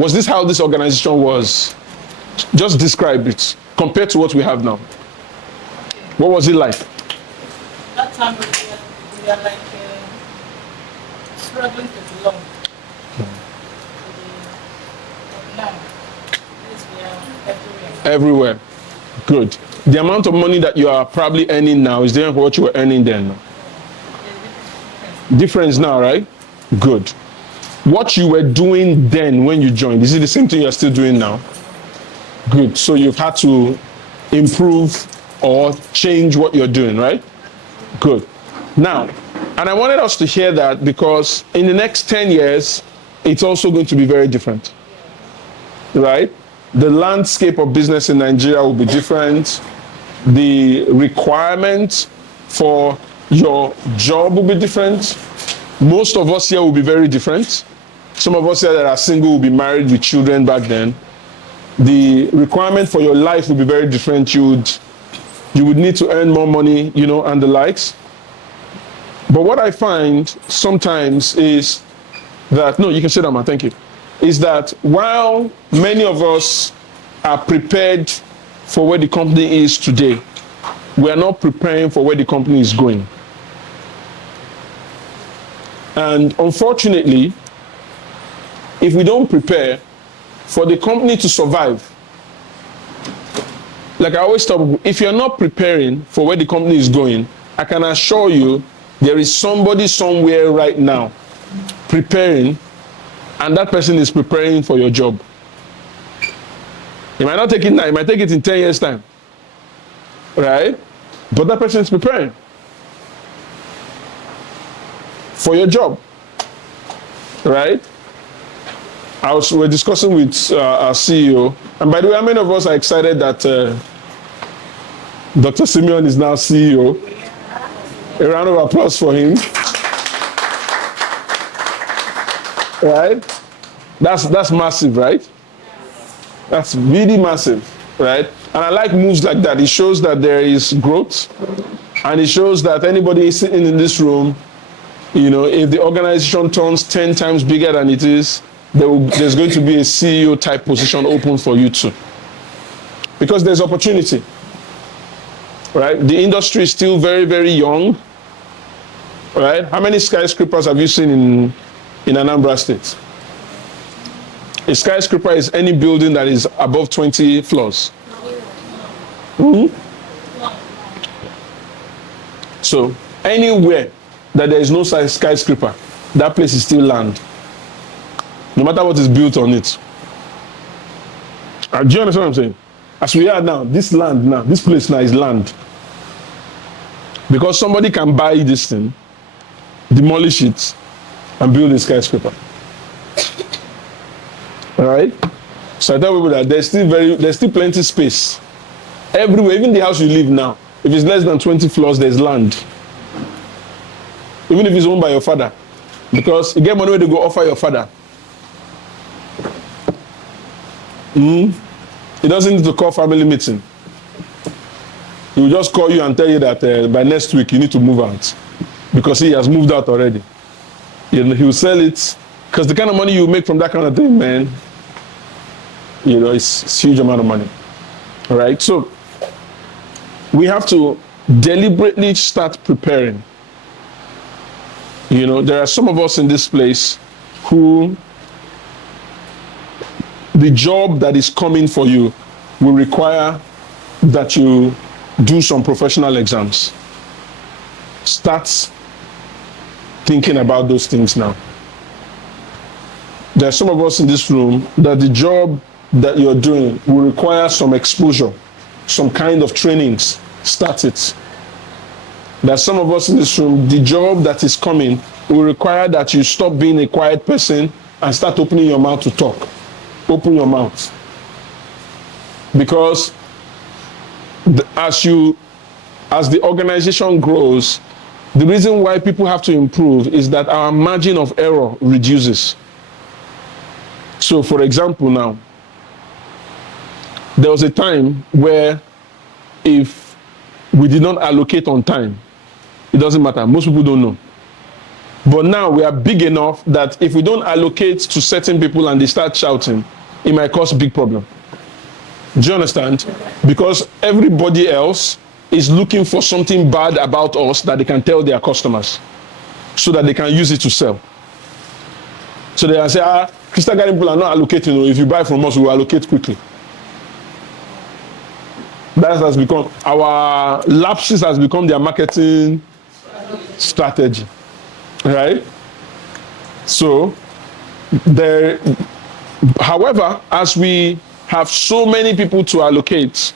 Was this how this organization was? Just describe it compared to what we have now. What was it like? That time we are like struggling to belong. Now, we are everywhere. Everywhere. Good. The amount of money that you are probably earning now is different from what you were earning then. Difference now, right? Good. What you were doing then when you joined, is it the same thing you're still doing now? Good. So you've had to improve or change what you're doing, right? Good. Now, and I wanted us to hear that because in the next 10 years, it's also going to be very different, right? The landscape of business in Nigeria will be different. The requirement for your job will be different. Most of us here will be very different. Some of us here that are single will be married with children back then. The requirement for your life will be very different. You would need to earn more money, you know, and the likes. But what I find sometimes is that, no, you can sit down, man, thank you, is that while many of us are prepared for where the company is today, we are not preparing for where the company is going. And unfortunately, if we don't prepare for the company to survive, like I always tell people, if you're not preparing for where the company is going, I can assure you there is somebody somewhere right now preparing, and that person is preparing for your job. You might not take it now, you might take it in 10 years' time, right? But that person is preparing for your job, right? We're discussing with our CEO, and by the way, how many of us are excited that Dr. Simeon is now CEO? A round of applause for him. Right? That's massive, right? That's really massive, right? And I like moves like that. It shows that there is growth, and it shows that anybody sitting in this room, you know, if the organization turns 10 times bigger than it is, there's going to be a CEO type position open for you too. Because there's opportunity, right? The industry is still very, very young, right? How many skyscrapers have you seen in Anambra State? A skyscraper is any building that is above 20 floors. Mm-hmm. So anywhere that there is no skyscraper, that place is still land, no matter what is built on it. Do you understand what I'm saying? As we are now, this land now, this place now is land. Because somebody can buy this thing, demolish it, and build a skyscraper. All right? So I tell people that there's still plenty of space. Everywhere, even the house you live now, if it's less than 20 floors, there's land. Even if it's owned by your father. Because you get money where they go offer your father. He doesn't need to call family meeting. He will just call you and tell you that by next week you need to move out. Because he has moved out already. He will sell it. Because the kind of money you make from that kind of thing, man, you know, it's a huge amount of money. All right? So we have to deliberately start preparing. You know, there are some of us in this place who the job that is coming for you will require that you do some professional exams. Start thinking about those things now. There are some of us in this room that the job that you're doing will require some exposure, some kind of trainings. Start it. There are some of us in this room, the job that is coming will require that you stop being a quiet person and start opening your mouth to talk. Open your mouth. Because as the organization grows, the reason why people have to improve is that our margin of error reduces. So for example now, there was a time where if we did not allocate on time, it doesn't matter. Most people don't know. But now we are big enough that if we don't allocate to certain people and they start shouting, it might cause a big problem. Do you understand? Because everybody else is looking for something bad about us that they can tell their customers so that they can use it to sell. So they can say, Crystal Garden people are not allocating. If you buy from us, we will allocate quickly. That has become, our lapses has become their marketing strategy. Right? So, however, as we have so many people to allocate,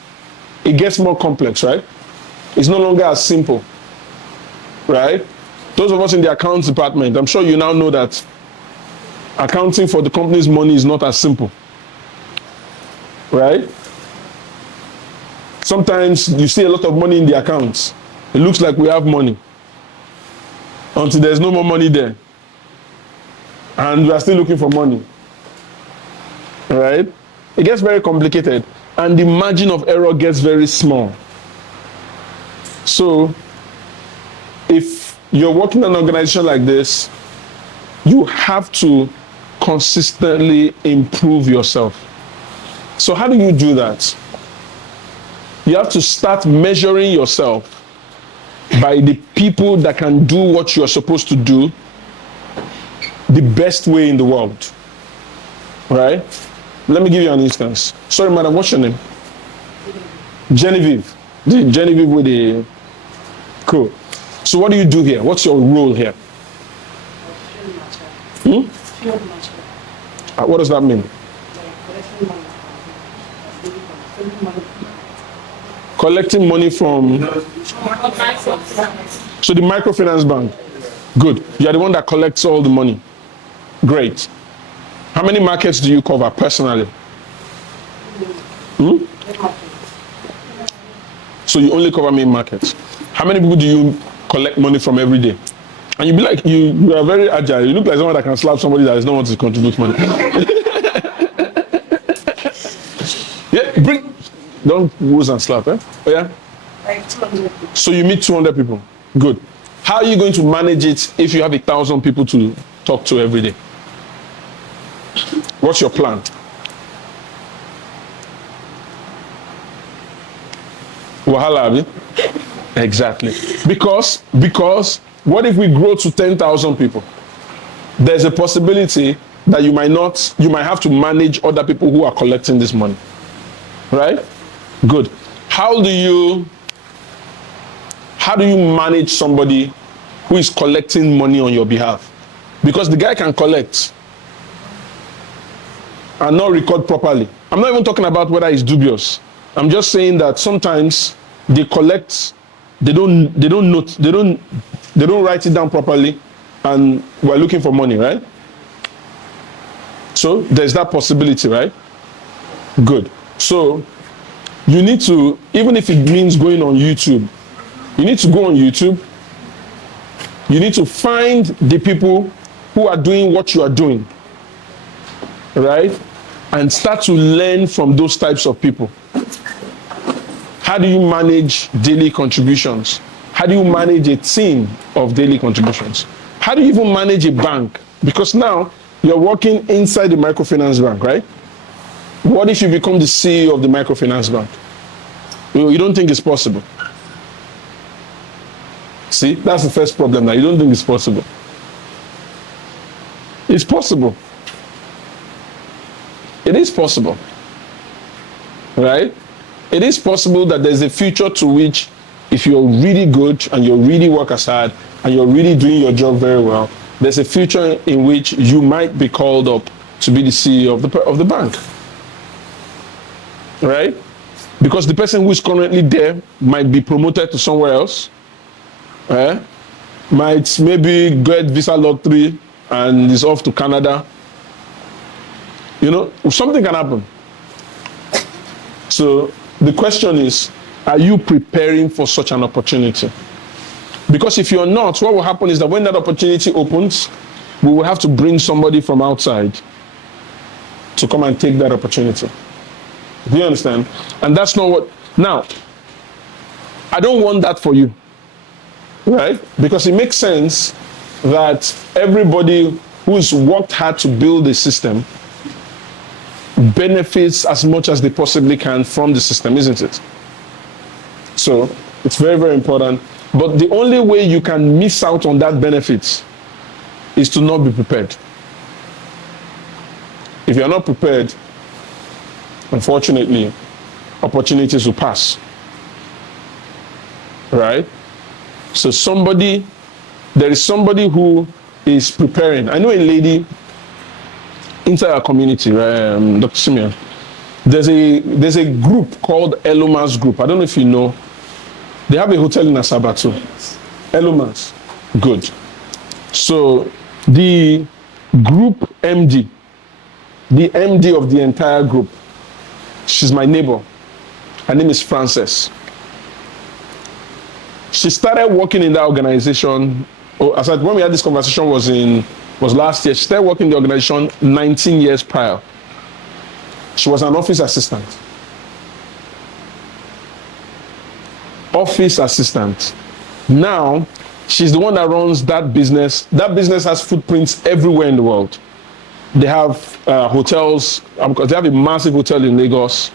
it gets more complex, right? It's no longer as simple, right? Those of us in the accounts department, I'm sure you now know that accounting for the company's money is not as simple, right? Sometimes you see a lot of money in the accounts. It looks like we have money until there's no more money there. And we are still looking for money, right? It gets very complicated and the margin of error gets very small. So if you're working in an organization like this, you have to consistently improve yourself. So how do you do that? You have to start measuring yourself by the people that can do what you're supposed to do the best way in the world. Right? Let me give you an instance. Sorry, madam, what's your name? Genevieve. Genevieve with the... Cool. So what do you do here? What's your role here? What does that mean? Collecting money from... So the microfinance bank. Good. You are the one that collects all the money. Great. How many markets do you cover personally? So you only cover main markets. How many people do you collect money from every day? And you be like, you are very agile. You look like someone that can slap somebody that does not want to contribute money. Yeah, don't whooze and slap, eh? Oh yeah? Like 200 people. So you meet 200 people. Good. How are you going to manage it if you have 1,000 people to talk to every day? What's your plan? Wahala, abi? Exactly. Because what if we grow to 10,000 people? There's a possibility that you might have to manage other people who are collecting this money. Right? Good. How do you manage somebody who is collecting money on your behalf? Because the guy can collect and not record properly. I'm not even talking about whether it's dubious. I'm just saying that sometimes they collect, they don't write it down properly, and we're looking for money, right? So there's that possibility, right? Good. So you need to, even if it means going on YouTube, you need to go on YouTube. You need to find the people who are doing what you are doing, right? And start to learn from those types of people. How do you manage daily contributions? How do you manage a team of daily contributions? How do you even manage a bank? Because now you're working inside the microfinance bank, right? What if you become the CEO of the microfinance bank? You don't think it's possible. See, that's the first problem now. You don't think it's possible. It's possible. It is possible. Right? It is possible that there's a future to which, if you're really good and you really work as hard and you're really doing your job very well, there's a future in which you might be called up to be the CEO of the bank. Right? Because the person who is currently there might be promoted to somewhere else. Might maybe get visa lottery and is off to Canada. You know, something can happen. So the question is, are you preparing for such an opportunity? Because if you're not, what will happen is that when that opportunity opens, we will have to bring somebody from outside to come and take that opportunity. Do you understand? And that's not what... Now, I don't want that for you. Right? Because it makes sense that everybody who's worked hard to build the system benefits as much as they possibly can from the system, isn't it? So it's very, very important. But the only way you can miss out on that benefit is to not be prepared. If you're not prepared, unfortunately, opportunities will pass. Right? So there is somebody who is preparing. I know a lady inside our community, right, Dr. Simeon. There's a group called Elomas Group. I don't know if you know. They have a hotel in Asaba too. Elomas. Good. So the group MD, the MD of the entire group, she's my neighbor. Her name is Frances. She started working in that organization. As when we had this conversation was last year. She started working in the organization 19 years prior. She was an office assistant. Office assistant. Now, she's the one that runs that business. That business has footprints everywhere in the world. They have hotels, because they have a massive hotel in Lagos.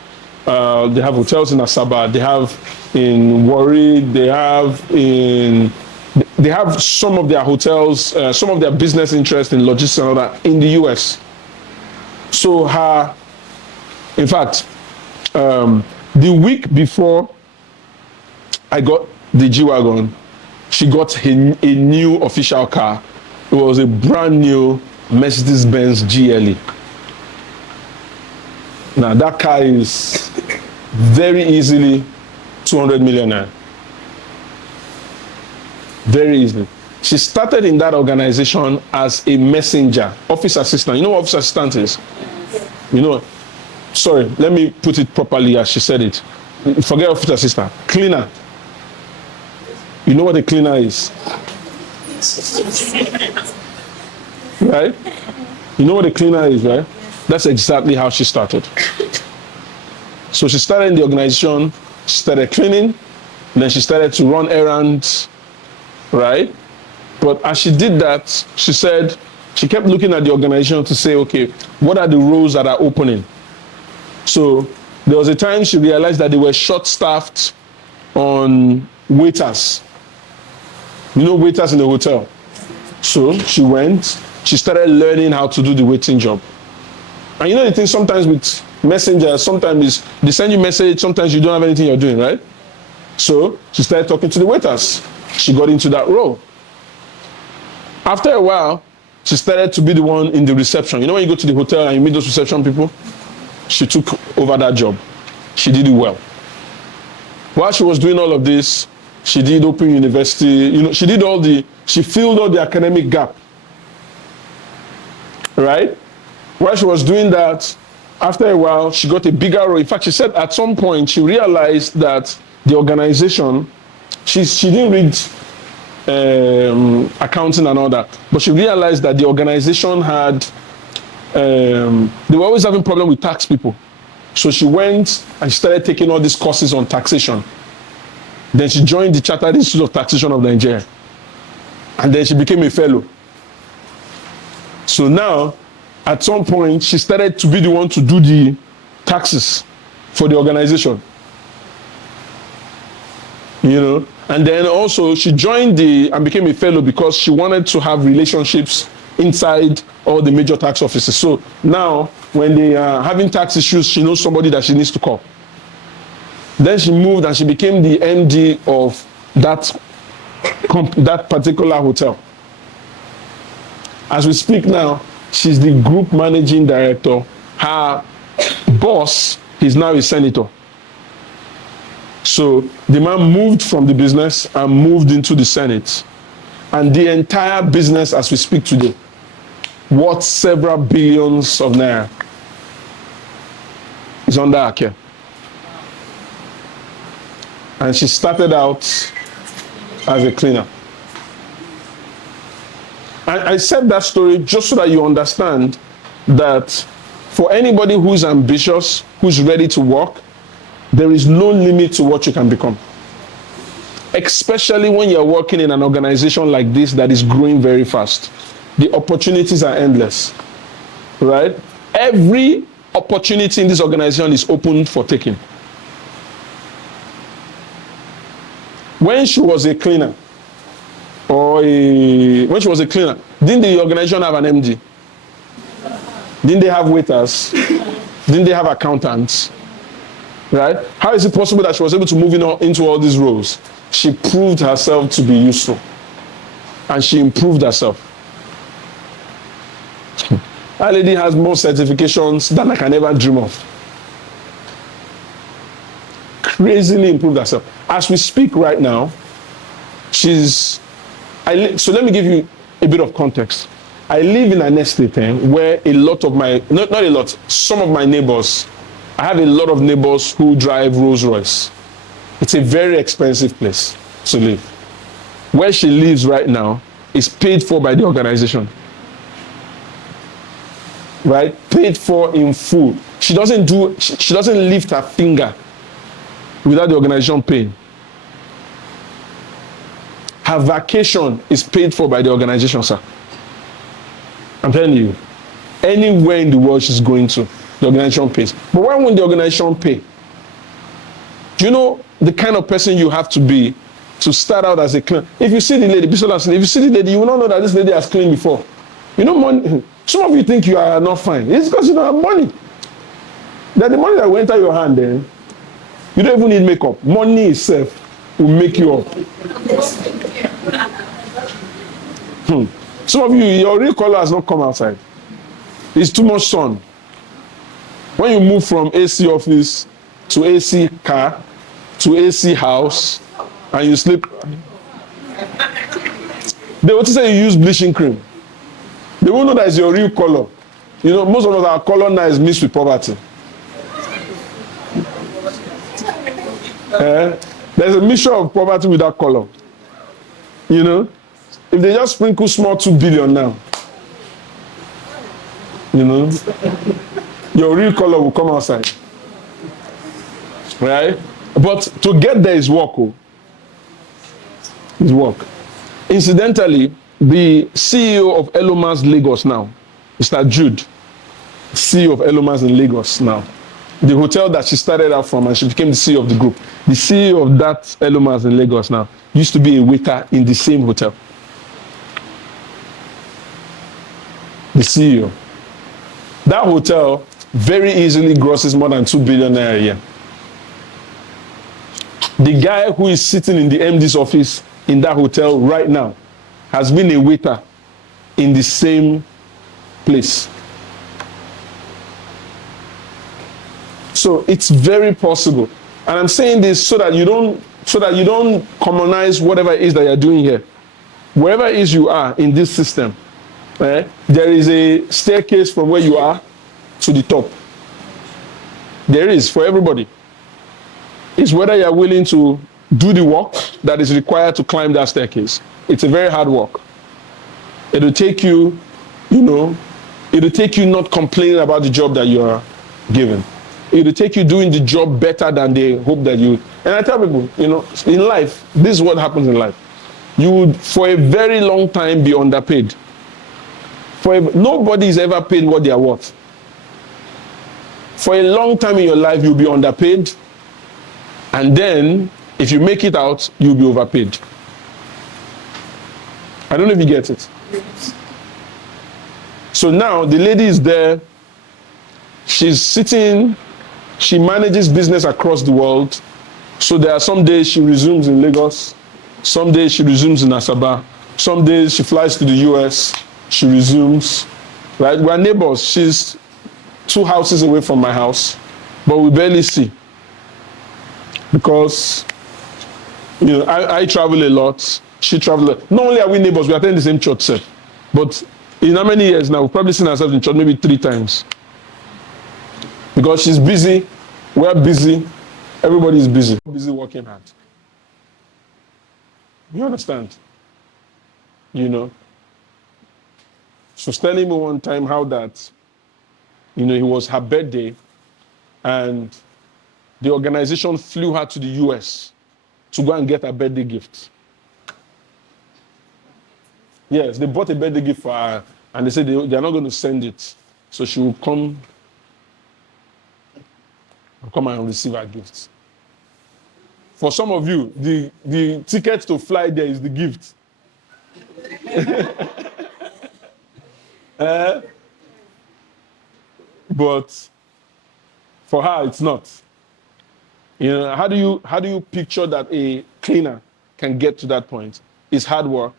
They have hotels in Asaba. They have in Warri. They have some of their hotels, some of their business interests in logistics and all that in the US. So in fact, the week before I got the G-Wagon, she got a new official car. It was a brand new Mercedes-Benz GLE. Now that car is very easily 200 million naira. Very easily. She started in that organization as a messenger, office assistant. You know what office assistant is? You know, sorry, let me put it properly as she said it. Forget office assistant. Cleaner. You know what a cleaner is? Right? You know what a cleaner is, right? That's exactly how she started. So she started in the organization, she started cleaning, and then she started to run errands, right? But as she did that, she said, she kept looking at the organization to say, okay, what are the roles that are opening? So there was a time she realized that they were short-staffed on waiters. You know, waiters in the hotel. So she went, she started learning how to do the waiting job. And you know the thing sometimes with messengers, sometimes they send you message, sometimes you don't have anything you're doing, right? So she started talking to the waiters. She got into that role. After a while, she started to be the one in the reception. You know when you go to the hotel and you meet those reception people? She took over that job. She did it well. While she was doing all of this, she did Open University, you know, she filled all the academic gap. Right? While she was doing that, after a while, she got a bigger role. In fact, she said at some point, she realized that the organization, she didn't read accounting and all that, but she realized that the organization had, they were always having problem with tax people. So she went and she started taking all these courses on taxation. Then she joined the Chartered Institute of Taxation of Nigeria. And then she became a fellow. So now, at some point, she started to be the one to do the taxes for the organization. You know, and then also she joined and became a fellow because she wanted to have relationships inside all the major tax offices. So now, when they are having tax issues, she knows somebody that she needs to call. Then she moved and she became the MD of that particular hotel. As we speak now, she's the group managing director. Her boss is now a senator. So the man moved from the business and moved into the Senate. And the entire business as we speak today, worth several billions of naira, is under her care. And she started out as a cleaner. I said that story just so that you understand that for anybody who's ambitious, who's ready to work, there is no limit to what you can become. especially when you're working in an organization like this that is growing very fast. The opportunities are endless, right? Every opportunity in this organization is open for taking. When she was a cleaner, when she was a cleaner, didn't the organization have an MD? Didn't they have waiters? Didn't they have accountants? Right? How is it possible that she was able to move into all these roles? She proved herself to be useful. And she improved herself. That lady has more certifications than I can ever dream of. Crazily improved herself. As we speak right now, so let me give you a bit of context. I live in an estate where a lot of my, not a lot, some of my neighbors, I have a lot of neighbors who drive Rolls Royce. It's a very expensive place to live. Where she lives right now is paid for by the organization. Right? Paid for in full. She doesn't lift her finger without the organization paying. Her vacation is paid for by the organization, sir. I'm telling you, anywhere in the world she's going to, the organization pays. But why won't the organization pay? Do you know the kind of person you have to be to start out as a cleaner? If you see the lady, if you see the lady, you will not know that this lady has cleaned before. You know, money, some of you think you are not fine. It's because you don't have money. That the money that will enter your hand, then you don't even need makeup. Money itself will make you up. Some of you, your real color has not come outside. It's too much sun. When you move from AC office to AC car to AC house and you sleep, they will say you use bleaching cream. They won't know that it's your real color. You know, most of us, our color now is mixed with poverty. There's a mixture of poverty with that color. You know, if they just sprinkle small 2 billion now, you know, your real color will come outside. Right? But to get there is work. Is work. Incidentally, the CEO of Elomas Lagos now, Mr. Jude, CEO of Elomas in Lagos now, the hotel that she started out from and she became the CEO of the group, the CEO of that Elomas in Lagos now used to be a waiter in the same hotel. The CEO. That hotel very easily grosses more than 2 billion naira a year. The guy who is sitting in the MD's office in that hotel right now has been a waiter in the same place. So it's very possible. And I'm saying this so that you don't commonize whatever it is that you're doing here. Wherever it is you are in this system, there is a staircase from where you are to the top. There is for everybody. It's whether you're willing to do the work that is required to climb that staircase. It's a very hard work. It'll take you, it'll take you not complaining about the job that you're given. It'll take you doing the job better than they hope that you. And I tell people, in life, this is what happens in life. You would, for a very long time, be underpaid. Nobody is ever paid what they are worth. For a long time in your life, you'll be underpaid. And then, if you make it out, you'll be overpaid. I don't know if you get it. So now, the lady is there. She's sitting. She manages business across the world. So there are some days she resumes in Lagos. Some days she resumes in Asaba. Some days she flies to the US. She resumes. Right? We're neighbors. She's 2 houses away from my house. But we barely see. Because, I travel a lot. She travels a lot. Not only are we neighbors, we attend the same church, sir. But in how many years now? We've probably seen ourselves in church maybe 3 times. Because she's busy, we're busy, everybody is busy. Busy working hard. You understand? She was telling me one time how that, it was her birthday and the organization flew her to the US to go and get a birthday gift. Yes, they bought a birthday gift for her, and they said they are not going to send it. So she will come and receive her gift. For some of you, the ticket to fly there is the gift. But for her, it's not. You know, how do you picture that a cleaner can get to that point? It's hard work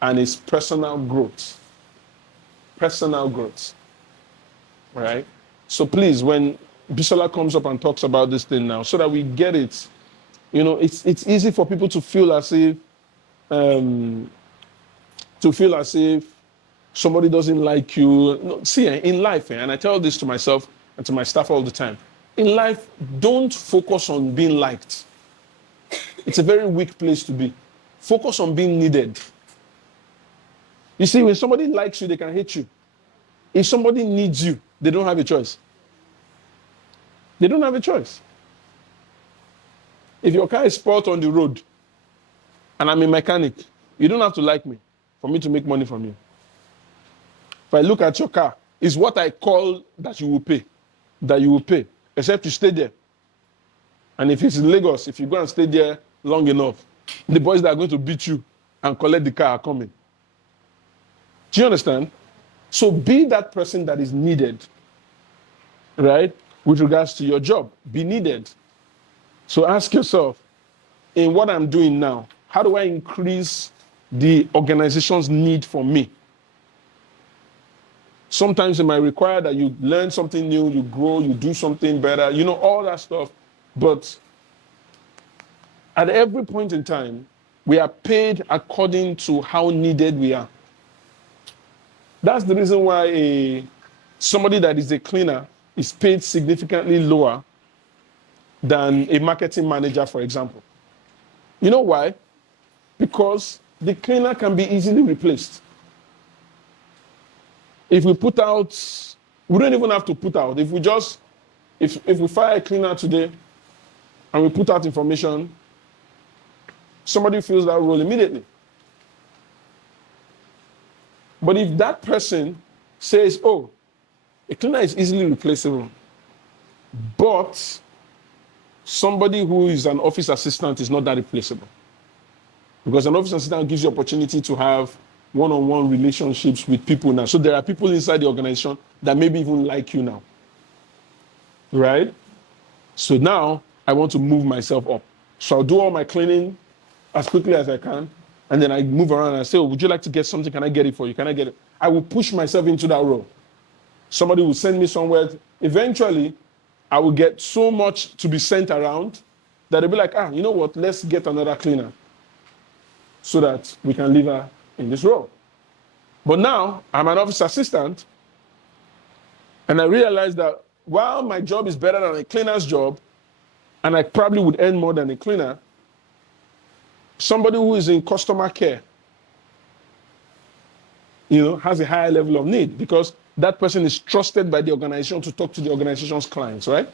and it's personal growth. Personal growth. Right? So please, when Bisola comes up and talks about this thing now, so that we get it, you know, it's easy for people to feel as if somebody doesn't like you. No, see, in life, and I tell this to myself and to my staff all the time, in life, don't focus on being liked. It's a very weak place to be. Focus on being needed. You see, when somebody likes you, they can hate you. If somebody needs you, they don't have a choice. They don't have a choice. If your car is spoiled on the road and I'm a mechanic, you don't have to like me for me to make money from you. If I look at your car, it's what I call that you will pay. That you will pay. Except you stay there. And if it's in Lagos, if you go and stay there long enough, the boys that are going to beat you and collect the car are coming. Do you understand? So be that person that is needed, right? With regards to your job, be needed. So ask yourself, in what I'm doing now, how do I increase the organization's need for me? Sometimes it might require that you learn something new, you grow, you do something better, you know, all that stuff. But at every point in time, we are paid according to how needed we are. That's the reason why somebody that is a cleaner is paid significantly lower than a marketing manager, for example. You know why? Because the cleaner can be easily replaced. If we put out, we don't even have to put out. If we fire a cleaner today and we put out information, somebody fills that role immediately. But if that person says, oh, a cleaner is easily replaceable, but somebody who is an office assistant is not that replaceable. Because an office assistant gives you opportunity to have one-on-one relationships with people now. So there are people inside the organization that maybe even like you now. Right? So now I want to move myself up. So I'll do all my cleaning as quickly as I can. And then I move around and I say, oh, would you like to get something? Can I get it for you? Can I get it? I will push myself into that role. Somebody will send me somewhere. Eventually, I will get so much to be sent around that they'll be like, you know what? Let's get another cleaner so that we can leave her in this role. But now, I'm an office assistant, and I realize that while my job is better than a cleaner's job, and I probably would earn more than a cleaner, somebody who is in customer care, has a higher level of need because that person is trusted by the organization to talk to the organization's clients, right?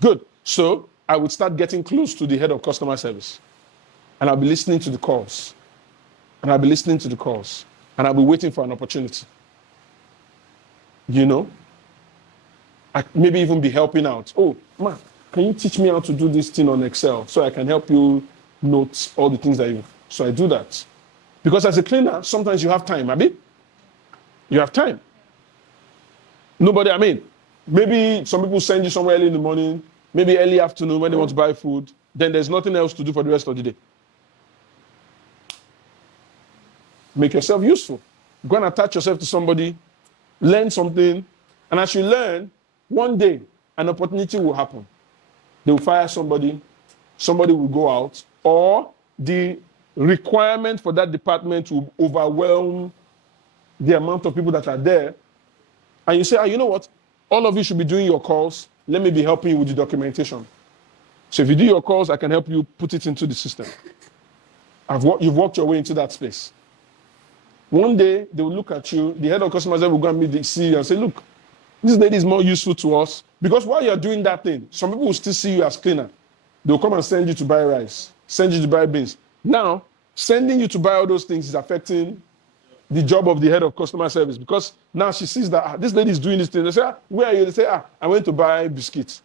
Good. So I would start getting close to the head of customer service. And I'll be listening to the calls. And I'll be listening to the calls. And I'll be waiting for an opportunity. I maybe even be helping out. Oh, man, can you teach me how to do this thing on Excel so I can help you note all the things that you... So I do that. Because as a cleaner, sometimes you have time, Abi. You have time. Maybe some people send you somewhere early in the morning, maybe early afternoon when they want to buy food. Then there's nothing else to do for the rest of the day. Make yourself useful. Go and attach yourself to somebody, learn something, and as you learn, one day an opportunity will happen. They will fire somebody will go out, or the requirement for that department will overwhelm the amount of people that are there. And you say, you know what? All of you should be doing your calls. Let me be helping you with the documentation. So if you do your calls, I can help you put it into the system. You've worked your way into that space. One day, they will look at you, the head of customer service will go and meet the CEO and say, look, this lady is more useful to us. Because while you're doing that thing, some people will still see you as cleaner. They'll come and send you to buy rice, send you to buy beans. Now, sending you to buy all those things is affecting the job of the head of customer service, because now she sees that this lady is doing this thing. They say, where are you? They say, I went to buy biscuits.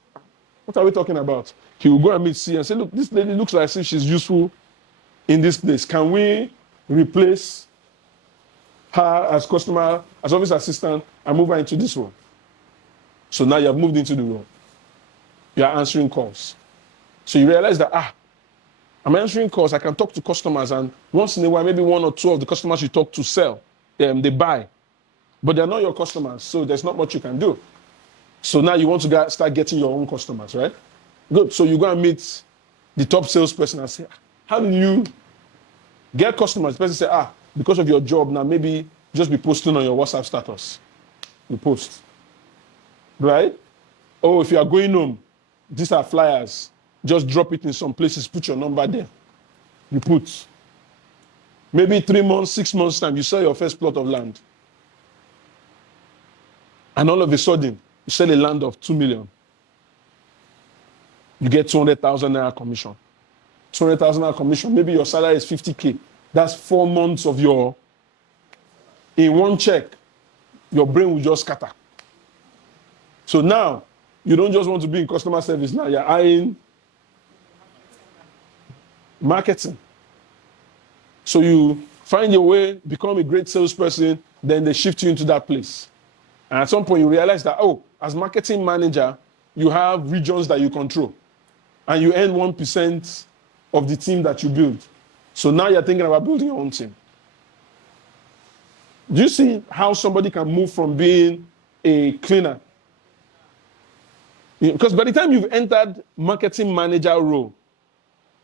What are we talking about? He will go and meet C and say, look, this lady looks like if she's useful in this place. Can we replace her as office assistant and move her into this role? So now you have moved into the role. You are answering calls. So you realize that, I'm answering calls, I can talk to customers, and once in a while, maybe one or two of the customers you talk to sell, they buy. But they're not your customers, so there's not much you can do. So now you want to start getting your own customers, right? Good. So you go and meet the top salesperson and say, how do you get customers? The person say, because of your job, now maybe just be posting on your WhatsApp status. You post. Right? Oh, if you are going home, these are flyers. Just drop it in some places, put your number there. You put. Maybe 3 months, 6 months time, you sell your first plot of land. And all of a sudden, you sell a land of 2 million. You get 200,000 naira commission. 200,000 naira commission, maybe your salary is 50K. That's 4 months of in one check, your brain will just scatter. So now, you don't just want to be in customer service now, you're eyeing marketing. So you find your way, become a great salesperson, then they shift you into that place. And at some point you realize that, as marketing manager, you have regions that you control. And you earn 1% of the team that you build. So now you're thinking about building your own team. Do you see how somebody can move from being a cleaner? Because by the time you've entered marketing manager role,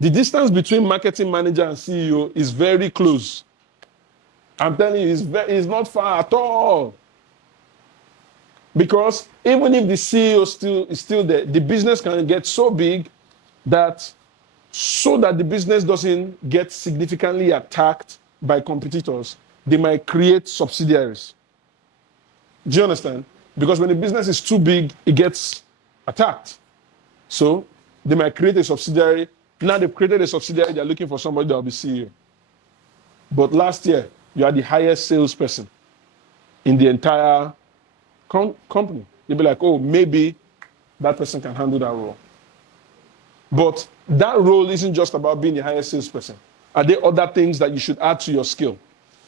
the distance between marketing manager and CEO is very close. I'm telling you, it's not far at all. Because even if the CEO is still there, the business can get so big that the business doesn't get significantly attacked by competitors, they might create subsidiaries. Do you understand? Because when the business is too big, it gets attacked. So they might create a subsidiary. Now they've created a subsidiary, they're looking for somebody that will be CEO. But last year, you are the highest salesperson in the entire company. You'll be like, maybe that person can handle that role. But that role isn't just about being the highest salesperson. Are there other things that you should add to your skill?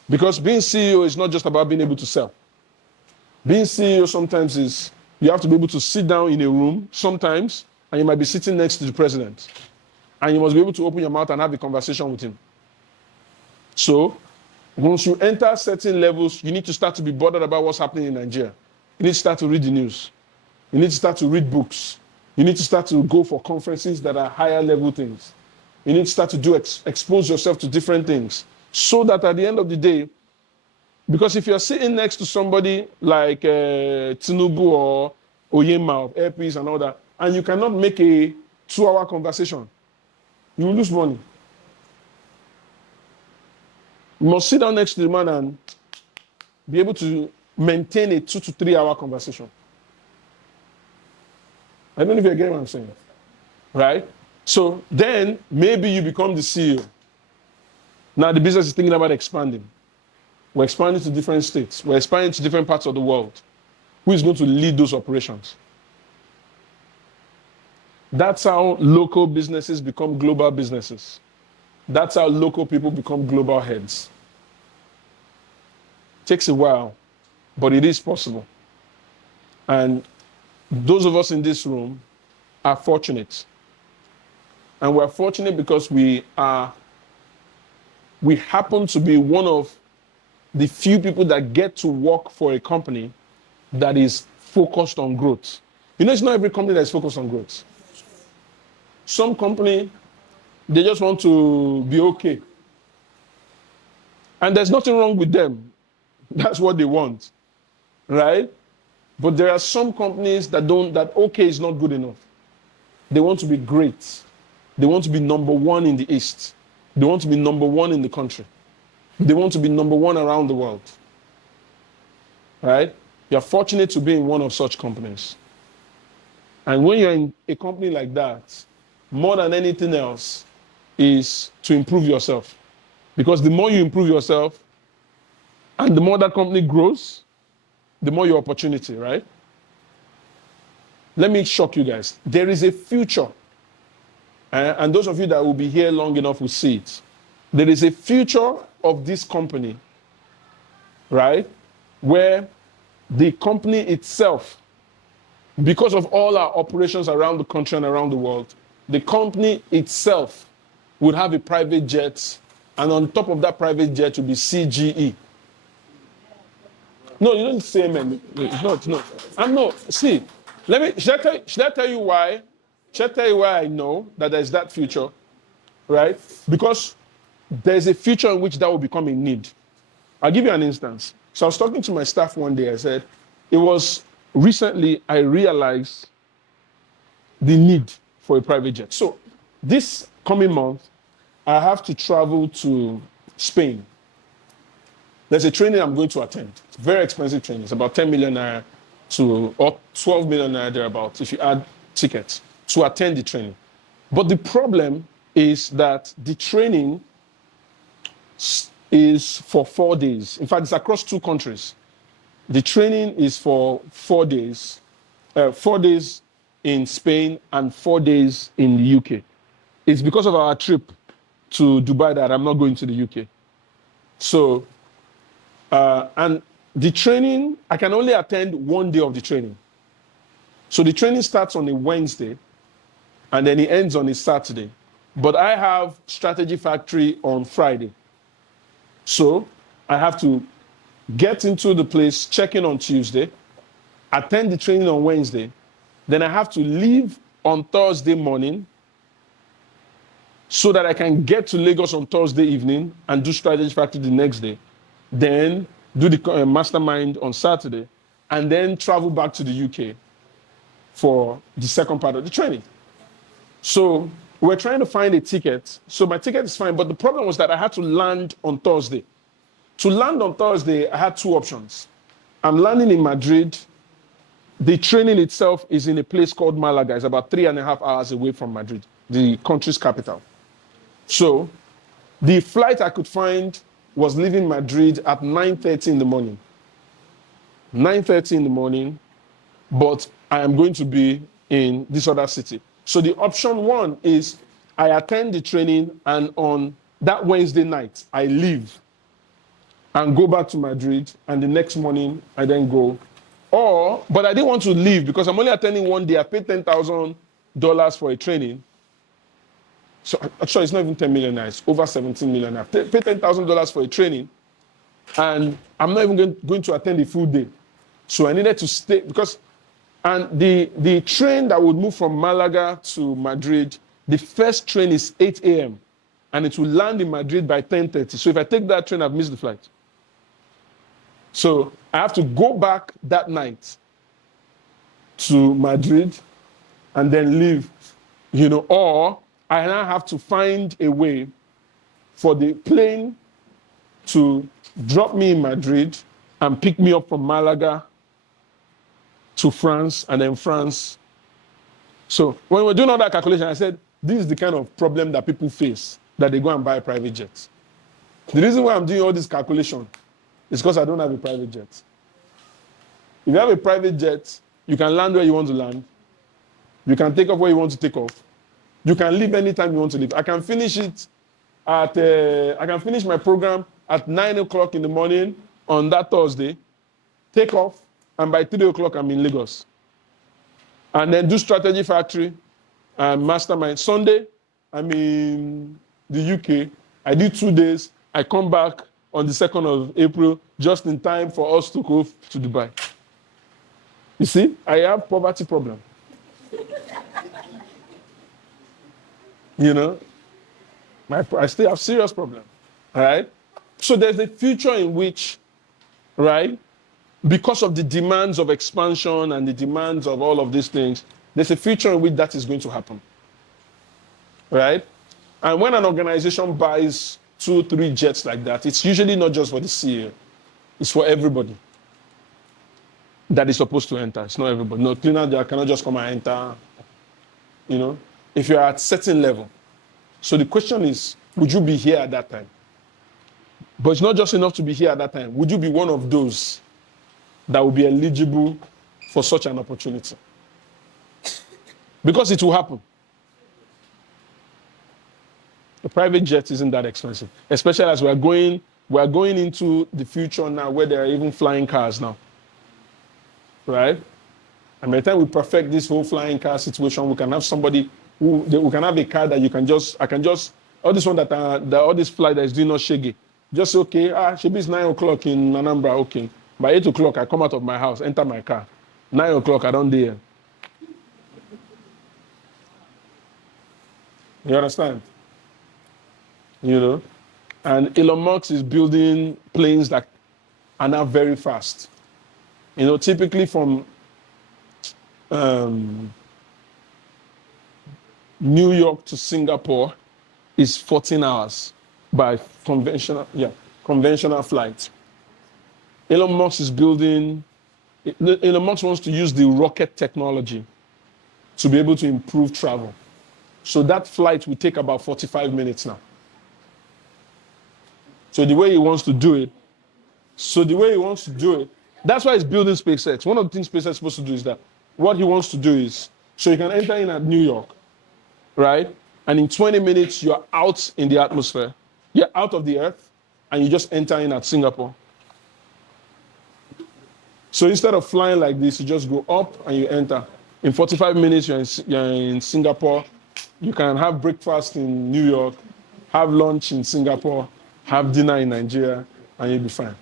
Because being CEO is not just about being able to sell. Being CEO sometimes is, you have to be able to sit down in a room sometimes, and you might be sitting next to the president. And you must be able to open your mouth and have a conversation with him. So, once you enter certain levels, you need to start to be bothered about what's happening in Nigeria. You need to start to read the news. You need to start to read books. You need to start to go for conferences that are higher level things. You need to start to expose yourself to different things. So that at the end of the day, because if you're sitting next to somebody like Tinubu or Oyema of Airpeace and all that, and you cannot make a 2-hour conversation, you will lose money. You must sit down next to the man and be able to maintain a 2 to 3 hour conversation. I don't know if you're getting what I'm saying. Right? So then maybe you become the CEO. Now the business is thinking about expanding. We're expanding to different states. We're expanding to different parts of the world. Who is going to lead those operations? That's how local businesses become global businesses. That's how local people become global heads. It takes a while, but it is possible. And those of us in this room are fortunate. And we're fortunate because we happen to be one of the few people that get to work for a company that is focused on growth. You know, it's not every company that is focused on growth. Some company, they just want to be okay. And there's nothing wrong with them. That's what they want, right? But there are some companies that okay is not good enough. They want to be great. They want to be number one in the East. They want to be number one in the country. They want to be number one around the world, right? You're fortunate to be in one of such companies. And when you're in a company like that, more than anything else is to improve yourself. Because the more you improve yourself and the more that company grows, the more your opportunity, right? Let me shock you guys. There is a future. And those of you that will be here long enough will see it. There is a future of this company, right? Where the company itself, because of all our operations around the country and around the world, the company itself would have a private jet, and on top of that private jet will be CGE. No, you don't say amen. It's not, no. I'm no. See, should I tell you why? Should I tell you why I know that there's that future, right? Because there's a future in which that will become a need. I'll give you an instance. So I was talking to my staff one day. I said, it was recently I realized the need for a private jet. So this coming month, I have to travel to Spain. There's a training I'm going to attend. It's very expensive training. It's about 10 million naira or 12 million naira thereabouts if you add tickets to attend the training. But the problem is that the training is for 4 days. In fact, it's across 2 countries. The training is for 4 days, 4 days in Spain and 4 days in the UK. It's because of our trip to Dubai that I'm not going to the UK. So, and the training, I can only attend 1 day of the training. So the training starts on a Wednesday and then it ends on a Saturday. But I have Strategy Factory on Friday. So I have to get into the place, check in on Tuesday, attend the training on Wednesday. Then I have to leave on Thursday morning so that I can get to Lagos on Thursday evening and do Strategy Factory the next day. Then do the mastermind on Saturday and then travel back to the UK for the second part of the training. So we're trying to find a ticket. So my ticket is fine, but the problem was that I had to land on Thursday. To land on Thursday, I had 2 options. I'm landing in Madrid. The training itself is in a place called Malaga. It's about 3.5 hours away from Madrid, the country's capital. So the flight I could find was leaving Madrid at 9:30 in the morning. 9:30 in the morning, but I am going to be in this other city. So the option 1 is I attend the training and on that Wednesday night, I leave and go back to Madrid and the next morning I then go. But I didn't want to leave because I'm only attending 1 day. I paid $10,000 for a training. So actually it's not even 10 million, it's over 17 million. I paid $10,000 for a training and I'm not even going to attend the full day. So I needed to stay because and the train that would move from Malaga to Madrid, the first train is 8 a.m. and it will land in Madrid by 10:30. So if I take that train, I've missed the flight. So I have to go back that night to Madrid and then leave, or I now have to find a way for the plane to drop me in Madrid and pick me up from Malaga to France and then France. So when we're doing all that calculation, I said, this is the kind of problem that people face, that they go and buy private jets. The reason why I'm doing all this calculation is because I don't have a private jet. If you have a private jet, you can land where you want to land. You can take off where you want to take off. You can leave anytime you want to leave. I can finish it I can finish my program at 9 o'clock in the morning on that Thursday, take off, and by 3 o'clock I'm in Lagos. And then do Strategy Factory and Mastermind. Sunday, I'm in the UK. I do 2 days. I come back on the 2nd of April, just in time for us to go to Dubai. You see, I have poverty problem. I still have serious problem. All right? So there's a future in which, right, because of the demands of expansion and the demands of all of these things, there's a future in which that is going to happen. Right? And when an organization buys 2, 3 jets like that, it's usually not just for the CEO. It's for everybody that is supposed to enter. It's not everybody. No cleaner there cannot just come and enter. if you're at certain level. So the question is, would you be here at that time? But it's not just enough to be here at that time. Would you be one of those that will be eligible for such an opportunity? Because it will happen. A private jet isn't that expensive, especially as we are going into the future now where there are even flying cars now. Right? And by the time we perfect this whole flying car situation, we can have somebody we can have a car that I can just, all this one all this flight that is doing not shaggy. Just okay, should be 9 o'clock in Anambra, okay. By 8 o'clock, I come out of my house, enter my car. 9 o'clock, I don't dare. You understand? You know? And Elon Musk is building planes that are now very fast. You know, typically from New York to Singapore is 14 hours by conventional flight. Elon Musk wants to use the rocket technology to be able to improve travel. So that flight will take about 45 minutes now. So the way he wants to do it, that's why he's building SpaceX. One of the things SpaceX is supposed to do is that what he wants to do is, so you can enter in at New York, right? And in 20 minutes, you're out in the atmosphere. You're out of the earth, and you just enter in at Singapore. So instead of flying like this, you just go up and you enter. In 45 minutes, you're in Singapore. You can have breakfast in New York, have lunch in Singapore, have dinner in Nigeria, and you'll be fine.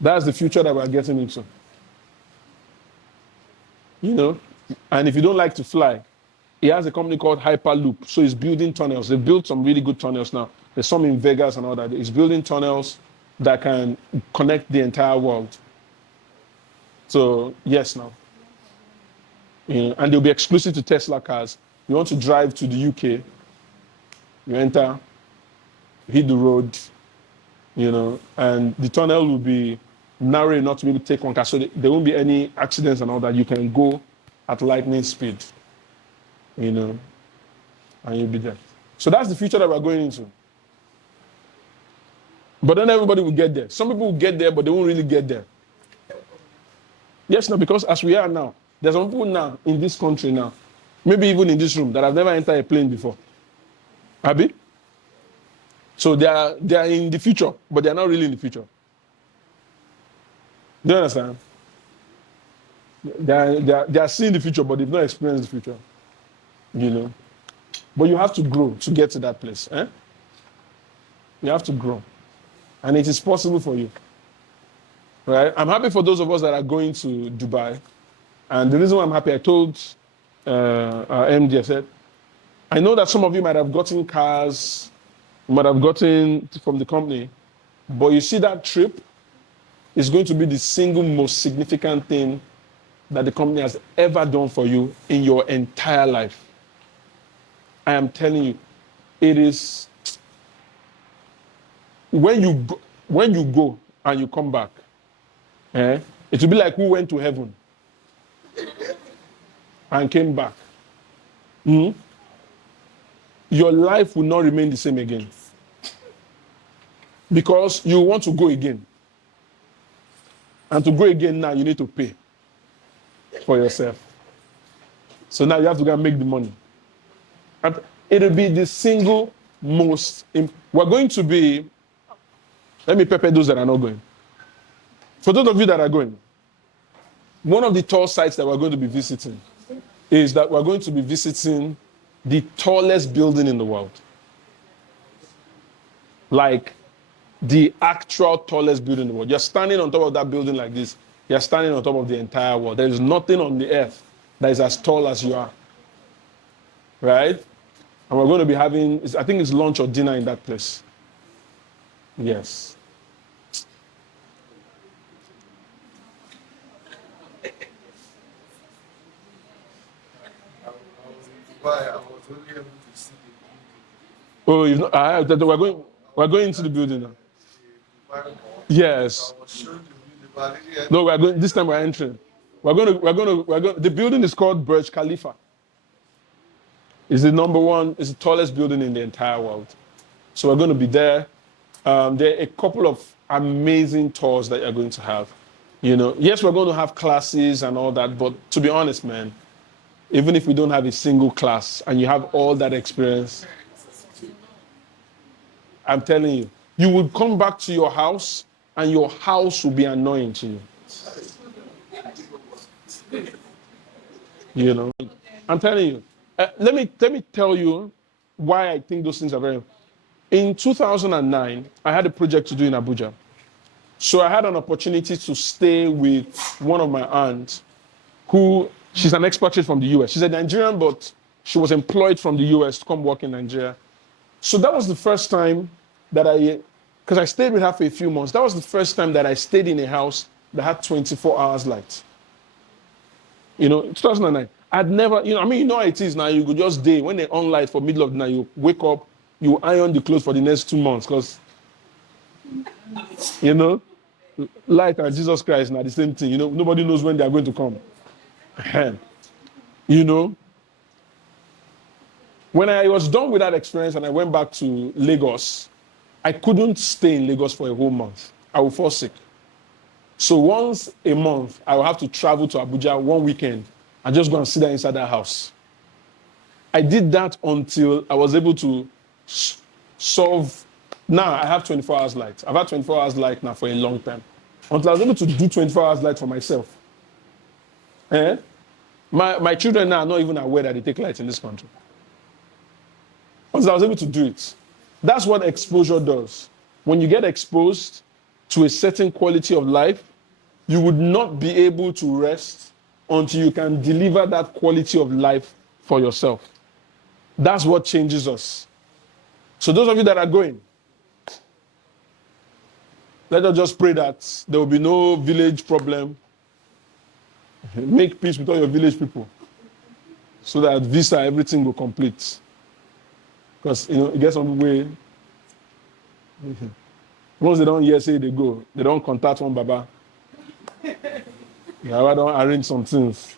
That's the future that we're getting into. You know? And if you don't like to fly, he has a company called Hyperloop. So he's building tunnels. They've built some really good tunnels now. There's some in Vegas and all that. He's building tunnels that can connect the entire world. So, yes, now. You know, and they'll be exclusive to Tesla cars. You want to drive to the UK, you enter, hit the road, you know, and the tunnel will be narrow enough to be able to take one car. So there won't be any accidents and all that. You can go at lightning speed, you know, and you'll be there. So that's the future that we're going into. But then everybody will get there. Some people will get there, but they won't really get there. Yes, no, because as we are now, there's some people now in this country now, maybe even in this room, that have never entered a plane before. Abi? So they are in the future, but they are not really in the future. Do you understand? They are seeing the future, but they've not experienced the future. You know? But you have to grow to get to that place. Eh? You have to grow. And it is possible for you. Right? I'm happy for those of us that are going to Dubai. And the reason why I'm happy, I told our MD, I said, I know that some of you might have gotten cars, might have gotten from the company, but you see that trip is going to be the single most significant thing that the company has ever done for you in your entire life. I am telling you, it is, when you go and you come back, it will be like who went to heaven and came back. Mm-hmm. Your life will not remain the same again. Because you want to go again. And to go again now, you need to pay for yourself. So now you have to go and make the money. And it'll be the single most... We're going to be... Let me prepare those that are not going. For those of you that are going, one of the tall sites that we're going to be visiting is that we're going to be visiting the tallest building in the world. Like the actual tallest building in the world. You're standing on top of that building like this. You're standing on top of the entire world. There is nothing on the earth that is as tall as you are. Right? And we're going to be having, I think it's lunch or dinner in that place. Yes. I was only able to see the Oh, we're going into the building now. Yes. I was showing the building, but I didn't No, we're going, this time we're entering. The building is called Burj Khalifa. It's the number one, it's the tallest building in the entire world. So we're going to be there. There are a couple of amazing tours that you're going to have. You know, yes, we're going to have classes and all that, but to be honest, man, even if we don't have a single class and you have all that experience, I'm telling you, you would come back to your house and your house will be annoying to you. You know, I'm telling you. Let me tell you why I think those things are very. In 2009, I had a project to do in Abuja. So I had an opportunity to stay with one of my aunts who, she's an expatriate from the US. She's a Nigerian, but she was employed from the US to come work in Nigeria. So that was the first time that because I stayed with her for a few months, that was the first time that I stayed in a house that had 24 hours light. You know, 2009. I'd never, you know, I mean, you know how it is now. You could just day, when they on light for middle of the night, you wake up, you iron the clothes for the next 2 months because, you know, light and Jesus Christ are the same thing. You know, nobody knows when they are going to come. You know, when I was done with that experience and I went back to Lagos, I couldn't stay in Lagos for a whole month. I would fall sick. So once a month, I will have to travel to Abuja one weekend and just go and sit there inside that house. I did that until I was able to solve. Now I have 24 hours light. I've had 24 hours light now for a long time. Until I was able to do 24 hours light for myself. My children now are not even aware that they take light in this country. Until I was able to do it. That's what exposure does. When you get exposed to a certain quality of life, you would not be able to rest until you can deliver that quality of life for yourself. That's what changes us. So those of you that are going, let us just pray that there will be no village problem. Make peace with all your village people so that visa, everything will complete. Because, you know, you get some way. Once they don't hear, say they go. They don't contact one Baba. Yeah, I don't arrange some things.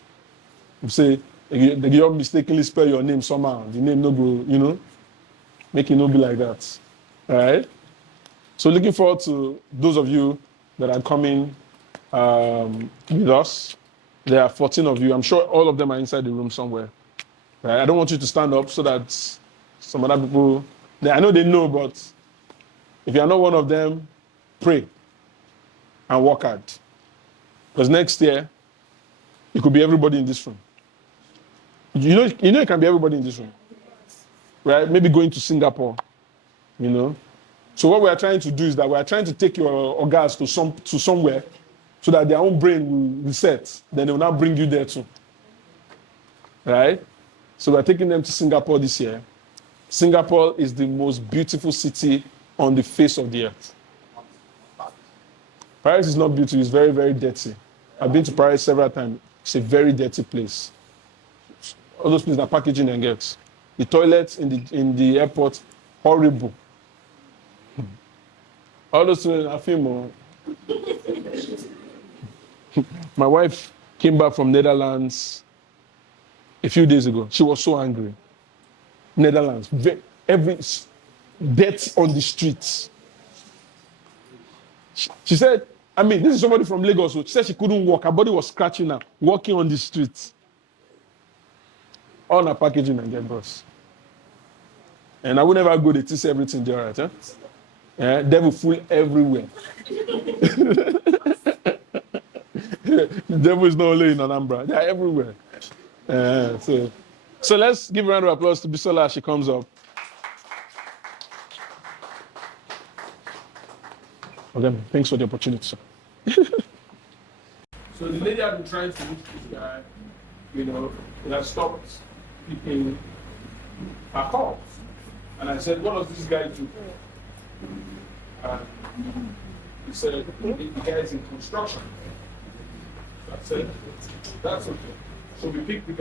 You say, they give mistakenly spell your name somehow. The name no go, you know. Make it not be like that. All right? So looking forward to those of you that are coming with us. There are 14 of you. I'm sure all of them are inside the room somewhere. Right? I don't want you to stand up so that some other people, I know they know, but if you are not one of them, pray and work hard. Because next year, it could be everybody in this room. You know, it can be everybody in this room. Right? Maybe going to Singapore, you know. So what we are trying to do is that we are trying to take your organs to somewhere so that their own brain will reset. Then they will now bring you there too. Right? So we're taking them to Singapore this year. Singapore is the most beautiful city on the face of the earth. Paris is not beautiful, it's very, very dirty. I've been to Paris several times. It's a very dirty place. All those places are packaging and gets. The toilets in the airport, horrible. All those things I feel more. My wife came back from Netherlands a few days ago. She was so angry. Netherlands, every death on the streets. She said, I mean, this is somebody from Lagos. So she said she couldn't walk. Her body was scratching her, walking on the streets. All her packaging and get bus. And I would never go there to see everything there, right? Yeah, devil fool everywhere. The devil is not only in Anambra, they are everywhere. So let's give a round of applause to Bisola as she comes up. Okay, thanks for the opportunity, sir. So the lady I've been trying to reach this guy, you know, and I stopped picking her calls. And I said, what does this guy do? He said, the guy is in construction. So I said, that's okay. So we picked we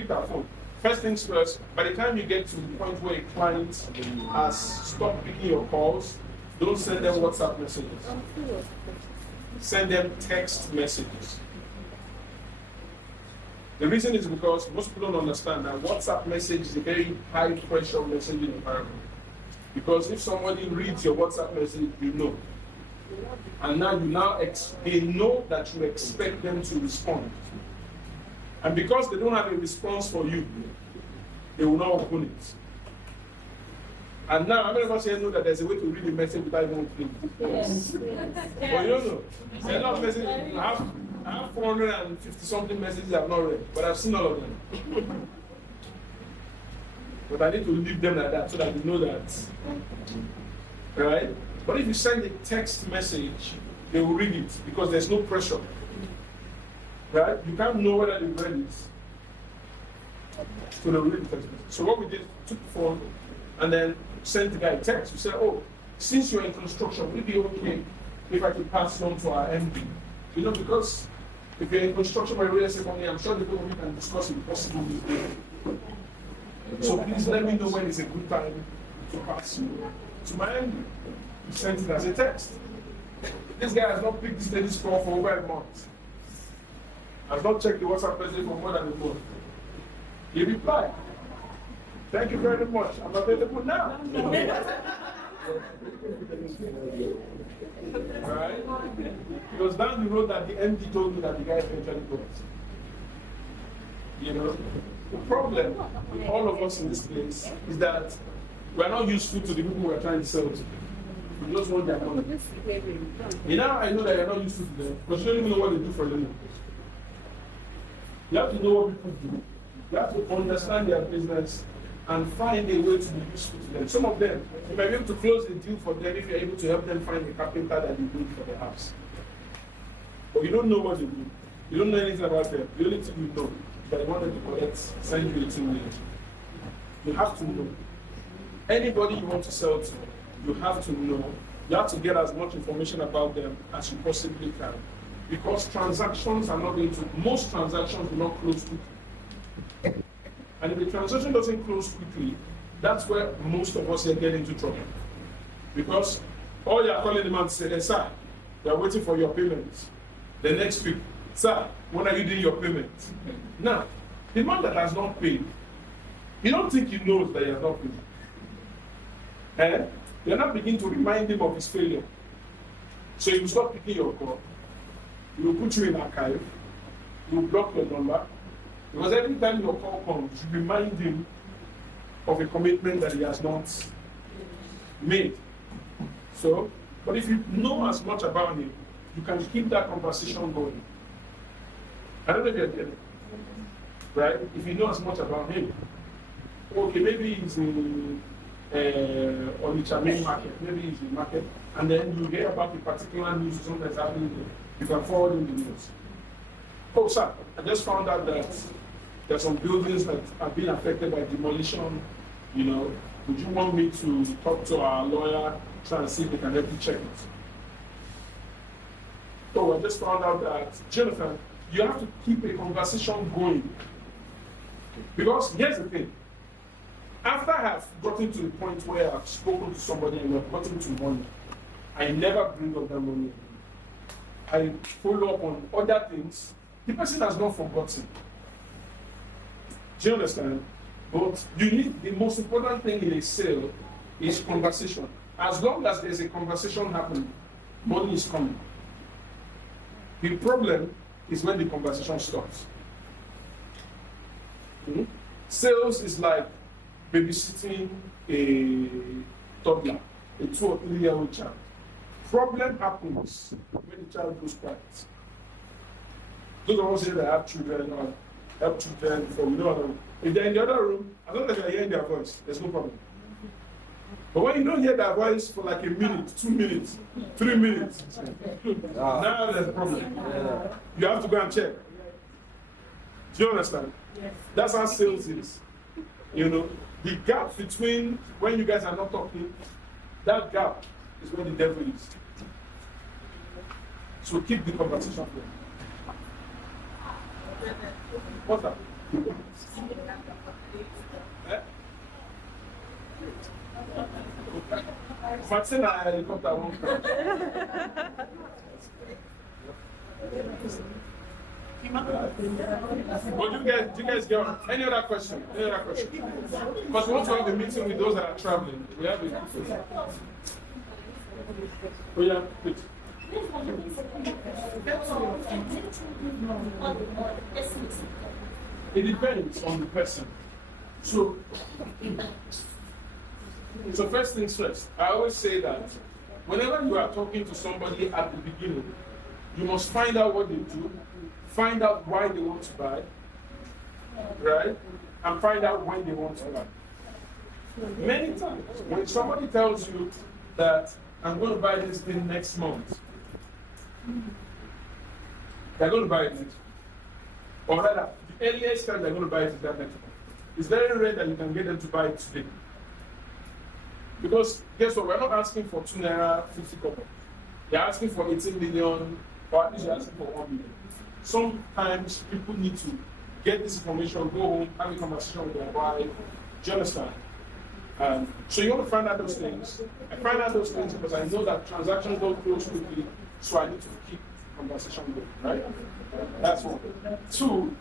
picked our phone. First things first, by the time you get to the point where a client has stopped picking your calls, don't send them WhatsApp messages. Send them text messages. The reason is because most people don't understand that WhatsApp message is a very high pressure messaging environment. Because if somebody reads your WhatsApp message, you know. And now they know that you expect them to respond. And because they don't have a response for you, they will not open it. And now, how many of us here know that there's a way to read a message without even opening it? Yes. But you don't know. There's a lot of messages. I have 450 something messages I've not read, but I've seen all of them. But I need to leave them like that so that you know that. Right? But if you send a text message, they will read it because there's no pressure. Right? You can't know whether they've read it. So they will read the text message. So what we did, took the phone and then sent the guy a text. We said, oh, since you're in construction, will it be okay if I could pass it on to our MD? You know, because if you're in construction by real estate company, I'm sure the people we can discuss it possible with you. So please let me know when it's a good time to pass you to my MD. He sent it as a text. This guy has not picked this lady's call for over a month. Has not checked the WhatsApp message for more than a month. He replied, "Thank you very much. I'm available now." Alright? It was down the road that the MD told me that the guy eventually got. You know? The problem with all of us in this place is that we are not useful to the people we are trying to sell to. We just want their money. Now I know that you are not useful to them, but you don't even know what they do for a living. You have to know what people do. You have to understand their business and find a way to be useful to them. Some of them, you might be able to close the deal for them if you're able to help them find a carpenter that they need for the house. But you don't know what they do. You don't know anything about them. The only thing you know is that they wanted to collect, send you 18 million. You have to know. Anybody you want to sell to, you have to know. You have to get as much information about them as you possibly can. Because transactions are not going to, most transactions will not close quickly. And if the transaction doesn't close quickly, that's where most of us here get into trouble. Because all you're calling the man to say, "Sir, we are waiting for your payment." The next week, "Sir, when are you doing your payment?" Now, the man that has not paid, you don't think he knows that he has not paid. You're not beginning to remind him of his failure. So he will stop picking your call. He will put you in archive. He will block your number. Because every time your call comes, you remind him of a commitment that he has not made. So, but if you know as much about him, you can keep that conversation going. I don't know if you're getting it. Right? If you know as much about him, okay, maybe he's in Onitsha main market, maybe he's in market, and then you hear about a particular news, something that's happening there, you can forward him the news. Oh, sir, I just found out that there are some buildings that have been affected by demolition. You know, would you want me to talk to our lawyer, try and see if they can help you check it? Oh, I just found out that, Jonathan, you have to keep a conversation going. Because here's the thing. After I have gotten to the point where I've spoken to somebody and I've gotten to money, I never bring up that money. I follow up on other things. The person has not forgotten. Do you understand? But you need, the most important thing in a sale is conversation. As long as there's a conversation happening, money is coming. The problem is when the conversation stops. Sales is like babysitting a toddler, a 2 or 3 year old child. Problem happens when the child goes quiet. Those of us here that have children or help children before, we know if they're in the other room, as long as you're hearing their voice, there's no problem. But when you don't hear their voice for like a minute, 2 minutes, 3 minutes, now there's a problem. You have to go and check. Do you understand? Yes. That's how sales is. You know, the gap between when you guys are not talking, that gap is where the devil is. So keep the conversation going. What's that? Vaccine a helicopter won't come. But do you guys get on? Any other question? Any other question? Because we want to have a meeting with those that are traveling. We have a Oh yeah, please. It depends on the person. So first things first, I always say that whenever you are talking to somebody at the beginning, you must find out what they do, find out why they want to buy, right? And find out when they want to buy. Many times, when somebody tells you that I'm going to buy this thing next month, they're going to buy it next month. Or rather, the earliest time they're going to buy it is that next month. It's very rare that you can get them to buy it today. Because guess what? We're not asking for 2 naira 50 kobo. They're asking for 18 million, or at least you're asking for 1 million. Sometimes people need to get this information, go home, have a conversation with their wife. Do you understand? So you want to find out those things. I find out those things because I know that transactions don't close quickly, so I need to keep the conversation going, right? That's one. 2,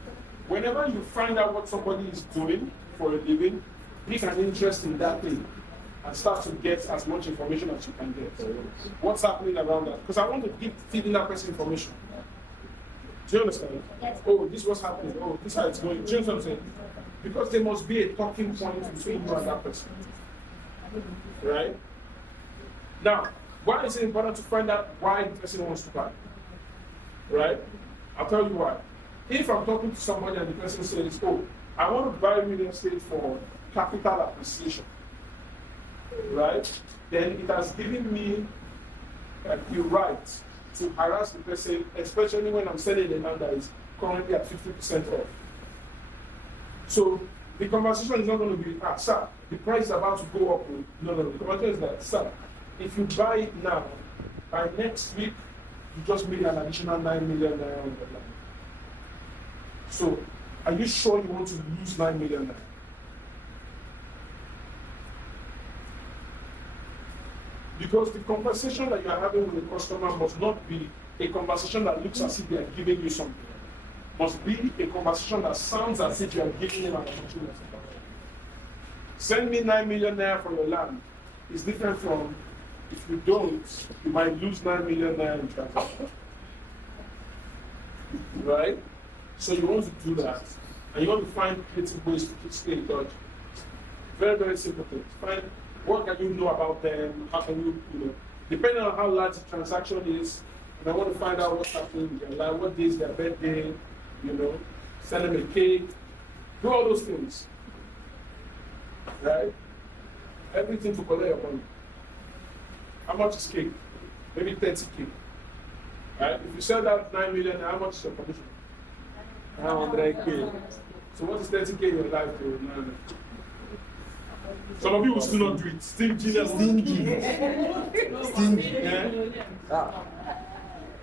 whenever you find out what somebody is doing for a living, pick an interest in that thing and start to get as much information as you can get. What's happening around that? Because I want to keep feeding that person information. Do you understand? Yes. Oh, this was happening. Oh, this is how it's going. Do you understand what I'm saying? Because there must be a talking point between you and that person. Right? Now, why is it important to find out why the person wants to buy? Right? I'll tell you why. If I'm talking to somebody and the person says, oh, I want to buy real estate for capital appreciation, right? Then it has given me the right to harass the person, especially when I'm selling a land that is currently at 50% off. So the conversation is not going to be, sir, the price is about to go up. No. The conversation is that, sir, if you buy it now, by next week, you just made an additional 9 million naira on the land. So, are you sure you want to lose 9 million naira? Because the conversation that you are having with the customer must not be a conversation that looks as if they are giving you something. Must be a conversation that sounds as if you are giving them an opportunity. Send me 9 million naira for your land. It's different from if you don't, you might lose 9 million naira in transaction. Right? So you want to do that. And you want to find creative ways to stay in touch. Very, very simple things. Find what can you know about them, how can you, depending on how large the transaction is, and I want to find out what's happening in their life, what day is their birthday, send them a cake, do all those things. Right? Everything to collect your money. How much is cake? Maybe 30K. Right? If you sell that 9 million, how much is your commission? 100K. So what is 30K in your life to? Some of you will still not do it. Stingy.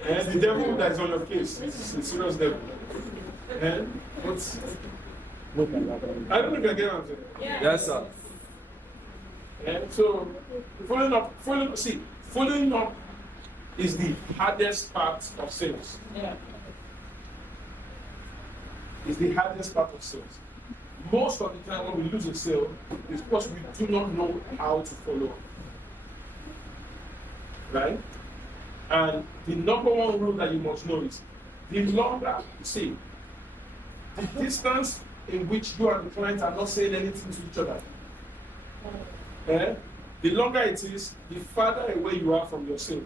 And the devil that is on your case is a serious devil. And what's I don't know if you get what I'm saying. Yes, sir. And so following up is the hardest part of sales. Yeah. Is the hardest part of sales. Most of the time when we lose a sale is because we do not know how to follow up. Right? And the number one rule that you must know is the longer, the distance in which you and the client are not saying anything to each other. The longer it is, the farther away you are from your sale.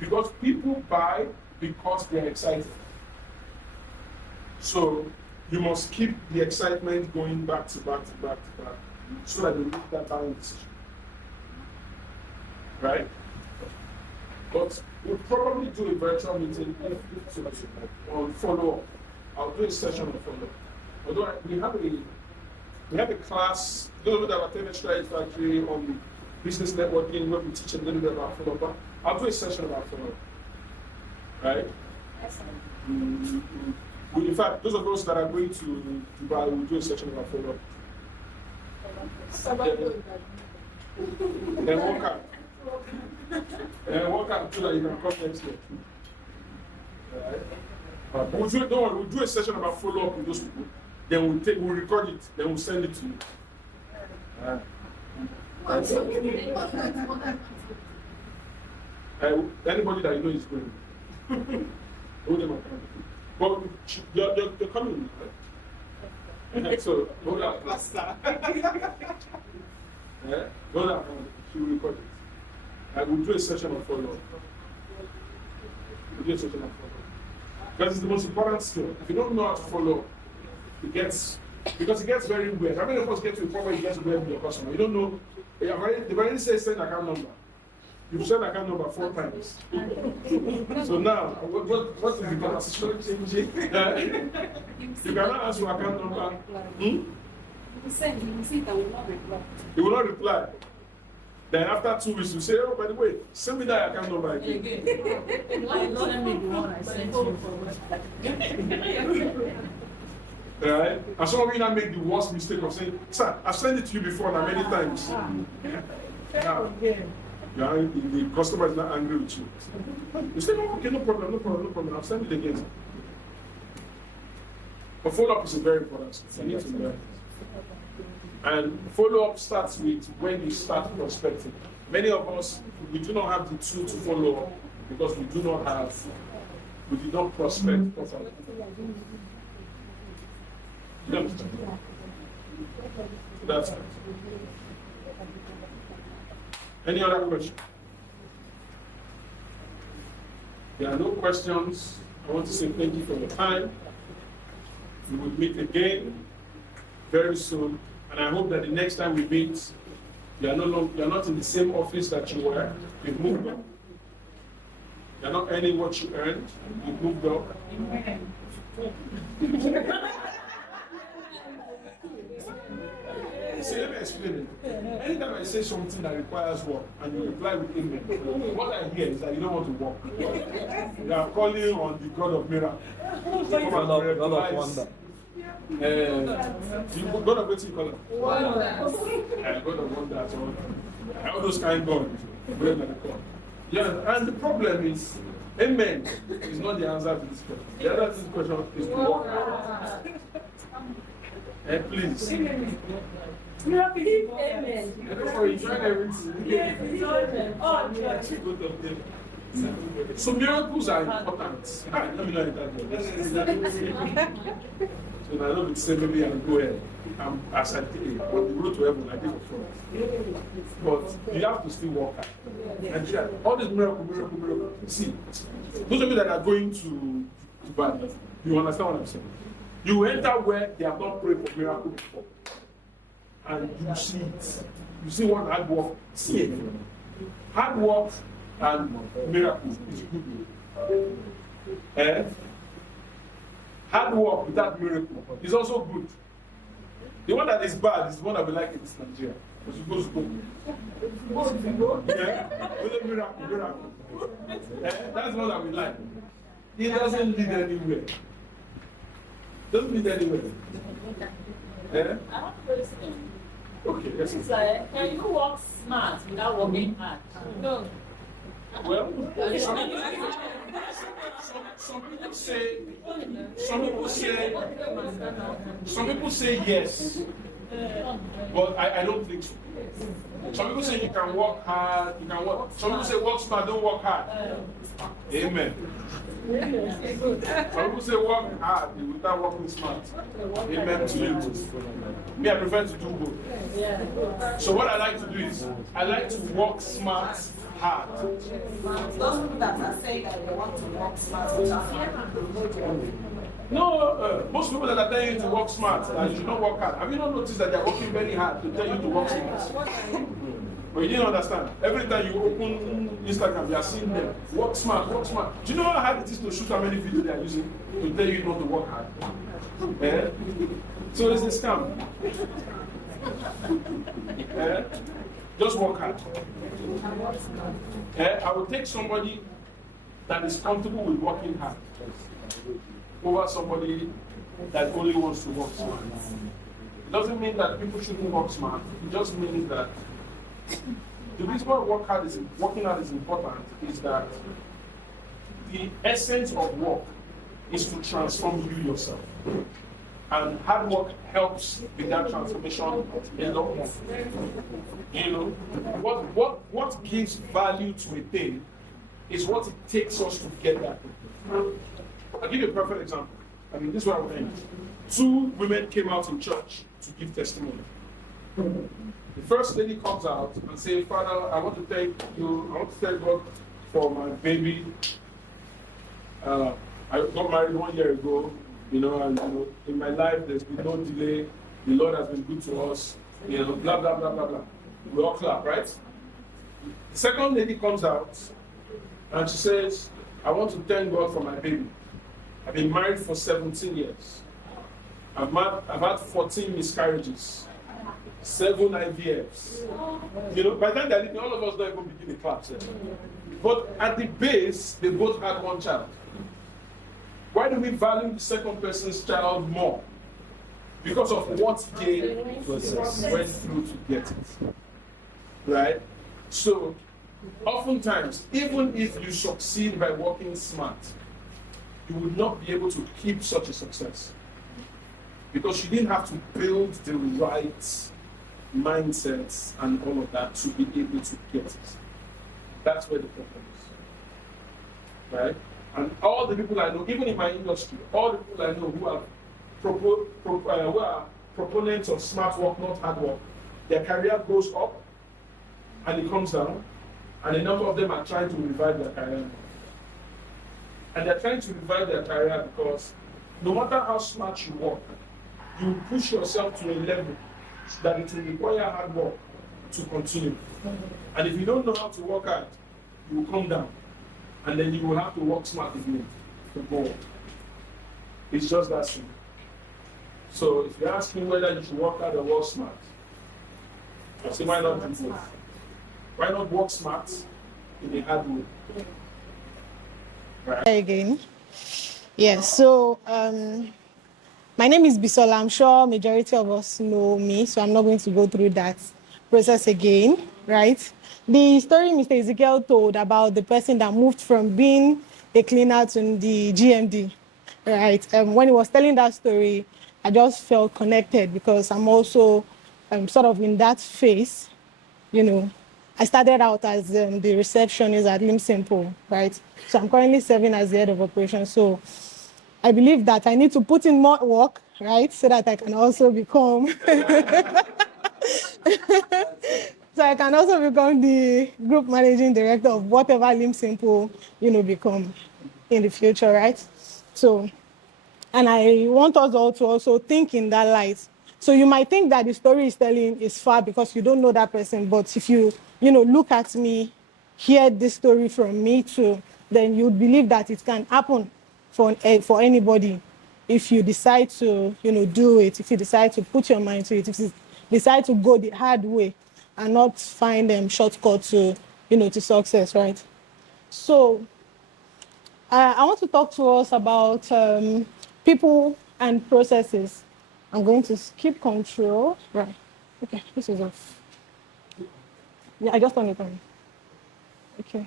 Because people buy because they are excited. So you must keep the excitement going back to back so that you make that buying decision. Right? But we'll probably do a virtual meeting on follow-up. I'll do a session on follow-up. Although we have a class, those that are attending Strategy Factory on business networking, where we teach a little bit about follow-up. I'll do a session about follow-up. Right? In fact, those of us that are going to Dubai will do a session about follow-up. Then walk out. So that you can come next year. Don't worry, we'll do a session about follow-up with those people. Then we'll record it, then we'll send it to you. Anybody that you know is going. Hold them accountable. But you're coming, right? So, hold that plaster. Hold that accountable. She will record it. We'll do a session of follow-up. We'll do a session of follow-up. Because it's the most important skill. If you don't know how to follow, because it gets very weird. How many of us get to a point where you get to weird with your customer? You don't know. They've already said send account number. You've sent account number 4 times. So now, what is the conversation? You cannot ask for account number. You see it, I will not reply. He will not reply. Then after 2 weeks, you say, oh, by the way, send me that account number again. Right? And some of you now make the worst mistake of saying, sir, I've sent it to you before now many times. Now, the customer is not angry with you. You say, oh, okay, no problem. I'll send it again. But follow-up is a very important skill. You need to learn. And follow-up starts with when you start prospecting. Many of us, we do not have the tool to follow up because we did not prospect properly. You understand? That's it. Any other question? There are no questions. I want to say thank you for your time. We will meet again very soon. And I hope that the next time we meet, you're not in the same office that you were. You've moved up. You're not earning what you earned. You've moved up. See, let me explain it. Anytime I say something that requires work and you reply with amen, what I hear is that you don't want to work. You are calling on the God of miracles. God of wonder. God of what you call it? God of wonder. All those kind of God. Yeah, and the problem is, amen is not the answer to this question. The answer to this question is to work. Please. Amen. So miracles are important. Let me know that. So I know it's maybe I'll go ahead. As I take on the road to heaven, I take a front. But you have to still walk out. And all this miracle. See, those of you that are going to Dubai, you understand what I'm saying? You enter where they have not prayed for miracle before. And you see it. You see what hard work. See it. Hard work and miracle is good. Hard work without miracle is also good. The one that is bad is the one that we like in this Nigeria. Because you go to school. With a miracle. That's the one that we like. It doesn't lead anywhere. Doesn't lead anywhere. I have a question. Okay, yes. Can you work smart without working hard? No. Well, some people say yes, but I don't think so. Some people say you can work hard, you can work. Some people say work smart, don't work hard. Amen. Some people say work hard without working smart. Amen to you. Me, I prefer to do both. So what I like to do is I like to work smart, hard. Those people that are saying that they want to work smart, no, most people that are telling you to work smart, you should not work hard. Have you not noticed that they are working very hard to tell you to work smart? But you didn't understand. Every time you open Instagram, you are seeing them. Work smart, work smart. Do you know how hard it is to shoot how many videos they are using to tell you not to work hard? So it's a scam. Just work hard. I will take somebody that is comfortable with working hard over somebody that only wants to work smart. It doesn't mean that people shouldn't work smart. It just means that the reason why working hard is important is that the essence of work is to transform you yourself. And hard work helps with that transformation a lot more. You know, what gives value to a thing is what it takes us to get that thing. I'll give you a perfect example. I mean, this is what I would end. Two women came out in church to give testimony. The first lady comes out and says, Father, I want to thank God for my baby. I got married 1 year ago, and in my life there's been no delay. The Lord has been good to us, blah, blah, blah, blah, blah. We all clap, right? The second lady comes out and she says, I want to thank God for my baby. I've been married for 17 years. I've had 14 miscarriages, 7 IVFs. By the time they're leaving, all of us don't even begin the claps. But at the base, they both had one child. Why do we value the second person's child more? Because of what they went through to get it. Right? So, oftentimes, even if you succeed by working smart, you would not be able to keep such a success. Because you didn't have to build the right mindsets and all of that to be able to get it. That's where the problem is. Right? And all the people I know, even in my industry, all the people I know who are proponents of smart work, not hard work, their career goes up and it comes down, and a number of them are trying to revive their career. And they're trying to revive their career because no matter how smart you work, you push yourself to a level that it will require hard work to continue. And if you don't know how to work hard, you will come down. And then you will have to work smart again to go. It's just that simple. So if you ask me whether you should work hard or work smart, I say why not do both? Why not work smart in a hard way? Right. Again. Yes, so my name is Bisola. I'm sure majority of us know me, so I'm not going to go through that process again, right? The story Mr. Ezekiel told about the person that moved from being a cleaner to the GMD, right? When he was telling that story, I just felt connected because I'm also sort of in that phase, I started out as the receptionist at Limbsimple, right? So I'm currently serving as the head of operations. So I believe that I need to put in more work, right? So that I can also become the group managing director of whatever Limbsimple, become in the future, right? So, and I want us all to also think in that light. So you might think that the story is telling is far because you don't know that person, but if you, look at me, hear this story from me too, then you believe that it can happen for anybody if you decide to, do it, if you decide to put your mind to it, if you decide to go the hard way and not find them shortcuts to, to success, right? So I want to talk to us about people and processes. I'm going to skip control. Right. Okay, this is off. Yeah, I just turned it on. Okay.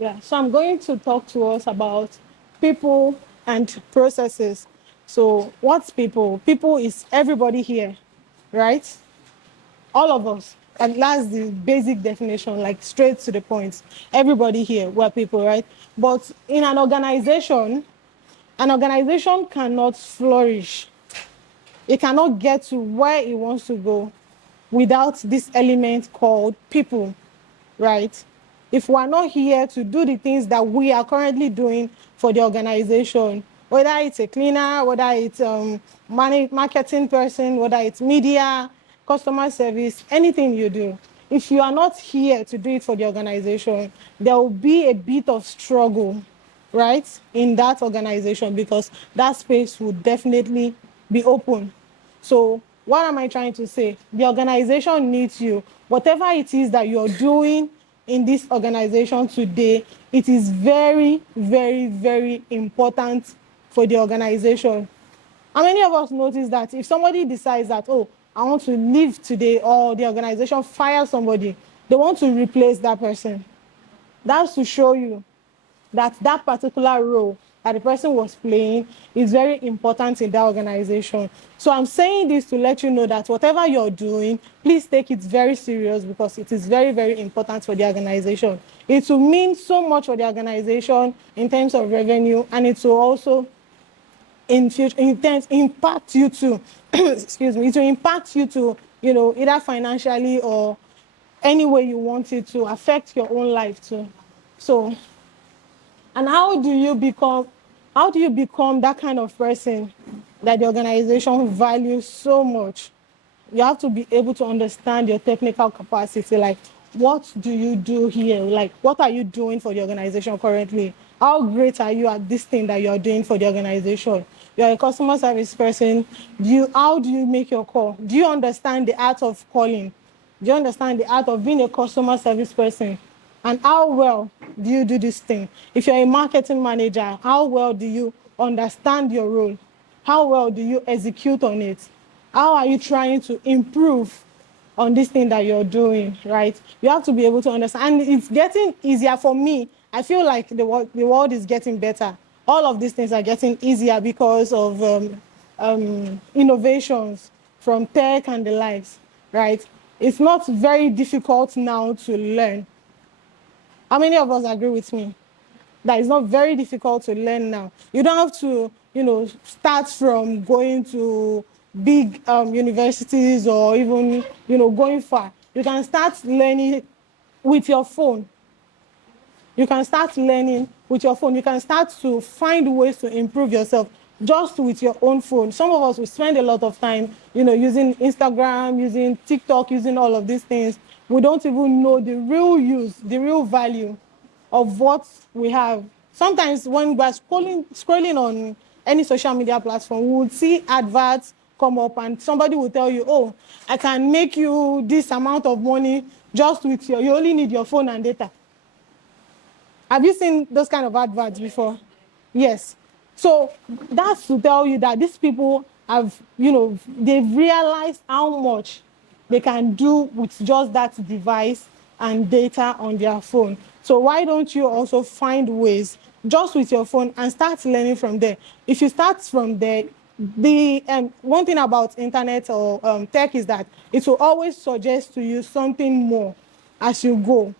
Yeah, so I'm going to talk to us about people and processes. So what's people? People is everybody here, right? All of us. And that's the basic definition, like straight to the point. Everybody here, we're people, right? But in an organization cannot flourish. It cannot get to where it wants to go without this element called people, right? If we're not here to do the things that we are currently doing for the organization, whether it's a cleaner, whether it's marketing person, whether it's media, customer service, anything you do, if you are not here to do it for the organization, there will be a bit of struggle, right, in that organization because that space will definitely be open. So what am I trying to say? The organization needs you. Whatever it is that you're doing in this organization today, it is very, very, very important for the organization. How many of us notice that if somebody decides that, oh, I want to leave today, or the organization fires somebody, they want to replace that person? That's to show you that that particular role that the person was playing is very important in that organization. So I'm saying this to let you know that whatever you're doing, please take it very serious because it is very, very important for the organization. It will mean so much for the organization in terms of revenue, and it will also in future in terms impact you to excuse me, it will impact you to, you know, either financially or any way you want it to affect your own life too. So, and how do you become that kind of person that the organization values so much? You have to be able to understand your technical capacity. Like, what do you do here? Like, what are you doing for the organization currently? How great are you at this thing that you're doing for the organization? You're a customer service person. How do you make your call? Do you understand the art of calling? Do you understand the art of being a customer service person? And how well do you do this thing? If you're a marketing manager, how well do you understand your role? How well do you execute on it? How are you trying to improve on this thing that you're doing, right? You have to be able to understand. And it's getting easier for me. I feel like the world is getting better. All of these things are getting easier because of innovations from tech and the likes, right? It's not very difficult now to learn. How many of us agree with me? That it's not very difficult to learn now. You don't have to, you know, start from going to big universities or even, you know, going far. You can start learning with your phone. You can start learning with your phone. You can start to find ways to improve yourself just with your own phone. Some of us will spend a lot of time, you know, using Instagram, using TikTok, using all of these things. We don't even know the real use, the real value of what we have. Sometimes when we're scrolling on any social media platform, we would see adverts come up and somebody will tell you, oh, I can make you this amount of money just with you only need your phone and data. Have you seen those kind of adverts before? Yes. So that's to tell you that these people have, you know, they've realized how much they can do with just that device and data on their phone. So why don't you also find ways just with your phone and start learning from there? If you start from there, the one thing about internet or tech is that it will always suggest to you something more as you go.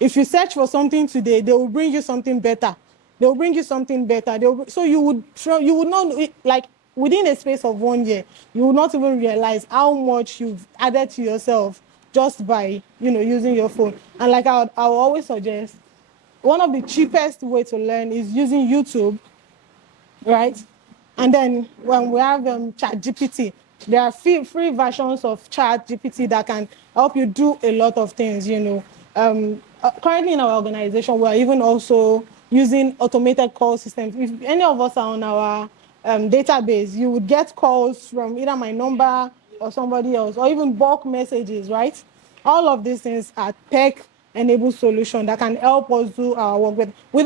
If you search for something today, they will bring you something better. They will bring you something better. So you would not, like, within a space of 1 year, you will not even realize how much you've added to yourself just by, you know, using your phone. And like I will always suggest, one of the cheapest way to learn is using YouTube, right? And then when we have ChatGPT, there are free versions of ChatGPT that can help you do a lot of things, you know. Currently in our organization, we are even also using automated call systems. If any of us are on our database, you would get calls from either my number or somebody else, or even bulk messages, right? All of these things are tech-enabled solutions that can help us do our work. But we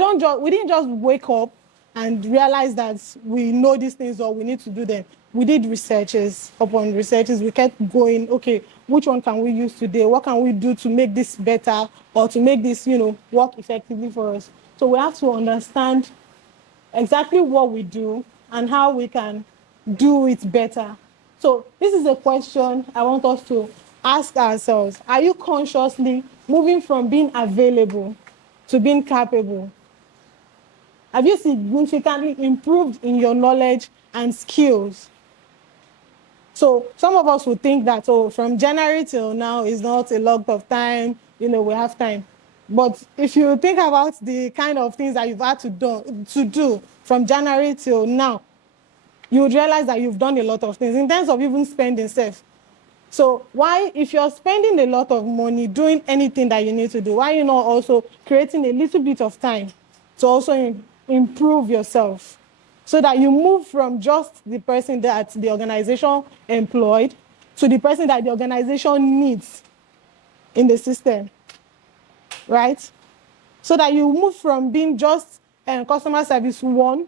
didn't just wake up and realize that we know these things or we need to do them. We did researches upon researches. We kept going, okay, which one can we use today? What can we do to make this better or to make this, you know, work effectively for us? So we have to understand exactly what we do and how we can do it better. So this is a question I want us to ask ourselves. Are you consciously moving from being available to being capable? Have you significantly improved in your knowledge and skills? So some of us would think that, oh, from January till now is not a lot of time, you know, we have time. But if you think about the kind of things that you've had to do from January till now, you would realize that you've done a lot of things in terms of even spending stuff. So why, if you're spending a lot of money doing anything that you need to do, why are you not also creating a little bit of time to also improve yourself so that you move from just the person that the organization employed to the person that the organization needs in the system, right? So that you move from being just customer service 1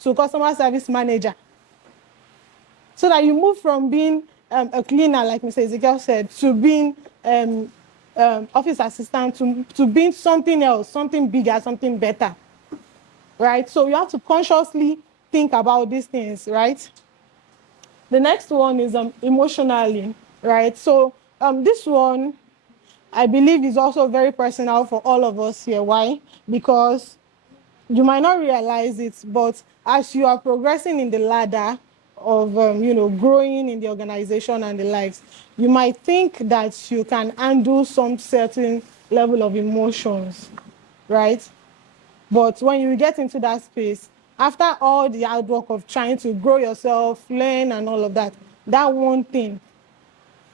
to customer service manager. So that you move from being a cleaner, like Mr. Ezekiel said, to being office assistant, to being something else, something bigger, something better. right? So you have to consciously think about these things, right? The next one is emotionally, right? So this one, I believe, is also very personal for all of us here. Why? Because you might not realize it, but as you are progressing in the ladder of growing in the organization and the likes, you might think that you can handle some certain level of emotions, right? But when you get into that space, after all the hard work of trying to grow yourself, learn and all of that, that one thing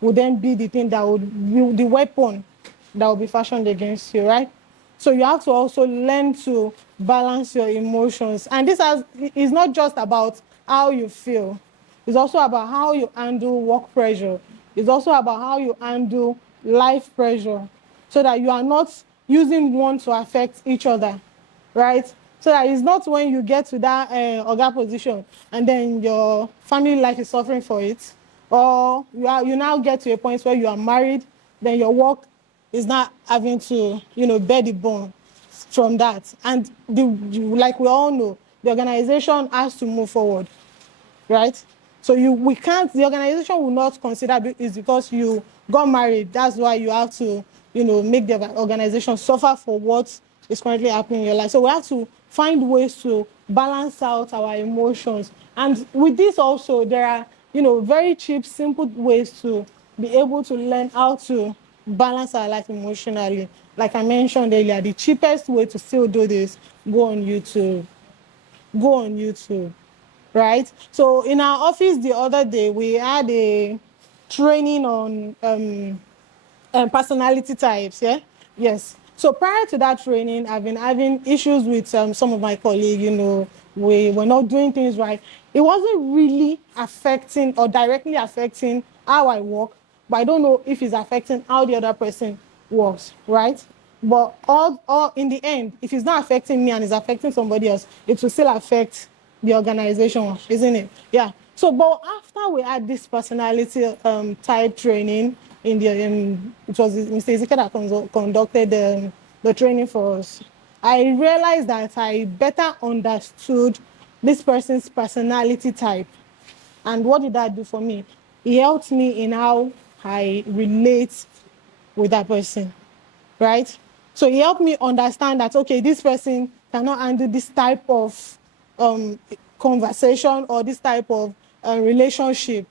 would then be the thing that would be the weapon that will be fashioned against you, right? So you have to also learn to balance your emotions. And is not just about how you feel. It's also about how you handle work pressure. It's also about how you handle life pressure so that you are not using one to affect each other, right? So that it's not when you get to that oga position and then your family life is suffering for it, or you now get to a point where you are married, then your work is not having to bear the burn from that. And like we all know, the organization has to move forward, right? So we can't, the organization will not consider it's because you got married, that's why you have to, make the organization suffer for what is currently happening in your life. So we have to find ways to balance out our emotions. And with this also, there are, very cheap, simple ways to be able to learn how to balance our life emotionally. Like I mentioned earlier, the cheapest way to still do this, go on YouTube. Go on YouTube, right? So in our office the other day, we had a training on personality types, yeah? Yes. So prior to that training, I've been having issues with some of my colleagues, we were not doing things right. It wasn't really affecting or directly affecting how I work, but I don't know if it's affecting how the other person works, right? But all in the end, if it's not affecting me and it's affecting somebody else, it will still affect the organization, isn't it? Yeah. So, but after we had this personality type training it was Mr. Ezekiel that conducted the training for us. I realized that I better understood this person's personality type. And what did that do for me? It helped me in how I relate with that person, right? So he helped me understand that, okay, this person cannot handle this type of conversation or this type of relationship.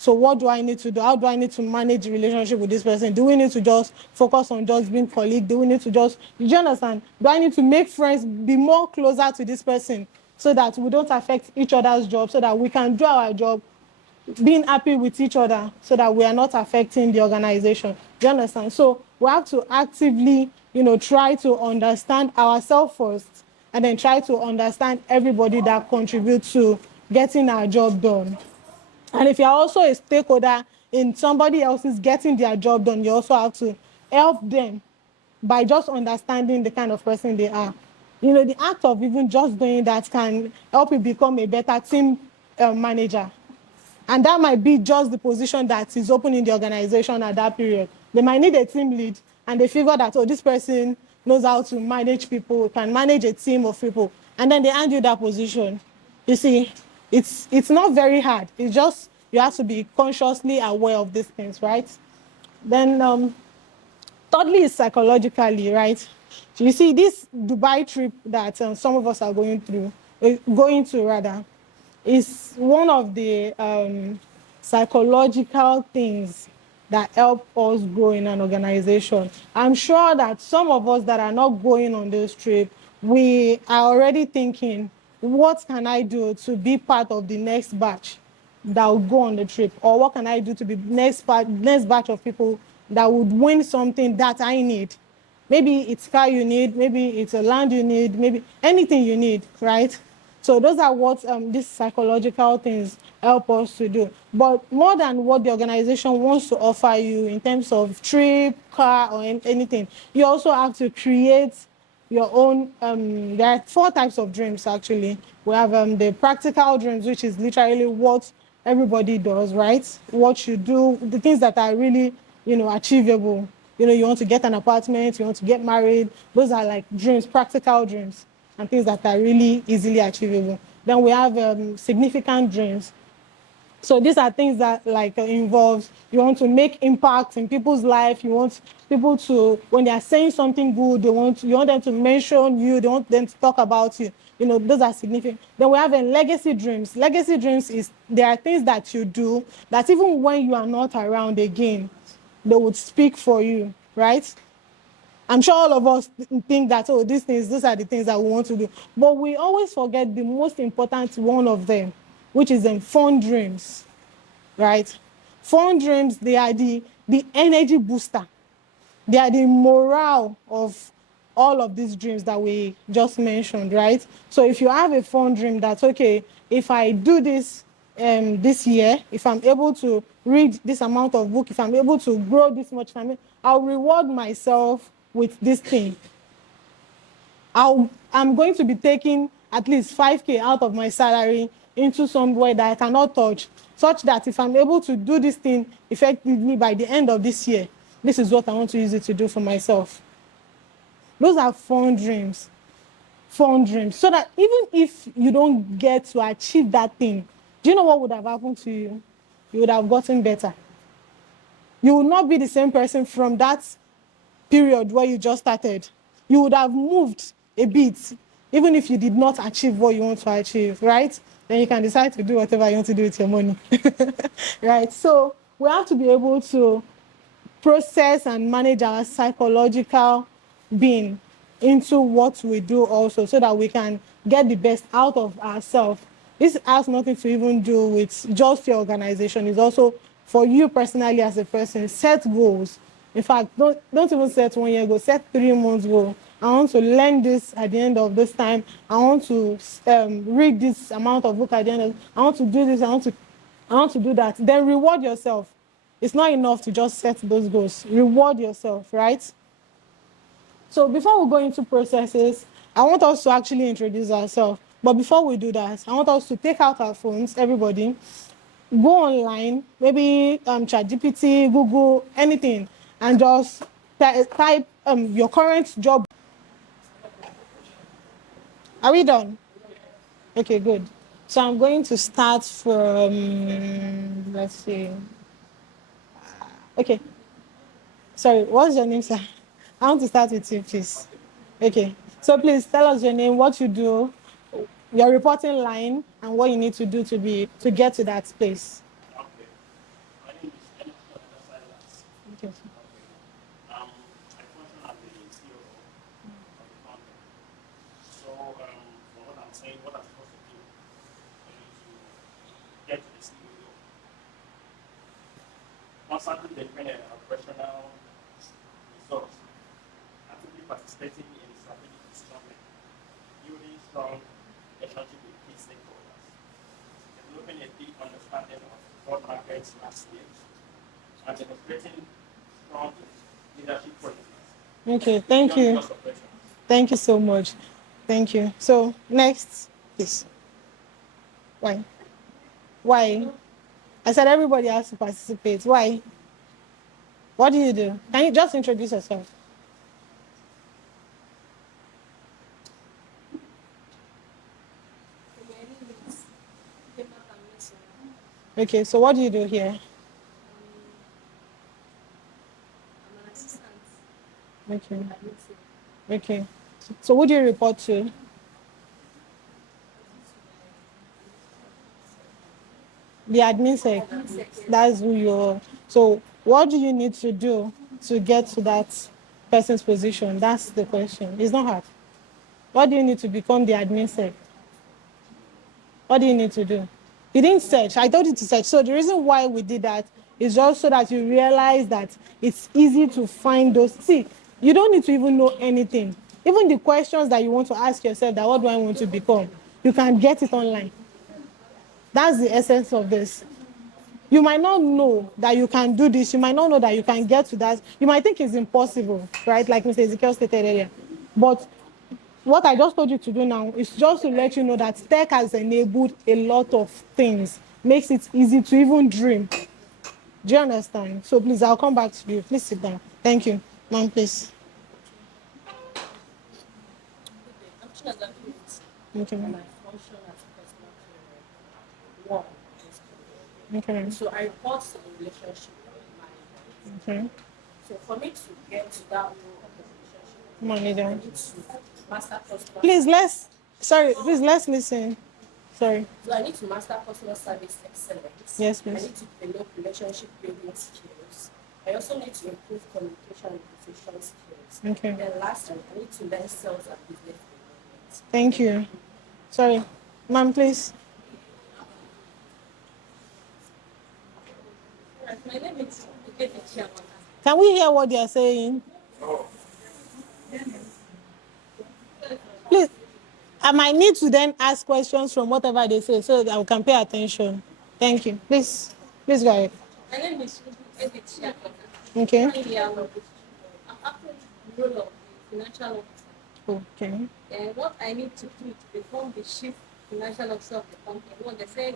So what do I need to do? How do I need to manage the relationship with this person? Do we need to just focus on just being colleague? Do we need to do you understand? Do I need to make friends, be more closer to this person so that we don't affect each other's job, so that we can do our job being happy with each other so that we are not affecting the organization. Do you understand? So we have to actively, try to understand ourselves first and then try to understand everybody that contributes to getting our job done. And if you're also a stakeholder in somebody else's getting their job done, you also have to help them by just understanding the kind of person they are. The act of even just doing that can help you become a better team manager. And that might be just the position that is open in the organization at that period. They might need a team lead, and they figure that, oh, this person knows how to manage people, can manage a team of people, and then they hand you that position. You see, it's not very hard. It's just you have to be consciously aware of these things, right? Then thirdly is psychologically, right? So you see, this Dubai trip that some of us are going to rather, is one of the psychological things that help us grow in an organization. I'm sure that some of us that are not going on this trip, we are already thinking, what can I do to be part of the next batch that will go on the trip? Or what can I do to be next batch of people that would win something that I need? Maybe it's car you need, maybe it's a land you need, maybe anything you need, right? So those are what these psychological things help us to do. But more than what the organization wants to offer you in terms of trip, car, or anything, you also have to create your own. There are 4 types of dreams, actually. We have the practical dreams, which is literally what everybody does, right? What you do, the things that are really, achievable. You want to get an apartment, you want to get married. Those are like dreams, practical dreams. and things that are really easily achievable. Then we have significant dreams. So these are things that involves you want to make impact in people's life. You want people to, when they are saying something good, you want them to mention you. They want them to talk about you. Those are significant. Then we have legacy dreams. Legacy dreams is there are things that you do that even when you are not around again, they would speak for you, right? I'm sure all of us think that, oh, these are the things that we want to do. But we always forget the most important one of them, which is fun dreams, right? Fun dreams, they are the energy booster. They are the morale of all of these dreams that we just mentioned, right? So if you have a fun dream that's, okay, if I do this this year, if I'm able to read this amount of book, if I'm able to grow this much, I'll reward myself with this thing. I'm going to be taking at least 5K out of my salary into somewhere that I cannot touch, such that if I'm able to do this thing effectively by the end of this year, this is what I want to use it to do for myself. Those are fun dreams. Fun dreams. So that even if you don't get to achieve that thing, do you know what would have happened to you? You would have gotten better. You will not be the same person from that period where you just started. You would have moved a bit, even if you did not achieve what you want to achieve, right? Then you can decide to do whatever you want to do with your money, right? So we have to be able to process and manage our psychological being into what we do also, so that we can get the best out of ourselves. This has nothing to even do with just your organization. It's also for you personally as a person. Set goals. In fact, don't even set 1 year goal, set 3 months goal. I want to learn this at the end of this time. I want to read this amount of book at the end of, I want to do this, I want to do that. Then reward yourself. It's not enough to just set those goals. Reward yourself, right? So before we go into processes, I want us to actually introduce ourselves. But before we do that, I want us to take out our phones, everybody, go online, maybe ChatGPT, Google, anything, and just type your current job. Are we done? Okay, good. So I'm going to start from, let's see. Okay. Sorry, what's your name, sir? I want to start with you, please. Okay. So please tell us your name, what you do, your reporting line, and what you need to do to get to that place. Okay. I function as the CEO of the company. So, from what I'm saying, what I'm supposed to do for me to get to the CEO, constantly delivering operational results, actively participating in strategic development, building strong relationship with key stakeholders, developing a deep understanding of what markets landscape, and demonstrating strong leadership qualities. Okay, thank you. Thank you so much. Thank you. So next, please. Why? Why? I said everybody has to participate. Why? What do you do? Can you just introduce yourself? Okay, so what do you do here? Okay. Okay. So who do you report to? The admin sec. That's who you're. So what do you need to do to get to that person's position? That's the question. It's not hard. What do you need to become the admin sec? What do you need to do? You didn't search. I told you to search. So the reason why we did that is just so that you realize that it's easy to find those. See, you don't need to even know anything. Even the questions that you want to ask yourself, that what do I want to become, you can get it online. That's the essence of this. You might not know that you can do this. You might not know that you can get to that. You might think it's impossible, right? Like Mr. Ezekiel stated earlier. But what I just told you to do now is just to let you know that tech has enabled a lot of things, makes it easy to even dream. Do you understand? So please, I'll come back to you. Please sit down. Thank you. Ma'am, please. Okay. and I function as a personal trainer. One. Okay. So I report to the relationship management. Okay. So for me to get to that role of the relationship, I Manager. need to master customer. Please let's listen. Sorry. So I need to master customer service excellence. Yes, I please. need to develop relationship building skills. I also need to improve communication and decision skills. Okay. Then lastly, I need to learn sales and business development. Thank you. Sorry. Ma'am, please. Alright, my name is Ikedichia. Can we hear what they are saying? Please, I might need to then ask questions from whatever they say so that we can pay attention. Thank you. Please go ahead. My name is Ikedichia. Okay. I'm after the role of financial officer. Okay. And what I need to do to become the chief financial officer of the company, one, they said,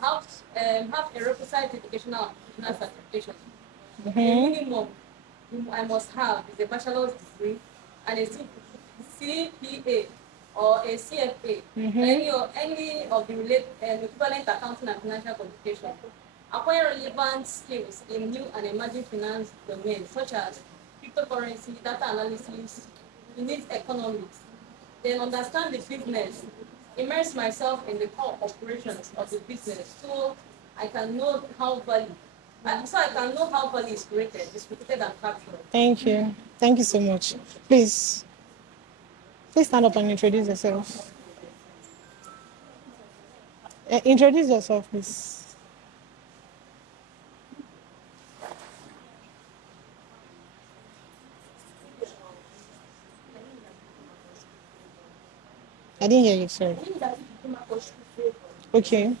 have a requisite educational and professional certification. The minimum I must have is a bachelor's degree and a CPA or a CFA, any of the related equivalent accounting and financial qualification. Acquire relevant skills in new and emerging finance domains such as cryptocurrency, data analysis, unit economics. Then understand the business, immerse myself in the core operations of the business so I can know how value is created, distributed, and captured. Thank you. Thank you so much. Please stand up and introduce yourself. Introduce yourself, please. I didn't hear you, sorry. Okay.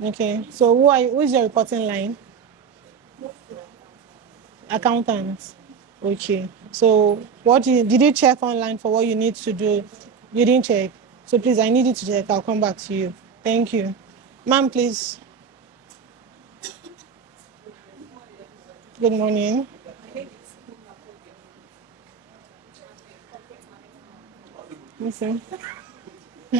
Okay. So who is your reporting line? Accountant. Okay. So did you check online for what you need to do? You didn't check. So please, I need you to check. I'll come back to you. Thank you. Ma'am, please. Good morning. Listen. I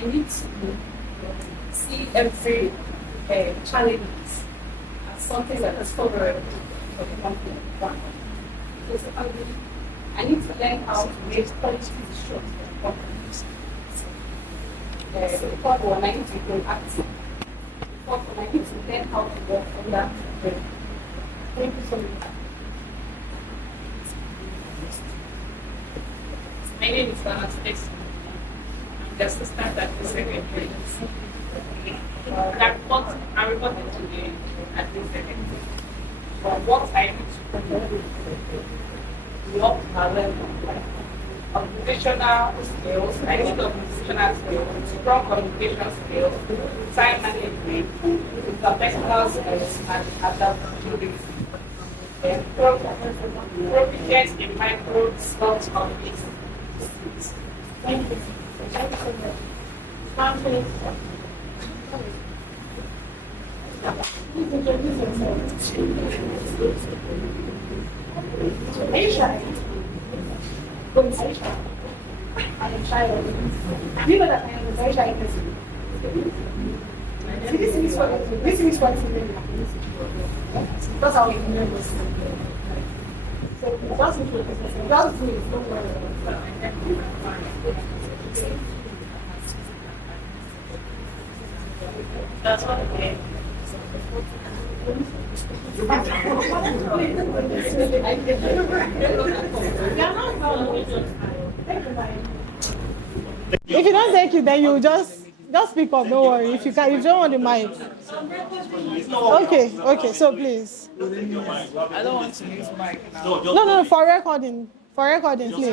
need to see every challenge as something that is favorable for the company. Because I need to learn how to make policy decisions for the company. The third one, I need to be active. The fourth one, I need to learn how to work on that. Thank you so much. My name is Lana Stacy. I'm the assistant at the secretary. I'm reporting to the secretary. But what I need to do is up my level. Organizational skills, I need organizational skills, strong communication skills, time management, interpersonal skills, and adaptability. Proficient in micro skills of this. Thank you. Thank you so much. Please introduce yourself. Aisha. Aisha. I am shy. Do you know that I am a very shy person? See, this is what that's how we nervous. So just introduce yourself. Just do it. Don't worry about it. That's what it is. If you don't take it, then you just speak up. Don't worry. If you don't want the mic. Okay. So please. I don't want to use mic now. No. For recording, please.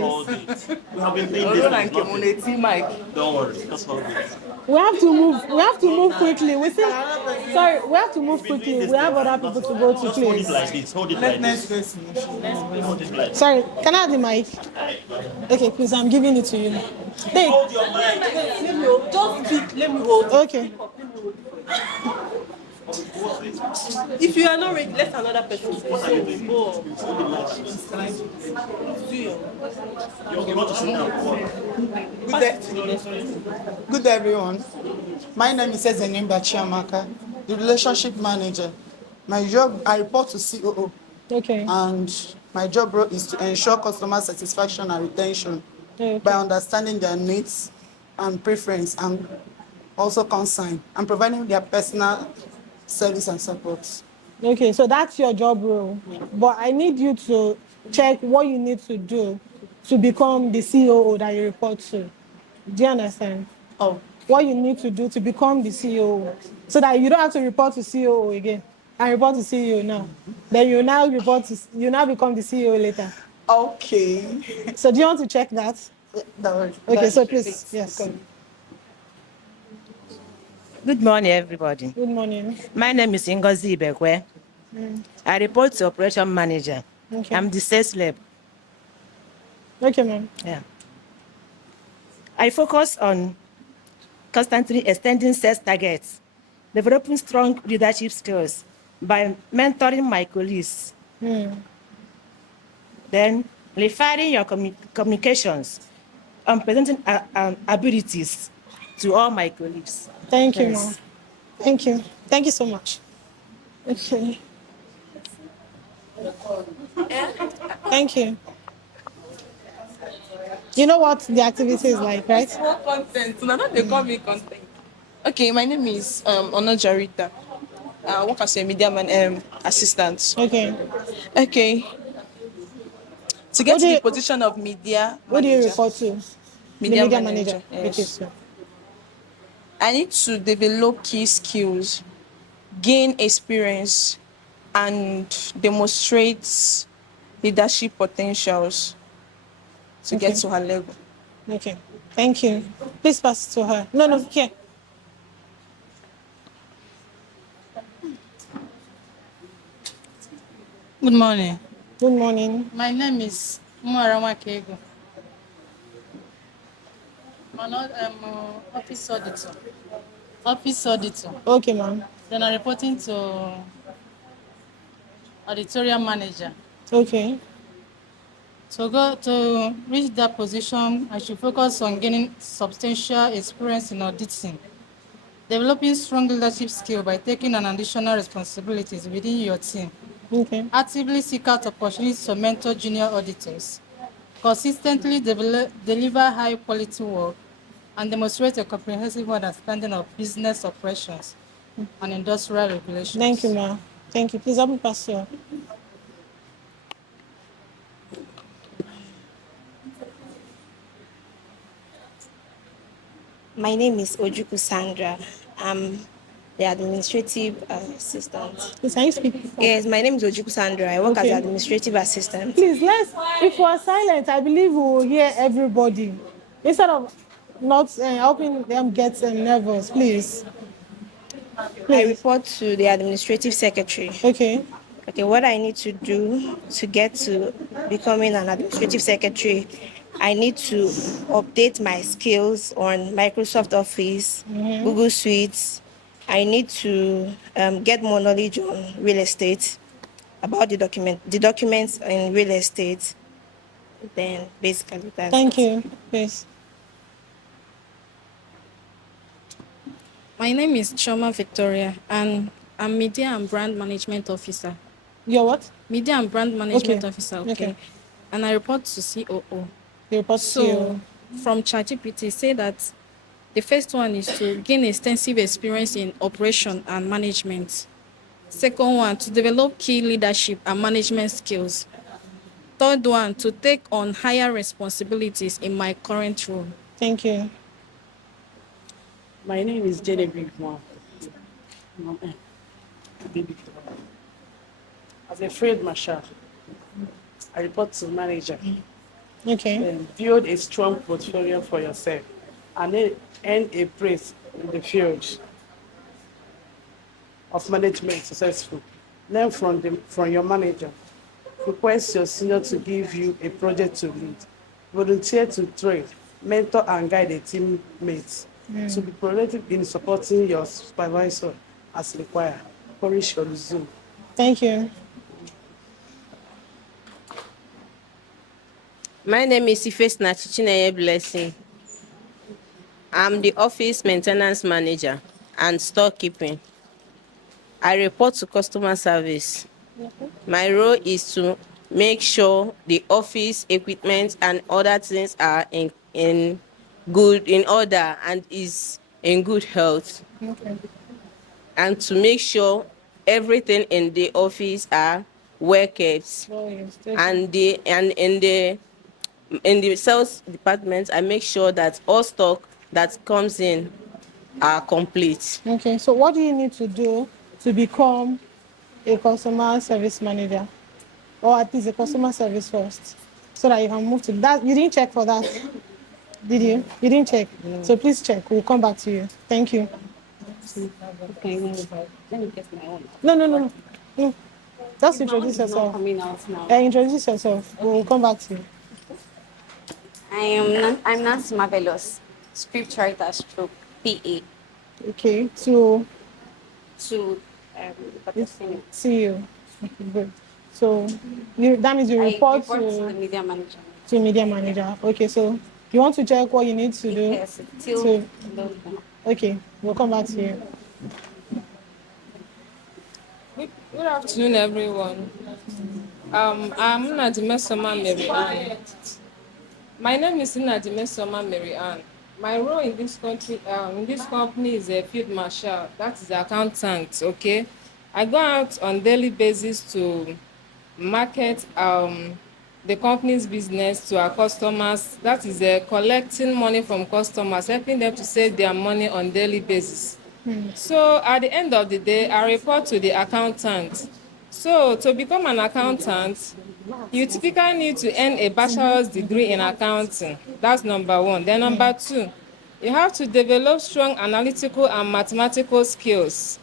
We have been playing this like mic. Don't worry, just hold it. We have to move quickly. We have to move quickly. We have other people to go to, Just hold it please. like this. Hold it like this. Hold it like this. Sorry, can I have the mic? Okay, please, I'm giving it to you. Take. Hold your mic. Just speak. Let me hold. Okay. If you are not ready, let another person say so. Go. Do your. You want to sit down? Good everyone. My name is Ezenimba Chiamaka, the relationship manager. My job, I report to COO, Okay. and my job role is to ensure customer satisfaction and retention Okay. by understanding their needs and preference and also consign and providing their personal service and support. Okay, so that's your job role. But I need you to check what you need to do to become the COO that you report to. Do you understand? Oh, What you need to do to become the COO so that you don't have to report to COO again and report to CEO now. Then you now become the CEO later. okay. So do you want to check that? Okay, so please, yes. Good morning, everybody. Good morning. My name is Ngozi Ibekwe. I report to Operation Manager. Okay. I'm the sales lab. Okay, ma'am. Yeah. I focus on constantly extending sales targets, developing strong leadership skills by mentoring my colleagues. Then refining your communications and presenting abilities to all my colleagues. Thank you, Yes. ma'am. Thank you. Thank you so much. Okay. Thank you. You know what the activity is like, right? More content. Now they call me content. Okay, my name is Onojarita. I work as a media assistant. Okay. Okay. To get What to do the you- position of media What do you manager, report to? media The media manager, manager. Okay, yes. so. I need to develop key skills, gain experience, and demonstrate leadership potentials to get Okay. to her level. Okay. Thank you. Please pass it to her. No, here. Good morning. Good morning. My name is Muarama Kego. I'm office auditor. Office auditor. Okay, ma'am. Then I'm reporting to auditorium manager. Okay. To reach that position, I should focus on gaining substantial experience in auditing, developing strong leadership skill by taking on additional responsibilities within your team. Okay. Actively seek out opportunities to mentor junior auditors, consistently deliver high quality work, and demonstrate a comprehensive understanding of business operations and industrial regulations. Thank you, ma'am. Thank you. Please help me pass here. My name is Ojuku Sandra. I'm the administrative assistant. Please, can you speak? Yes, my name is Ojuku Sandra. I work as Okay. the administrative assistant. Please, if we are silent, I believe we will hear everybody. Instead of not helping them get nervous, please. I report to the administrative secretary. Okay. Okay, what I need to do to get to becoming an administrative secretary, I need to update my skills on Microsoft Office, Google Suites. I need to get more knowledge on real estate, about the documents in real estate. Then basically that's Thank it. you. Please. My name is Choma Victoria, and I'm Media and Brand Management Officer. You're what? Media and Brand Management Okay. Officer, okay. Okay. And I report to COO. You report to So, from ChatGPT, say that the first one is to gain extensive experience in operation and management. Second one, to develop key leadership and management skills. Third one, to take on higher responsibilities in my current role. Thank you. My name is Genevieve Mo. As a field marshal, I report to manager. Okay. Build a strong portfolio for yourself and then earn a praise in the field of management successful. Learn from your manager. Request your senior to give you a project to lead. Volunteer to train, mentor and guide a teammate. To be proactive in supporting your supervisor as required. polish your resume. Thank you. My name is Ifes Nachichineye Blessing. I'm the office maintenance manager and storekeeping. I report to customer service. My role is to make sure the office equipment and other things are in order and is in good health, Okay. and to make sure everything in the office are well kept. Oh, yes. Thank you. And in the sales department, I make sure that all stock that comes in are complete. Okay, so what do you need to do to become a customer service manager? Or at least a customer service first, so that you can move to that. You didn't check for that, did you? You didn't check. So please check. We'll come back to you. Thank you. Okay, let me get my own. No. Just introduce yourself. Coming out now. Introduce yourself. We'll come back to you. I'm Nancy Marvelous, scriptwriter stroke PA Okay, to Patrocinium. see you. Okay, good. So that means you report to the media manager. to media manager. Okay, so you want to check what you need to do? Yes, till to, okay, we'll come back to you. Good afternoon, everyone. I'm Nadime Soma Mary Ann. My name is Nadime Soma Mary Ann. My role in this company is a field marshal. That is the accountant. Okay, I go out on daily basis to market the company's business to our customers. That is collecting money from customers, helping them to save their money on daily basis. So at the end of the day, I report to the accountant. So to become an accountant, you typically need to earn a bachelor's degree in accounting. That's number one. Then number two, you have to develop strong analytical and mathematical skills.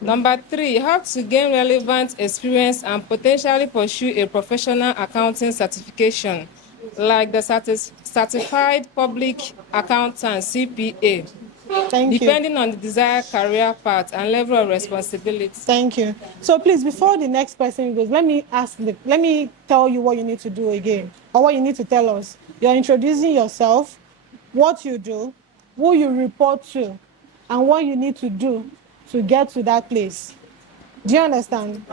Number three, you have to gain relevant experience and potentially pursue a professional accounting certification, like the Certified Public Accountant, CPA, depending on the desired career path and level of responsibility. Thank you. So please, before the next person goes, let me tell you what you need to do again, or what you need to tell us. You're introducing yourself, what you do, who you report to, and what you need to do to get to that place. Do you understand?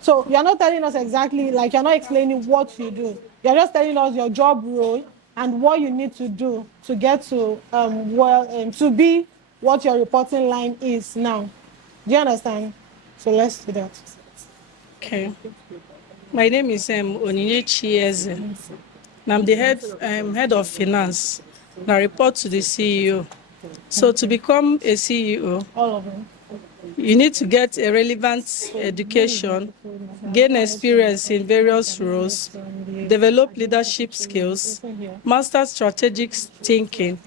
So you're not telling us exactly, like you're not explaining what you do. You're just telling us your job role and what you need to do to get to to be what your reporting line is now. Do you understand? So let's do that. Okay. My name is Onyinye Chieze. And I'm the head of finance. And I report to the CEO. So to become a CEO, all of them, you need to get a relevant education, gain experience in various roles, develop leadership skills, master strategic thinking,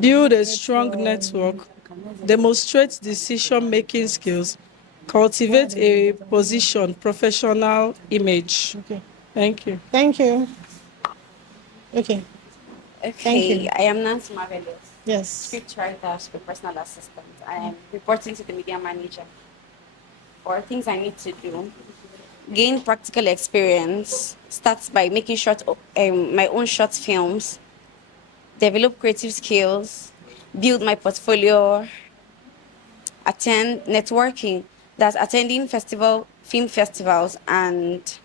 build a strong network, demonstrate decision-making skills, cultivate a professional image. Okay. Thank you. Thank you. Okay. Thank you. I am Nancy Marvelous. Yes. Scriptwriter, personal assistant. I am reporting to the media manager for things I need to do. Gain practical experience starts by making my own short films, develop creative skills, build my portfolio, attend networking, that's attending film festivals, and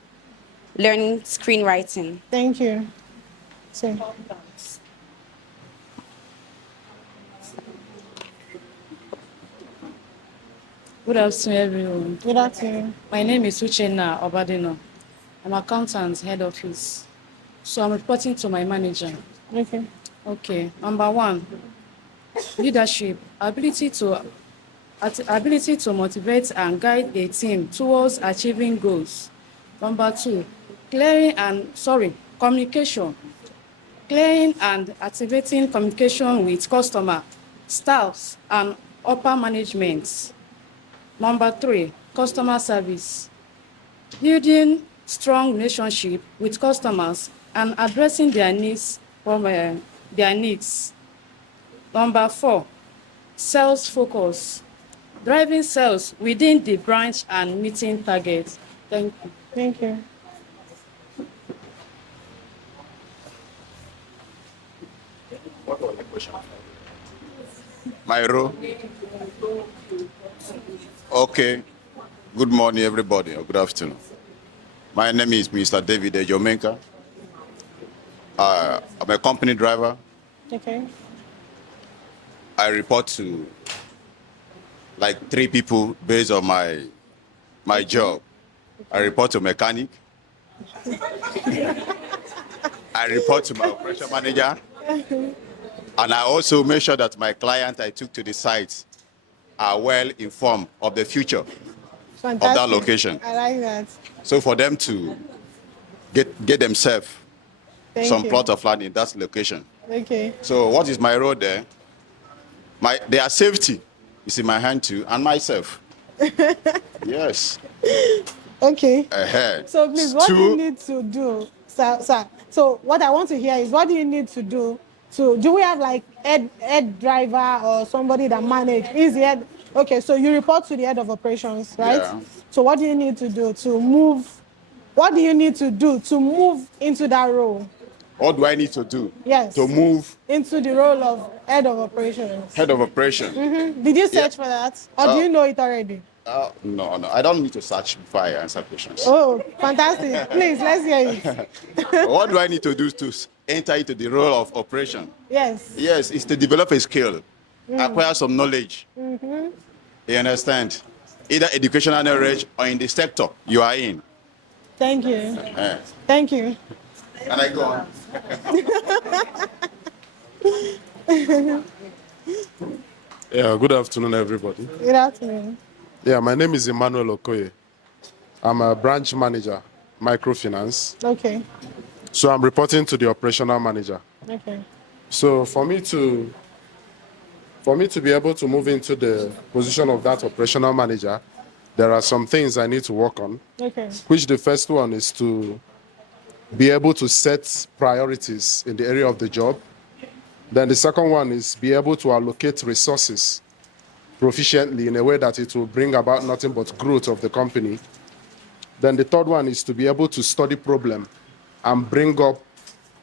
learning screenwriting. Thank you. So. Good afternoon, everyone. Good afternoon. My name is Uchenna Obadino. I'm accountant, head office. So I'm reporting to my manager. Okay. Okay. Number one, leadership, ability to motivate and guide a team towards achieving goals. Number two, communication. Clearing and activating communication with customer, staffs, and upper management. Number three, customer service. Building strong relationship with customers and addressing their needs Number four, sales focus. driving sales within the branch and meeting targets. Thank you. Thank you. What was the question? My role? Okay. Good morning, everybody, or good afternoon. My name is Mr. David Ejomenka. I'm a company driver. Okay. I report to like 3 people based on my job. I report to mechanic. I report to my operation manager. And I also make sure that my client I took to the site are well informed of the future of that location. I like that. So for them to get themselves Thank some you. plot of land in that location. Okay. So what is my role there? Their safety is in my hand too, and myself. Yes. Okay. Ahead. So please, what do you need to do, sir? So what I want to hear is, what do you need to do? Do we have like head driver or somebody that manage? Is the head? Okay, so you report to the head of operations, right? Yeah. So what do you need to do to move? What do you need to do to move into that role? What do I need to do? Yes. To move into the role of head of operations. head of operation? Did you search for that, or do you know it already? No, I don't need to search before I answer questions. Oh, fantastic! Please, let's hear it. What do I need to do to enter into the role of operation? Yes. Yes, it's to develop a skill, Mm. acquire some knowledge. Mm-hmm. You understand? Either educational knowledge or in the sector you are in. Thank you. Eh. Thank you. Can I go on? Yeah, good afternoon, everybody. Good afternoon. Yeah, my name is Emmanuel Okoye. I'm a branch manager, microfinance. Okay. So I'm reporting to the operational manager. Okay. So for me to be able to move into the position of that operational manager, there are some things I need to work on. Okay. Which the first one is to be able to set priorities in the area of the job. Then the second one is be able to allocate resources proficiently in a way that it will bring about nothing but growth of the company. Then the third one is to be able to study problem and bring up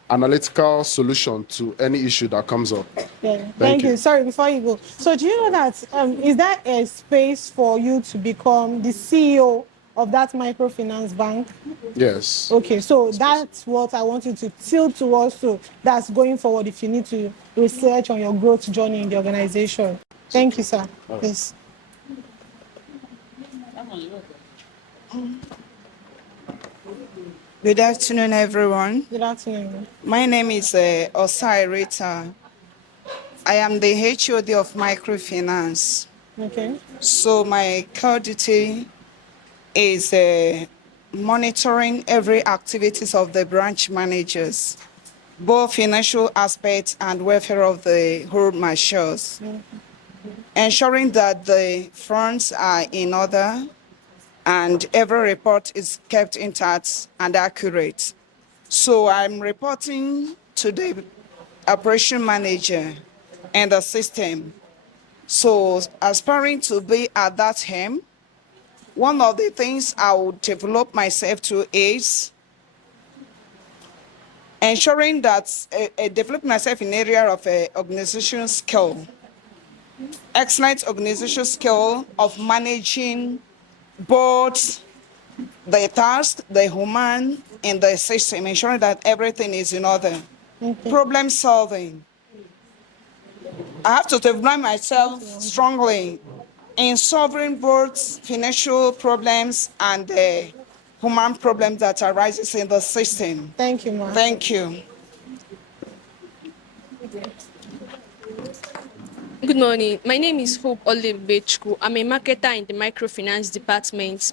analytical solution to any issue that comes up. Yeah. Thank you. Sorry, before you go. So do you know that is there a space for you to become the CEO of that microfinance bank? Yes. Okay, so that's what I want you to tilt towards. So that's going forward if you need to research on your growth journey in the organization. Thank you, sir. Yes. Good afternoon, everyone. Good afternoon. My name is Osai Rita. I am the HOD of Microfinance. Okay. So my core duty is monitoring every activities of the branch managers, both financial aspects and welfare of the whole marshals, ensuring that the funds are in order and every report is kept intact and accurate. So I'm reporting to the operation manager and the system. So aspiring to be at that helm, one of the things I would develop myself to is ensuring that I develop myself in area of organizational skill, excellent organizational skill of managing both the task, the human, and the system, ensuring that everything is in order. Problem solving. I have to develop myself strongly in solving both financial problems and the human problems that arises in the system. Thank you, ma'am. Thank you. Good morning. My name is Hope Olibechku. I'm a marketer in the microfinance department.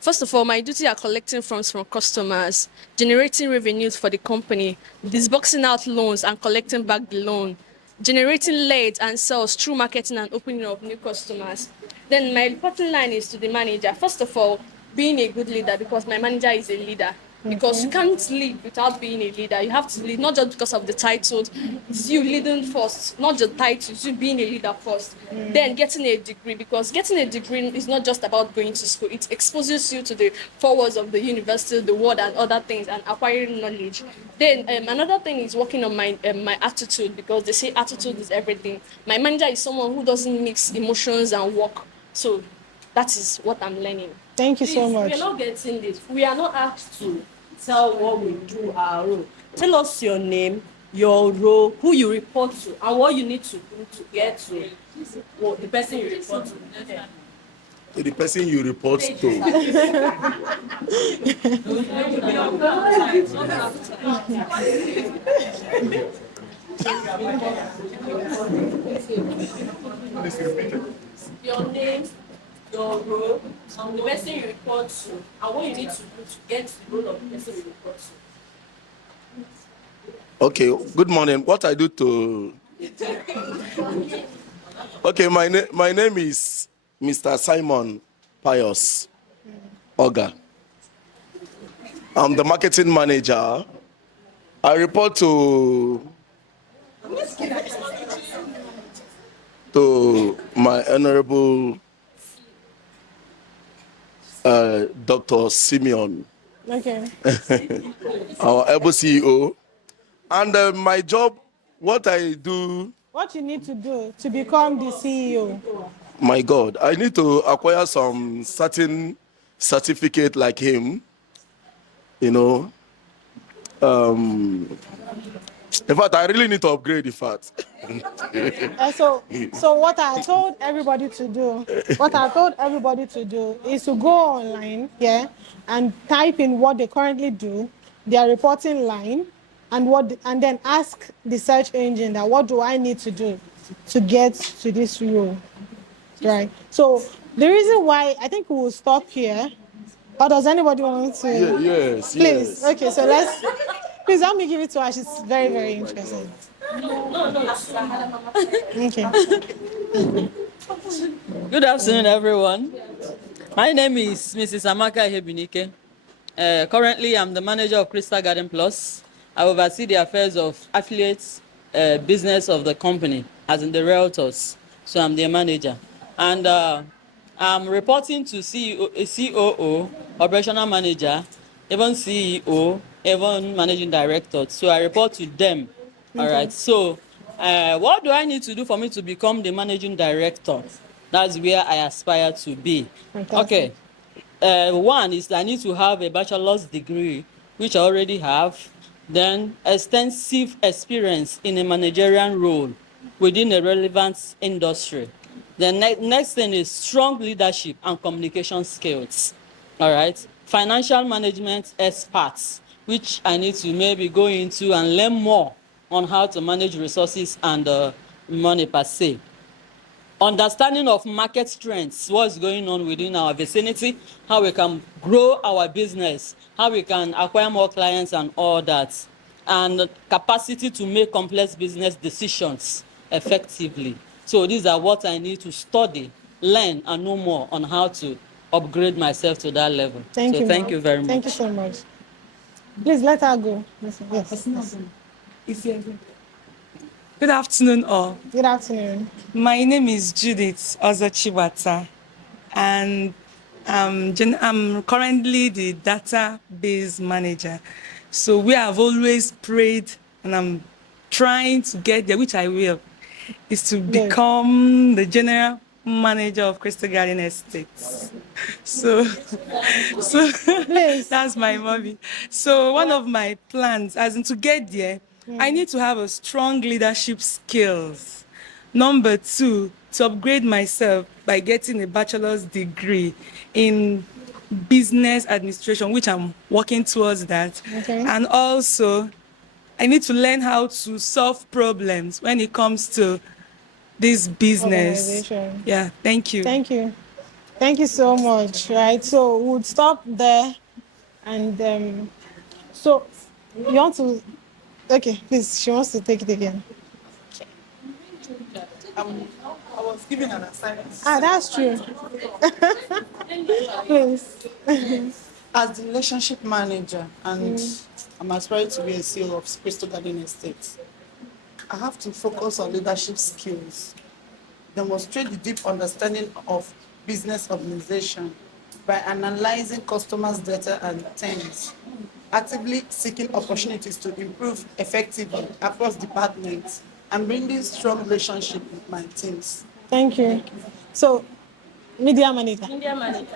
First of all, my duty are collecting funds from customers, generating revenues for the company, disbursing out loans and collecting back the loan, generating leads and sales through marketing and opening up new customers. Then my reporting line is to the manager. First of all, being a good leader, because my manager is a leader. Because you can't lead without being a leader. You have to lead not just because of the title. It's you leading first, not the title. It's you being a leader first. Then getting a degree, because getting a degree is not just about going to school. It exposes you to the forwards of the university, the world, and other things, and acquiring knowledge. Then another thing is working on my attitude, because they say attitude is everything. My manager is someone who doesn't mix emotions and work. So that is what I'm learning. Thank you so Please, much. we are not getting this. We are not asked to tell what we do our role. Tell us your name, your role, who you report to, and what you need to do to get to the person you report to. To the person you report to. Your name, your role, the person you report to, and what you need to do to get to the role of the person you report to. Okay, good morning. What I do to... Okay, my name is Mr. Simon Pius Oga. I'm the marketing manager. I report to my honorable Dr. Simeon, Okay. our able CEO. And my job, what I do, What you need to do to become the CEO? my God, I need to acquire some certain certificate like him, you know. In fact, I really need to upgrade, in fact. So what I told everybody to do, is to go online, yeah, and type in what they currently do, their reporting line, and then ask the search engine that what do I need to do to get to this role, right? So the reason why I think we will stop here, or does anybody want to? Yes, please. yes. Okay, so please help me give it to her. She's very, very interesting. Okay. Good afternoon, everyone. My name is Mrs. Amaka Ihebinike. Currently, I'm the manager of Crystal Garden Plus. I oversee the affairs of affiliates business of the company, as in the realtors. So I'm their manager. And I'm reporting to COO, operational manager, even CEO, even managing director. So I report to them. All Okay. right. So what do I need to do for me to become the managing director? That's where I aspire to be. Fantastic. Okay. One is I need to have a bachelor's degree, which I already have. Then extensive experience in a managerial role within a relevant industry. The next thing is strong leadership and communication skills. All right. Financial management experts, which I need to maybe go into and learn more on how to manage resources and money per se. Understanding of market trends, what's going on within our vicinity, how we can grow our business, how we can acquire more clients and all that, and capacity to make complex business decisions effectively. So these are what I need to study, learn, and know more on how to upgrade myself to that level. Thank you, Thank ma'am. you very much. Thank you so much. Please let her go. Yes. Good afternoon, all. Good afternoon. My name is Judith Ozochiwata, and I'm currently the database manager. So we have always prayed, and I'm trying to get there, which I will, is to become the general manager of Crystal Garden Estates. So that's my mommy. So one of my plans, as in to get there, I need to have a strong leadership skills. Number two, to upgrade myself by getting a bachelor's degree in business administration, which I'm working towards that. Okay. And also, I need to learn how to solve problems when it comes to this business. Organization. Yeah, thank you. Thank you. Thank you so much. Right. So we'll stop there, and so you want to? Okay, please. She wants to take it again. I was given an assignment. That's true. Please. As the relationship manager, and I'm aspiring to be a CEO of Crystal Garden Estate, I have to focus on leadership skills, demonstrate the deep understanding of business organization by analyzing customers' data and trends, actively seeking opportunities to improve effectively across departments, and building strong relationship with my teams. Thank you. So, media manager. Media manager.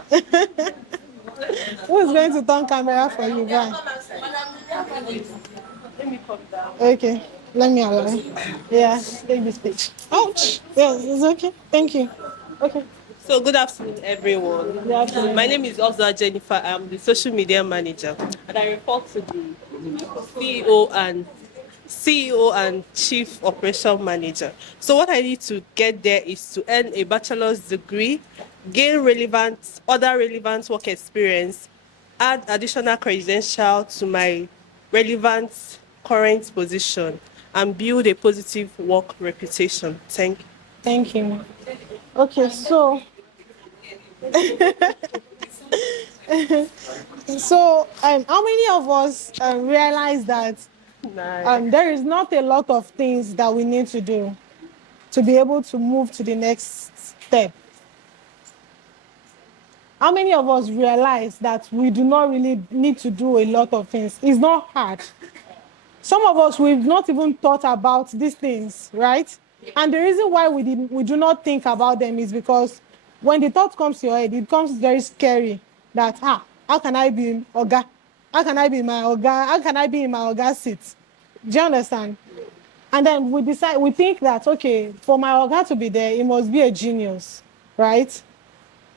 Who is going to turn camera for you? Go on. Let me come down. Okay, let me allow you. Yeah, take this page. Ouch! Yeah, it's okay. Thank you. Okay. So good afternoon, everyone. Good afternoon. My name is Ozra Jennifer. I'm the social media manager, and I report to the CEO and Chief Operation Manager. So what I need to get there is to earn a bachelor's degree, gain other relevant work experience, add additional credential to my relevant current position, and build a positive work reputation. Thank you. Thank you. Okay, so how many of us realize that there is not a lot of things that we need to do to be able to move to the next step? How many of us realize that we do not really need to do a lot of things? It's not hard. Some of us, we've not even thought about these things, right? And the reason why we do not think about them is because when the thought comes to your head, it comes very scary that, how can I be Oga? How can I be my Oga? How can I be in my Oga seat? Do you understand? And then we think that, okay, for my Oga to be there, it must be a genius, right?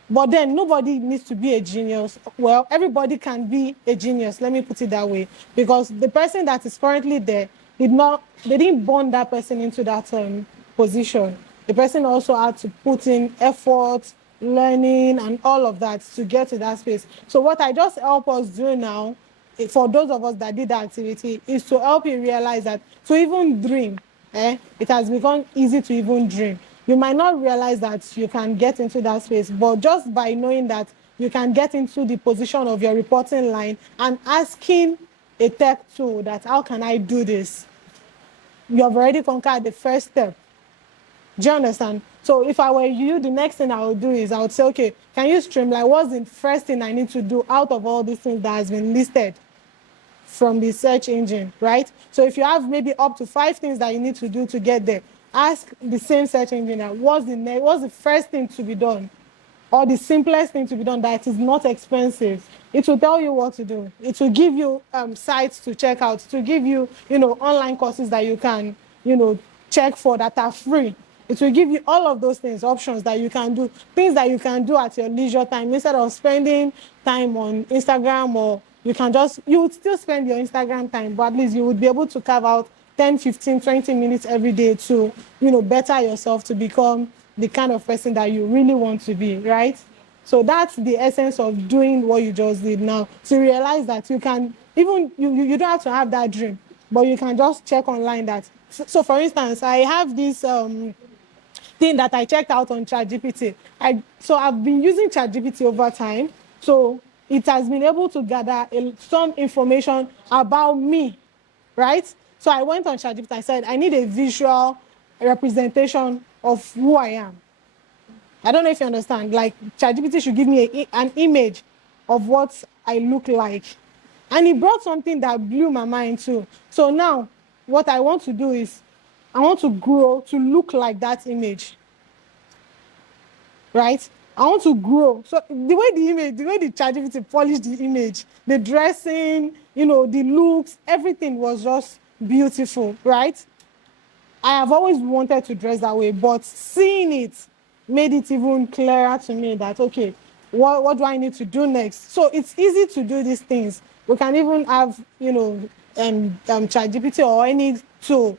But then nobody needs to be a genius. Well, everybody can be a genius, let me put it that way. Because the person that is currently there, they didn't born that person into that position. The person also had to put in effort, learning, and all of that to get to that space. So what I just help us do now, for those of us that did that activity, is to help you realize that to even dream, it has become easy to even dream. You might not realize that you can get into that space, but just by knowing that you can get into the position of your reporting line and asking a tech tool that, how can I do this? You have already conquered the first step. Do you understand? So if I were you, the next thing I would do is I would say, okay, can you streamline? What's the first thing I need to do out of all these things that has been listed from the search engine, right? So if you have maybe up to 5 things that you need to do to get there, ask the same search engine, what's the first thing to be done, or the simplest thing to be done that is not expensive. It will tell you what to do. It will give you sites to check out, to give you, online courses that you can, check for that are free. It will give you all of those things, options that you can do, things that you can do at your leisure time instead of spending time on Instagram, or you would still spend your Instagram time, but at least you would be able to carve out 10, 15, 20 minutes every day to, better yourself, to become the kind of person that you really want to be, right? So that's the essence of doing what you just did now, to realize that you can, even, you don't have to have that dream, but you can just check online that. So for instance, I have this thing that I checked out on ChatGPT. So I've been using ChatGPT over time. So it has been able to gather some information about me, right? So I went on ChatGPT. I said, I need a visual representation of who I am. I don't know if you understand. Like, ChatGPT should give me an image of what I look like. And it brought something that blew my mind too. So now, what I want to do is, I want to grow to look like that image. Right? I want to grow. So the way the ChatGPT polished the image, the dressing, the looks, everything was just beautiful, right? I have always wanted to dress that way, but seeing it made it even clearer to me that, okay, what do I need to do next? So it's easy to do these things. We can even have, ChatGPT or any tool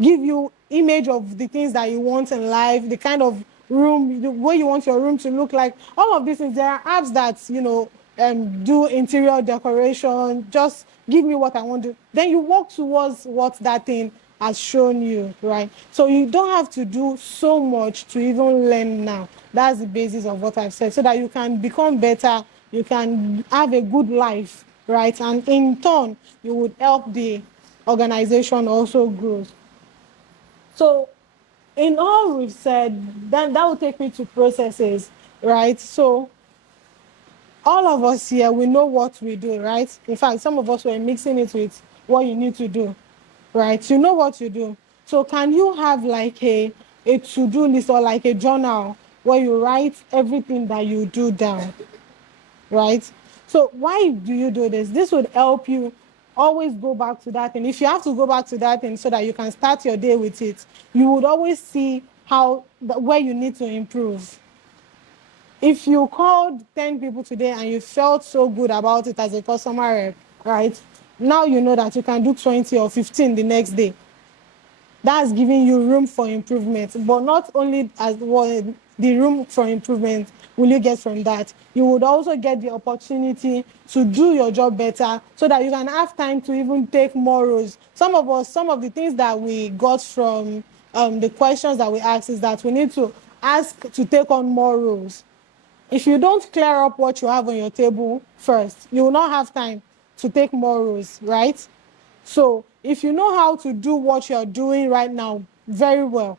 give you image of the things that you want in life, the kind of room, the way you want your room to look like. All of these things, there are apps that, do interior decoration, just give me what I want to. Then you work towards what that thing has shown you, right? So you don't have to do so much to even learn now. That's the basis of what I've said, so that you can become better, you can have a good life, right? And in turn, you would help the organization also grow. So in all we've said, then that will take me to processes, right? So all of us here, we know what we do, right? In fact, some of us were mixing it with what you need to do, right? You know what you do. So can you have like a to-do list or like a journal where you write everything that you do down, right? So why do you do this? This would help you always go back to that thing. If you have to go back to that thing so that you can start your day with it, you would always see where you need to improve. If you called 10 people today and you felt so good about it as a customer rep, right? Now you know that you can do 20 or 15 the next day. That's giving you room for improvement. But not only as well, the room for improvement will you get from that, you would also get the opportunity to do your job better so that you can have time to even take more roles. Some of the things that we got from the questions that we asked is that we need to ask to take on more roles. If you don't clear up what you have on your table first, you will not have time to take more roles, right? So if you know how to do what you're doing right now very well,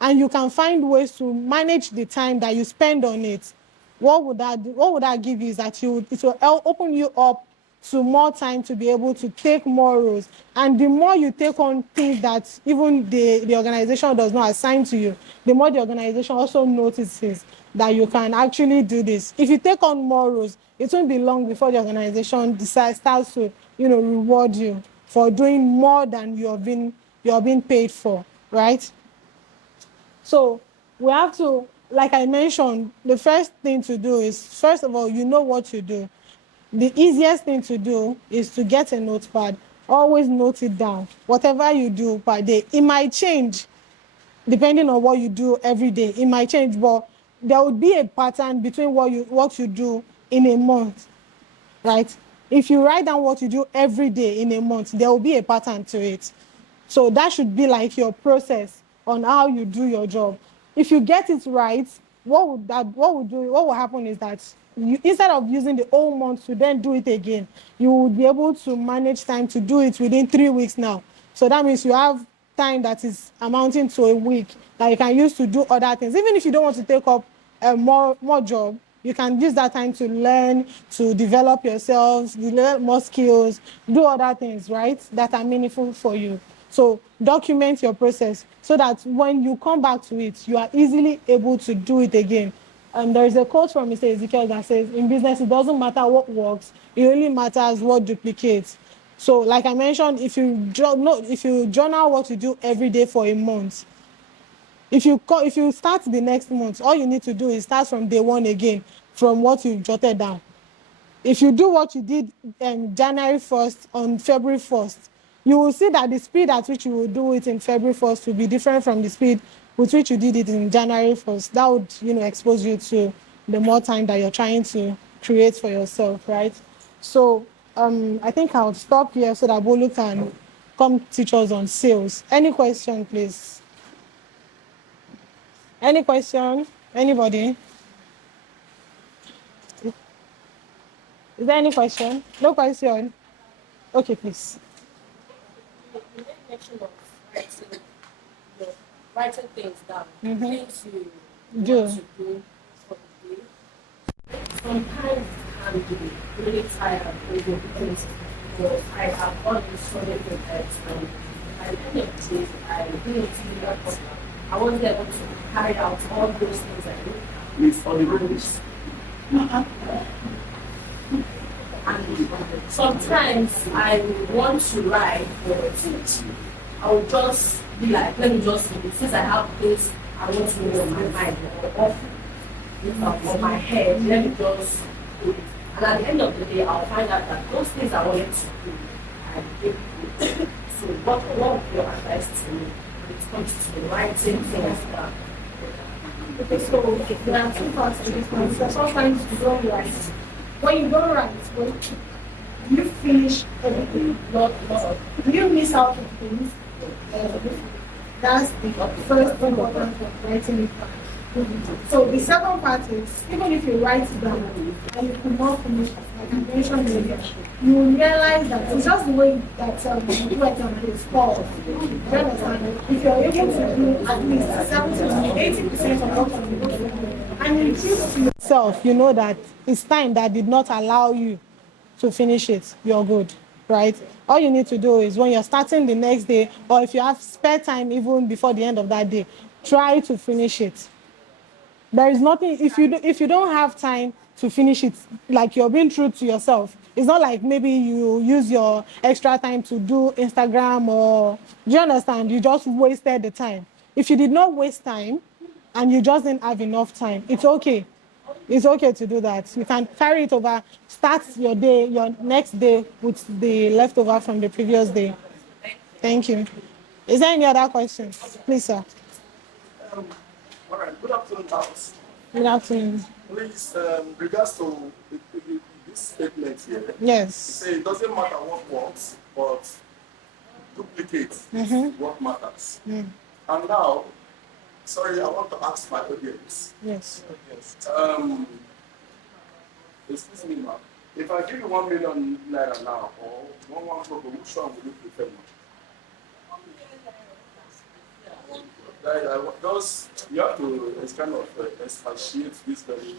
and you can find ways to manage the time that you spend on it, what would that give you is that it will open you up to more time to be able to take more roles. And the more you take on things that even the organization does not assign to you, the more the organization also notices that you can actually do this. If you take on more roles, it won't be long before the organization starts to, reward you for doing more than you're being paid for, right? So we have to, like I mentioned, the first thing to do is, first of all, you know what to do. The easiest thing to do is to get a notepad. Always note it down. Whatever you do per day, it might change depending on what you do every day. It might change, but there would be a pattern between what you do in a month, right? If you write down what you do every day in a month, there will be a pattern to it. So that should be like your process on how you do your job. If you get it right, what will happen is that instead of using the whole month to then do it again, you will be able to manage time to do it within 3 weeks now. So that means you have time that is amounting to a week that you can use to do other things. Even if you don't want to take up more job, you can use that time to learn, to develop yourselves, develop more skills, do other things, right, that are meaningful for you. So document your process so that when you come back to it, you are easily able to do it again. And there is a quote from Mr. Ezekiel that says, in business, it doesn't matter what works, it only matters what duplicates. So like I mentioned, if you journal what you do every day for a month, if you start the next month, all you need to do is start from day one again, from what you jotted down. If you do what you did January 1st on February 1st, you will see that the speed at which you will do it in February 1st will be different from the speed with which you did it in January 1st. That would, expose you to the more time that you're trying to create for yourself, right? So I think I'll stop here so that Bolu can come teach us on sales. Any question, please? Any question? Anybody? Is there any question? No question? Okay, please. You mentioned of writing things down, things you want to do for the day. Sometimes it can be really tired over because I have all these projects and at the end of the day, I didn't see that I wasn't able to carry out all those things I did. Please, all the rules. And sometimes I want to write, but I will just be like, let me just, since I have this, I want to know on my mind or off on my head, let me just do it. And at the end of the day, I'll find out that those things I wanted to do, I did it. So what would your advice to me when it comes to writing things down? Okay, so there are two parts to this one. So sometimes you don't write. When you don't write, you finish everything. Do you miss out on things? That's the first important of writing it down. So the second part is, even if you write it down and you could not finish it, like I mentioned earlier, you will realize that it's just the way that you do exam is called. Do you understand? If you're able to do at least 70 to 80% of what you're able to do, and you choose to yourself, you know that it's time that did not allow you to finish it, you're good, right? All you need to do is when you're starting the next day, or if you have spare time even before the end of that day, try to finish it. There is nothing, if you don't have time to finish it, like you're being true to yourself. It's not like maybe you use your extra time to do Instagram, or do you understand? You just wasted the time. If you did not waste time and you just didn't have enough time, it's okay. It's okay to do that. You can carry it over, start your day, your next day with the leftover from the previous day. Thank you. Is there any other questions? Please, sir. All right, good afternoon, House. Good afternoon. Please, regards to this statement here. Yes. You say it doesn't matter what works, but duplicate what matters. And now, sorry, I want to ask my audience. Yes. Excuse me, ma'am. If I give you 1 million naira now, or one program, which one would you prefer? You have to kind of expatiate this very.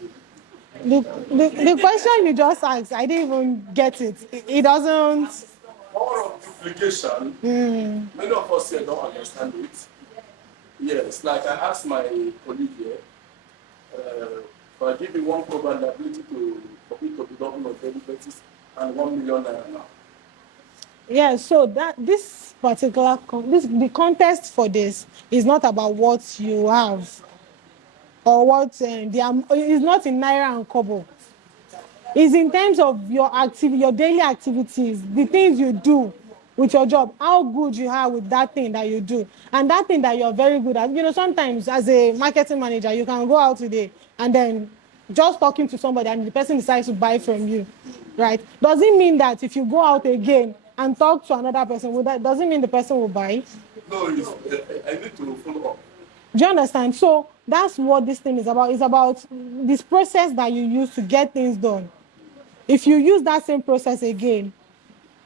The question you just asked, I didn't even get it. It doesn't. Power of duplication. Many of us here don't understand it. Yes, like I asked my colleague here, if I give you one program, the ability for it to be double on daily basis and 1 million naira now. Yeah, so that this particular the contest for this is not about what you have or what it's not in naira and kobo. It's in terms of your daily activities, the things you do with your job, how good you are with that thing that you do, and that thing that you're very good at. You know, sometimes as a marketing manager, you can go out today and then just talking to somebody and the person decides to buy from you, right? Doesn't mean that if you go out again and talk to another person, doesn't mean the person will buy. No, I need to follow up. Do you understand? So that's what this thing is about. It's about this process that you use to get things done. If you use that same process again,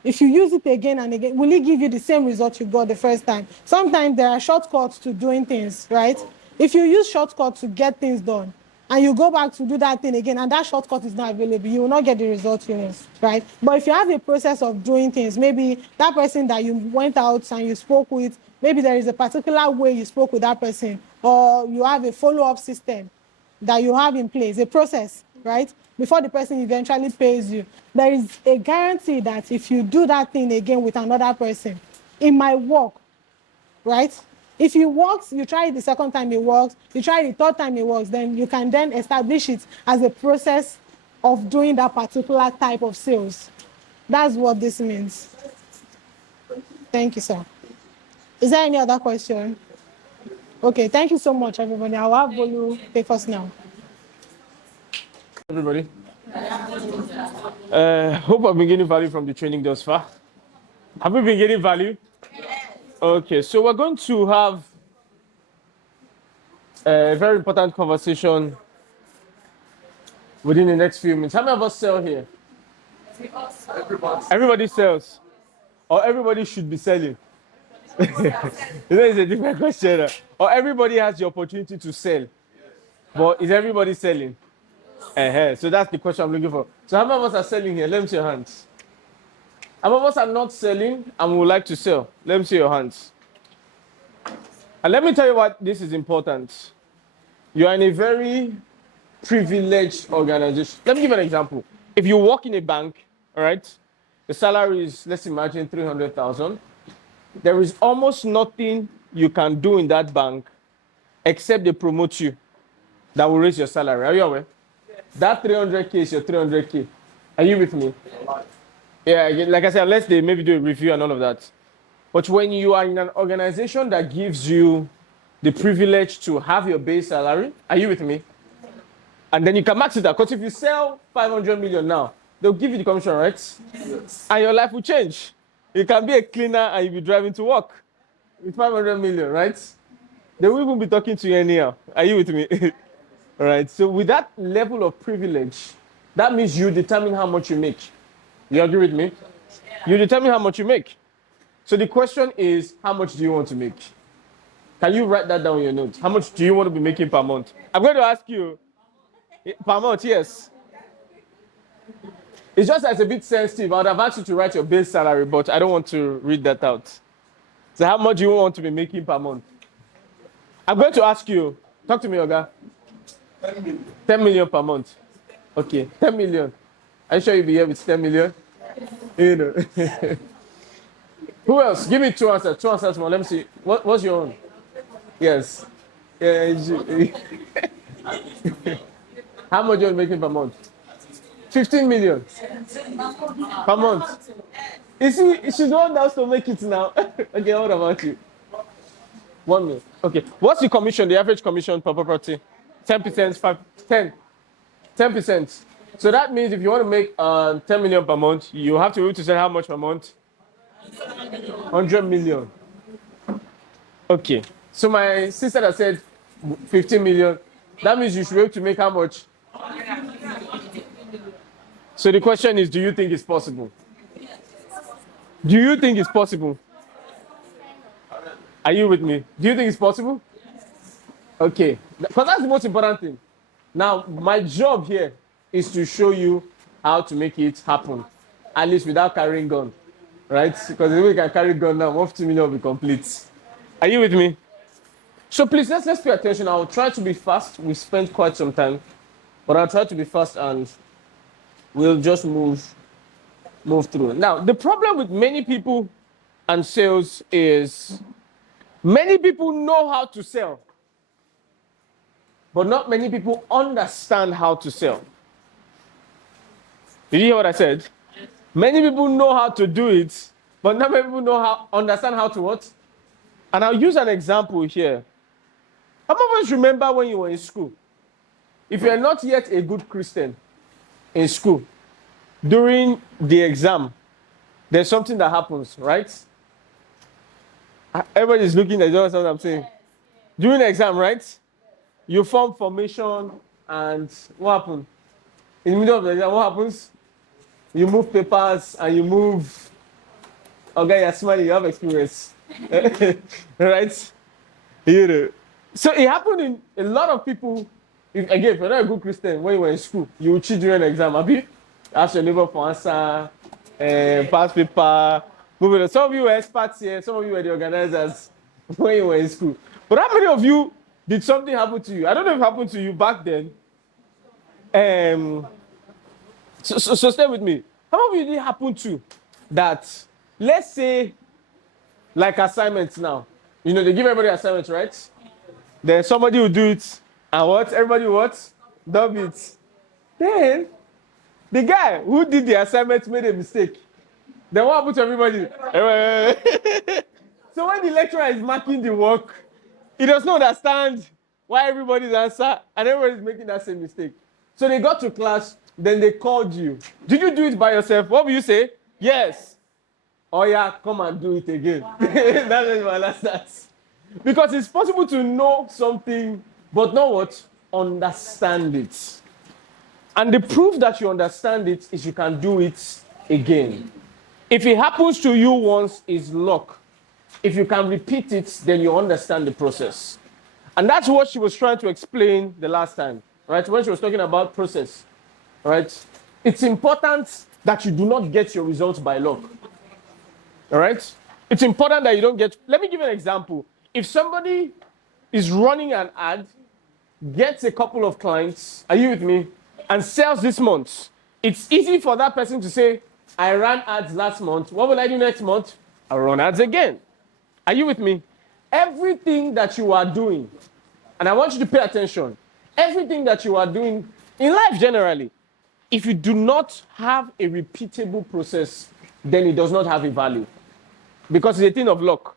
if you use it again and again, will it give you the same result you got the first time? Sometimes there are shortcuts to doing things, right? If you use shortcuts to get things done, and you go back to do that thing again, and that shortcut is not available, you will not get the result you need, right? But if you have a process of doing things, maybe that person that you went out and you spoke with, maybe there is a particular way you spoke with that person, or you have a follow-up system that you have in place, a process, right? Before the person eventually pays you, there is a guarantee that if you do that thing again with another person, it might work, right? If it works, you try it the second time it works, you try it the third time it works, then you can then establish it as a process of doing that particular type of sales. That's what this means. Thank you, sir. Is there any other question? Okay, thank you so much, everybody. I'll have Bolu take us now. Everybody. Hope I've been getting value from the training thus far. Have we been getting value? Okay, so we're going to have a very important conversation within the next few minutes. How many of us sell here? Everybody sells. Or everybody should be selling. It's a different question. Or everybody has the opportunity to sell. But is everybody selling? So that's the question I'm looking for. So how many of us are selling here? Let me see your hands. How many of us are not selling and would like to sell? Let me see your hands. And let me tell you why this is important. You are in a very privileged organization. Let me give you an example. If you work in a bank, all right, the salary is, let's imagine, 300,000. There is almost nothing you can do in that bank except they promote you that will raise your salary. Are you aware? That 300K is your 300K. Are you with me? Yeah, like I said, unless they maybe do a review and all of that. But when you are in an organization that gives you the privilege to have your base salary, are you with me? And then you can max it out. Because if you sell 500 million now, they'll give you the commission, right? Yes. And your life will change. You can be a cleaner and you'll be driving to work with 500 million, right? They will even be talking to you anyhow. Are you with me? All right. So with that level of privilege, that means you determine how much you make. You agree with me? You determine how much you make. So the question is, how much do you want to make? Can you write that down in your notes? How much do you want to be making per month? I'm going to ask you. Per month, yes. It's just that it's a bit sensitive. I would have asked you to write your base salary, but I don't want to read that out. So how much do you want to be making per month? I'm going to ask you. Talk to me, Oga. 10 million. 10 million per month. Okay, 10 million. Are you sure you'll be here with 10 million? You know. Who else? Give me two answers. Two answers more. Let me see. What's your own? Yes. Yeah. How much are you making per month? 15 million per month. You see, she's the one that has to make it now. Okay, what about you? 1 million. Okay. What's the commission, the average commission per property? 10%, 5, 10. 10%. So that means if you want to make 10 million per month, you have to be able to sell how much per month? 100 million. Okay. So my sister that said 15 million, that means you should be able to make how much? So the question is, do you think it's possible? Do you think it's possible? Are you with me? Do you think it's possible? Okay. Because that's the most important thing. Now, my job here is to show you how to make it happen, at least without carrying gun, right? Because if we can carry gun now, 150 million will be complete. Are you with me? So please, let's pay attention. I'll try to be fast. We spent quite some time, but I'll try to be fast and we'll just move through. Now, the problem with many people and sales is many people know how to sell, but not many people understand how to sell. Did you hear what I said? Many people know how to do it, but not many people understand how to what? And I'll use an example here. How many of us remember when you were in school? If you are not yet a good Christian in school, during the exam, there's something that happens, right? Everybody's looking at you, what I'm saying. During the exam, right? You form formation, and what happens? In the middle of the exam, what happens? You move papers and you move. Okay, you're smiling, you have experience. Right? You know. So it happened in a lot of people. If you're not a good Christian, when you were in school, you would cheat during an exam. Abi? Ask your neighbor for answer, pass paper. Some of you were experts here, some of you were the organizers when you were in school. But how many of you did something happen to you? I don't know if it happened to you back then. So stay with me. How many of you did it happen to that? Let's say, like assignments now. You know, they give everybody assignments, right? Then somebody will do it, and what? Everybody what? Dub it. Then, the guy who did the assignment made a mistake. Then what happened to everybody? So when the lecturer is marking the work, he does not understand why everybody's answer, and everybody's making that same mistake. So they got to class, then they called you. Did you do it by yourself? What will you say? Yes. Oh yeah, come and do it again. That's when you understand. Because it's possible to know something, but not what? Understand it. And the proof that you understand it is you can do it again. If it happens to you once, it's luck. If you can repeat it, then you understand the process. And that's what she was trying to explain the last time, right? When she was talking about process, right? It's important that you do not get your results by luck. All right? It's important that you don't get. Let me give you an example. If somebody is running an ad, gets a couple of clients, are you with me? And sells this month, it's easy for that person to say, I ran ads last month. What will I do next month? I'll run ads again. Are you with me? Everything that you are doing, and I want you to pay attention, everything that you are doing in life generally, if you do not have a repeatable process, then it does not have a value. Because it's a thing of luck.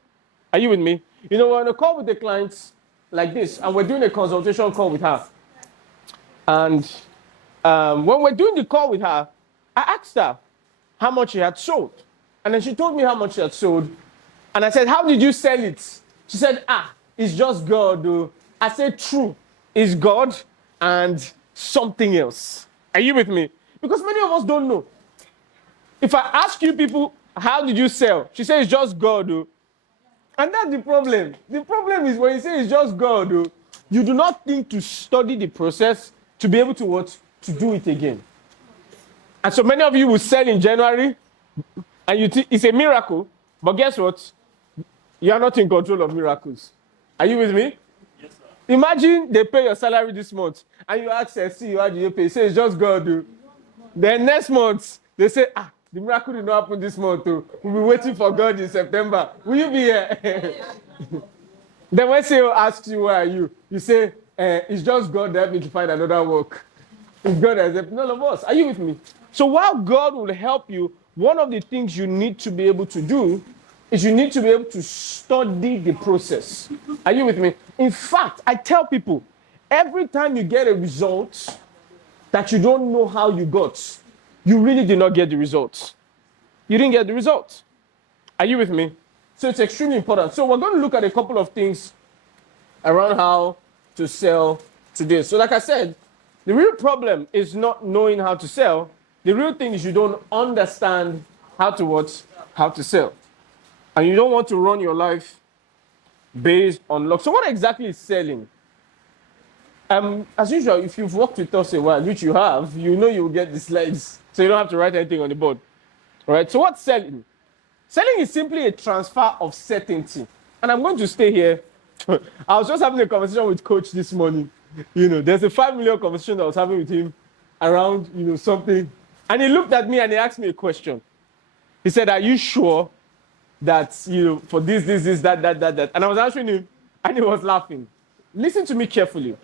Are you with me? You know, we're on a call with the clients like this, and we're doing a consultation call with her. And when we're doing the call with her, I asked her how much she had sold. And then she told me how much she had sold. And I said, how did you sell it? She said, it's just God. Oh. I say true. It's God and something else. Are you with me? Because many of us don't know. If I ask you people, how did you sell? She says it's just God. Oh. And that's the problem. The problem is when you say it's just God, oh, you do not think to study the process to be able to what? To do it again. And so many of you will sell in January, and you think it's a miracle, but guess what? You are not in control of miracles. Are you with me? Yes, sir. Imagine they pay your salary this month, and you ask, see, how do you pay? Say, it's just God. Oh. Then next month, they say, the miracle did not happen this month. Oh. We'll be waiting for God in September. Will you be here? Then when CEO asks you, where are you? You say, it's just God that helped me to find another work. It's God that has helped none of us. Are you with me? So while God will help you, one of the things you need to be able to do is you need to be able to study the process. Are you with me? In fact, I tell people, every time you get a result that you don't know how you got, you really did not get the result. You didn't get the result. Are you with me? So it's extremely important. So we're going to look at a couple of things around how to sell today. So like I said, the real problem is not knowing how to sell. The real thing is you don't understand how to sell. And you don't want to run your life based on luck. So what exactly is selling? As usual, if you've worked with us a while, which you have, you know you will get the slides. So you don't have to write anything on the board. All right, so what's selling? Selling is simply a transfer of certainty. And I'm going to stay here. I was just having a conversation with Coach this morning. There's a 5 million conversation that I was having with him around, something. And he looked at me and he asked me a question. He said, are you sure that, for this, that? And I was answering him and he was laughing. Listen to me carefully.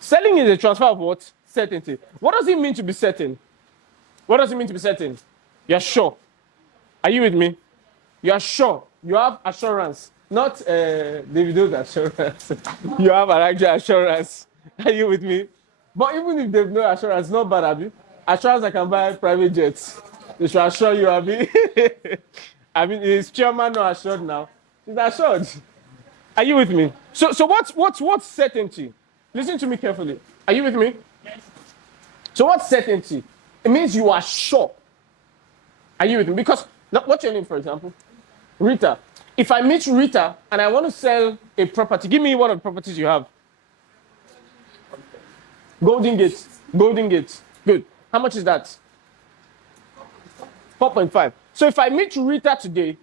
Selling is a transfer of what? Certainty. What does it mean to be certain? What does it mean to be certain? You're sure. Are you with me? You are sure. You have assurance. Not Davido's assurance. You have an actual assurance. Are you with me? But even if there's no assurance, not bad, Abi. Assurance I can buy private jets. They should assure you, Abi. Is chairman not assured now? He's assured. Are you with me? So what's certainty? Listen to me carefully. Are you with me? Yes. So what's certainty? It means you are sure. Are you with me? Because, what's your name, for example? Rita. If I meet Rita and I want to sell a property, give me one of the properties you have. Golden Gate. Golden Gate. Good. How much is that? 4.5. So if I meet Rita today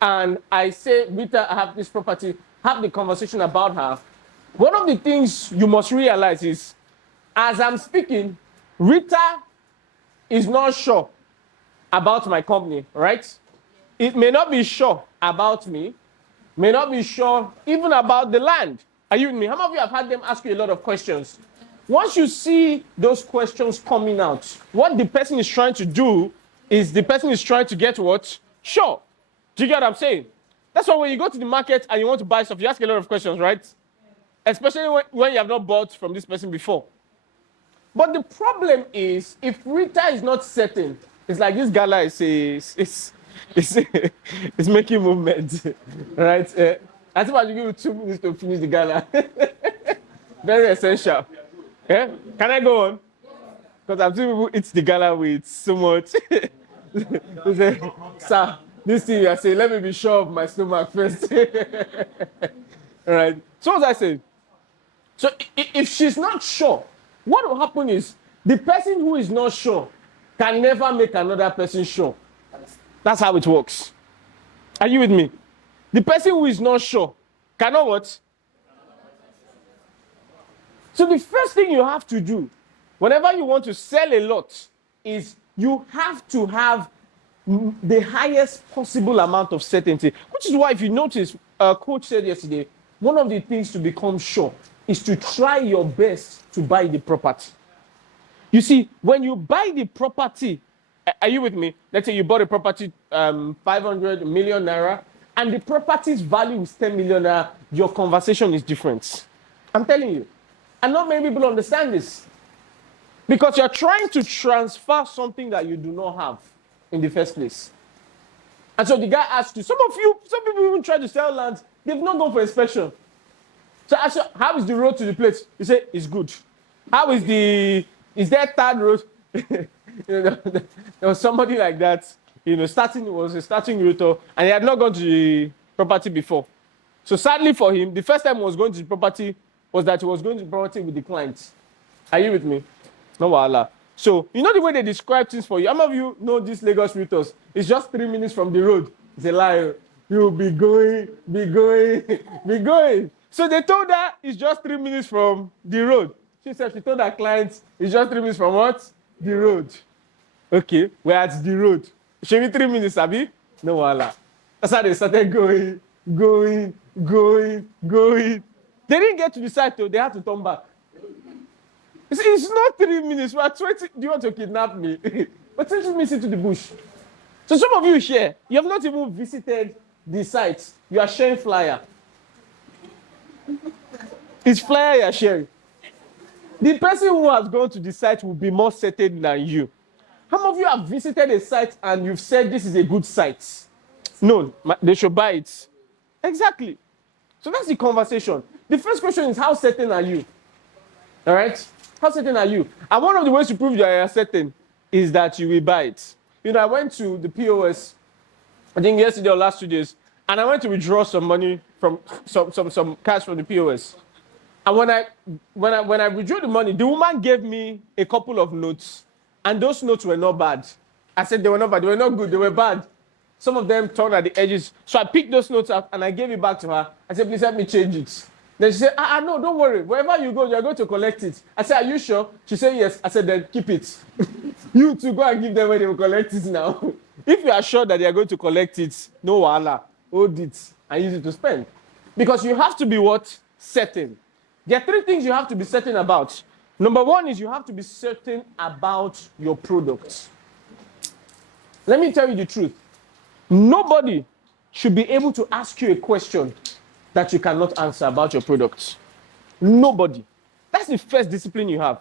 and I say, Rita, I have this property, have the conversation about her, one of the things you must realize is, as I'm speaking, Rita is not sure about my company, right? It may not be sure about me, may not be sure even about the land. Are you with me? How many of you have had them ask you a lot of questions? Once you see those questions coming out, what the person is trying to do is the person is trying to get what? Sure. Do you get what I'm saying? That's why when you go to the market and you want to buy stuff, you ask a lot of questions, right? Especially when you have not bought from this person before. But the problem is, if Rita is not certain, it's like this gala is making movement, right? I think I'll give you 2 minutes to finish the gala. Very essential. Yeah? Can I go on? Because I've seen people eat the gala with so much. They say, sir, this thing you are saying, let me be sure of my stomach first. All right. So what was I saying? So if she's not sure, what will happen is the person who is not sure can never make another person sure. That's how it works. Are you with me? The person who is not sure cannot what? So the first thing you have to do whenever you want to sell a lot is you have to have the highest possible amount of certainty, which is why if you notice, Coach said yesterday, one of the things to become sure is to try your best to buy the property. You see, when you buy the property, are you with me? Let's say you bought a property 500 million naira, and the property's value is 10 million naira, your conversation is different. I'm telling you. And not many people understand this. Because you're trying to transfer something that you do not have in the first place. And so the guy asked you, some people even try to sell land, they've not gone for inspection. So I said, how is the road to the place? He said, it's good. How is is there third road? There was somebody like that, was a starting realtor, and he had not gone to the property before. So sadly for him, the first time he was going to the property was that he was going to the property with the client. Are you with me? No wahala. So, you know the way they describe things for you? How many of you know these Lagos realtors? It's just 3 minutes from the road. It's a lie. You'll be going, be going, be going. So they told her it's just 3 minutes from the road. She said she told her clients it's just 3 minutes from what? The road. Okay, we're at the road. Show me 3 minutes, Abi? No wahala. That's how they started going, going, going, going. They didn't get to the site though, they had to turn back. You see, it's not 3 minutes, we're 20. Do you want to kidnap me? But 20 minutes into the bush. So some of you here, you have not even visited the site. You are sharing flyer. It's flyer you are sharing. The person who has gone to the site will be more certain than you. How many of you have visited a site and you've said this is a good site? No, they should buy it. Exactly. So that's the conversation. The first question is, how certain are you? All right? How certain are you? And one of the ways to prove you are certain is that you will buy it. I went to the POS, I think yesterday or last 2 days, and I went to withdraw some money from some cash from the POS. And when I withdrew the money, the woman gave me a couple of notes, and those notes were not bad. I said they were not bad, they were not good, they were bad. Some of them turned at the edges. So I picked those notes up and I gave it back to her. I said, please help me change it. Then she said, no, don't worry. Wherever you go, you're going to collect it. I said, are you sure? She said, yes. I said, then keep it. You too, go and give them when they will collect it now. If you are sure that they are going to collect it, no wahala, hold it and use it to spend. Because you have to be what? Certain. There are 3 things you have to be certain about. Number 1 is you have to be certain about your product. Let me tell you the truth. Nobody should be able to ask you a question that you cannot answer about your product. Nobody. That's the first discipline you have.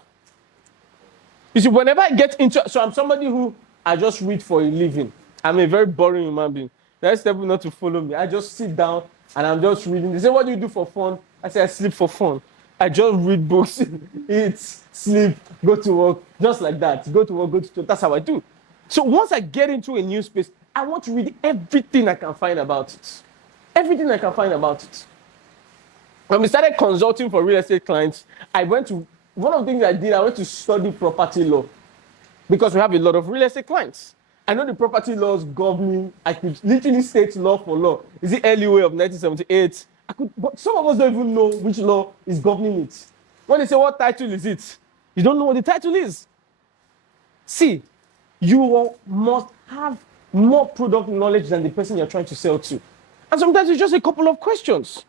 You see, whenever I get into... So I'm somebody who I just read for a living. I'm a very boring human being. That's people not to follow me. I just sit down and I'm just reading. They say, what do you do for fun? I say, I sleep for fun. I just read books, eat, sleep, go to work, just like that. Go to work, go to... That's how I do. So once I get into a new space, I want to read everything I can find about it. Everything I can find about it. When we started consulting for real estate clients, one of the things I did, I went to study property law because we have a lot of real estate clients. I know the property laws governing, I could literally state law for law. Is it early way of 1978? But some of us don't even know which law is governing it. When they say, what title is it? You don't know what the title is. See, you must have more product knowledge than the person you're trying to sell to. And sometimes it's just a couple of questions.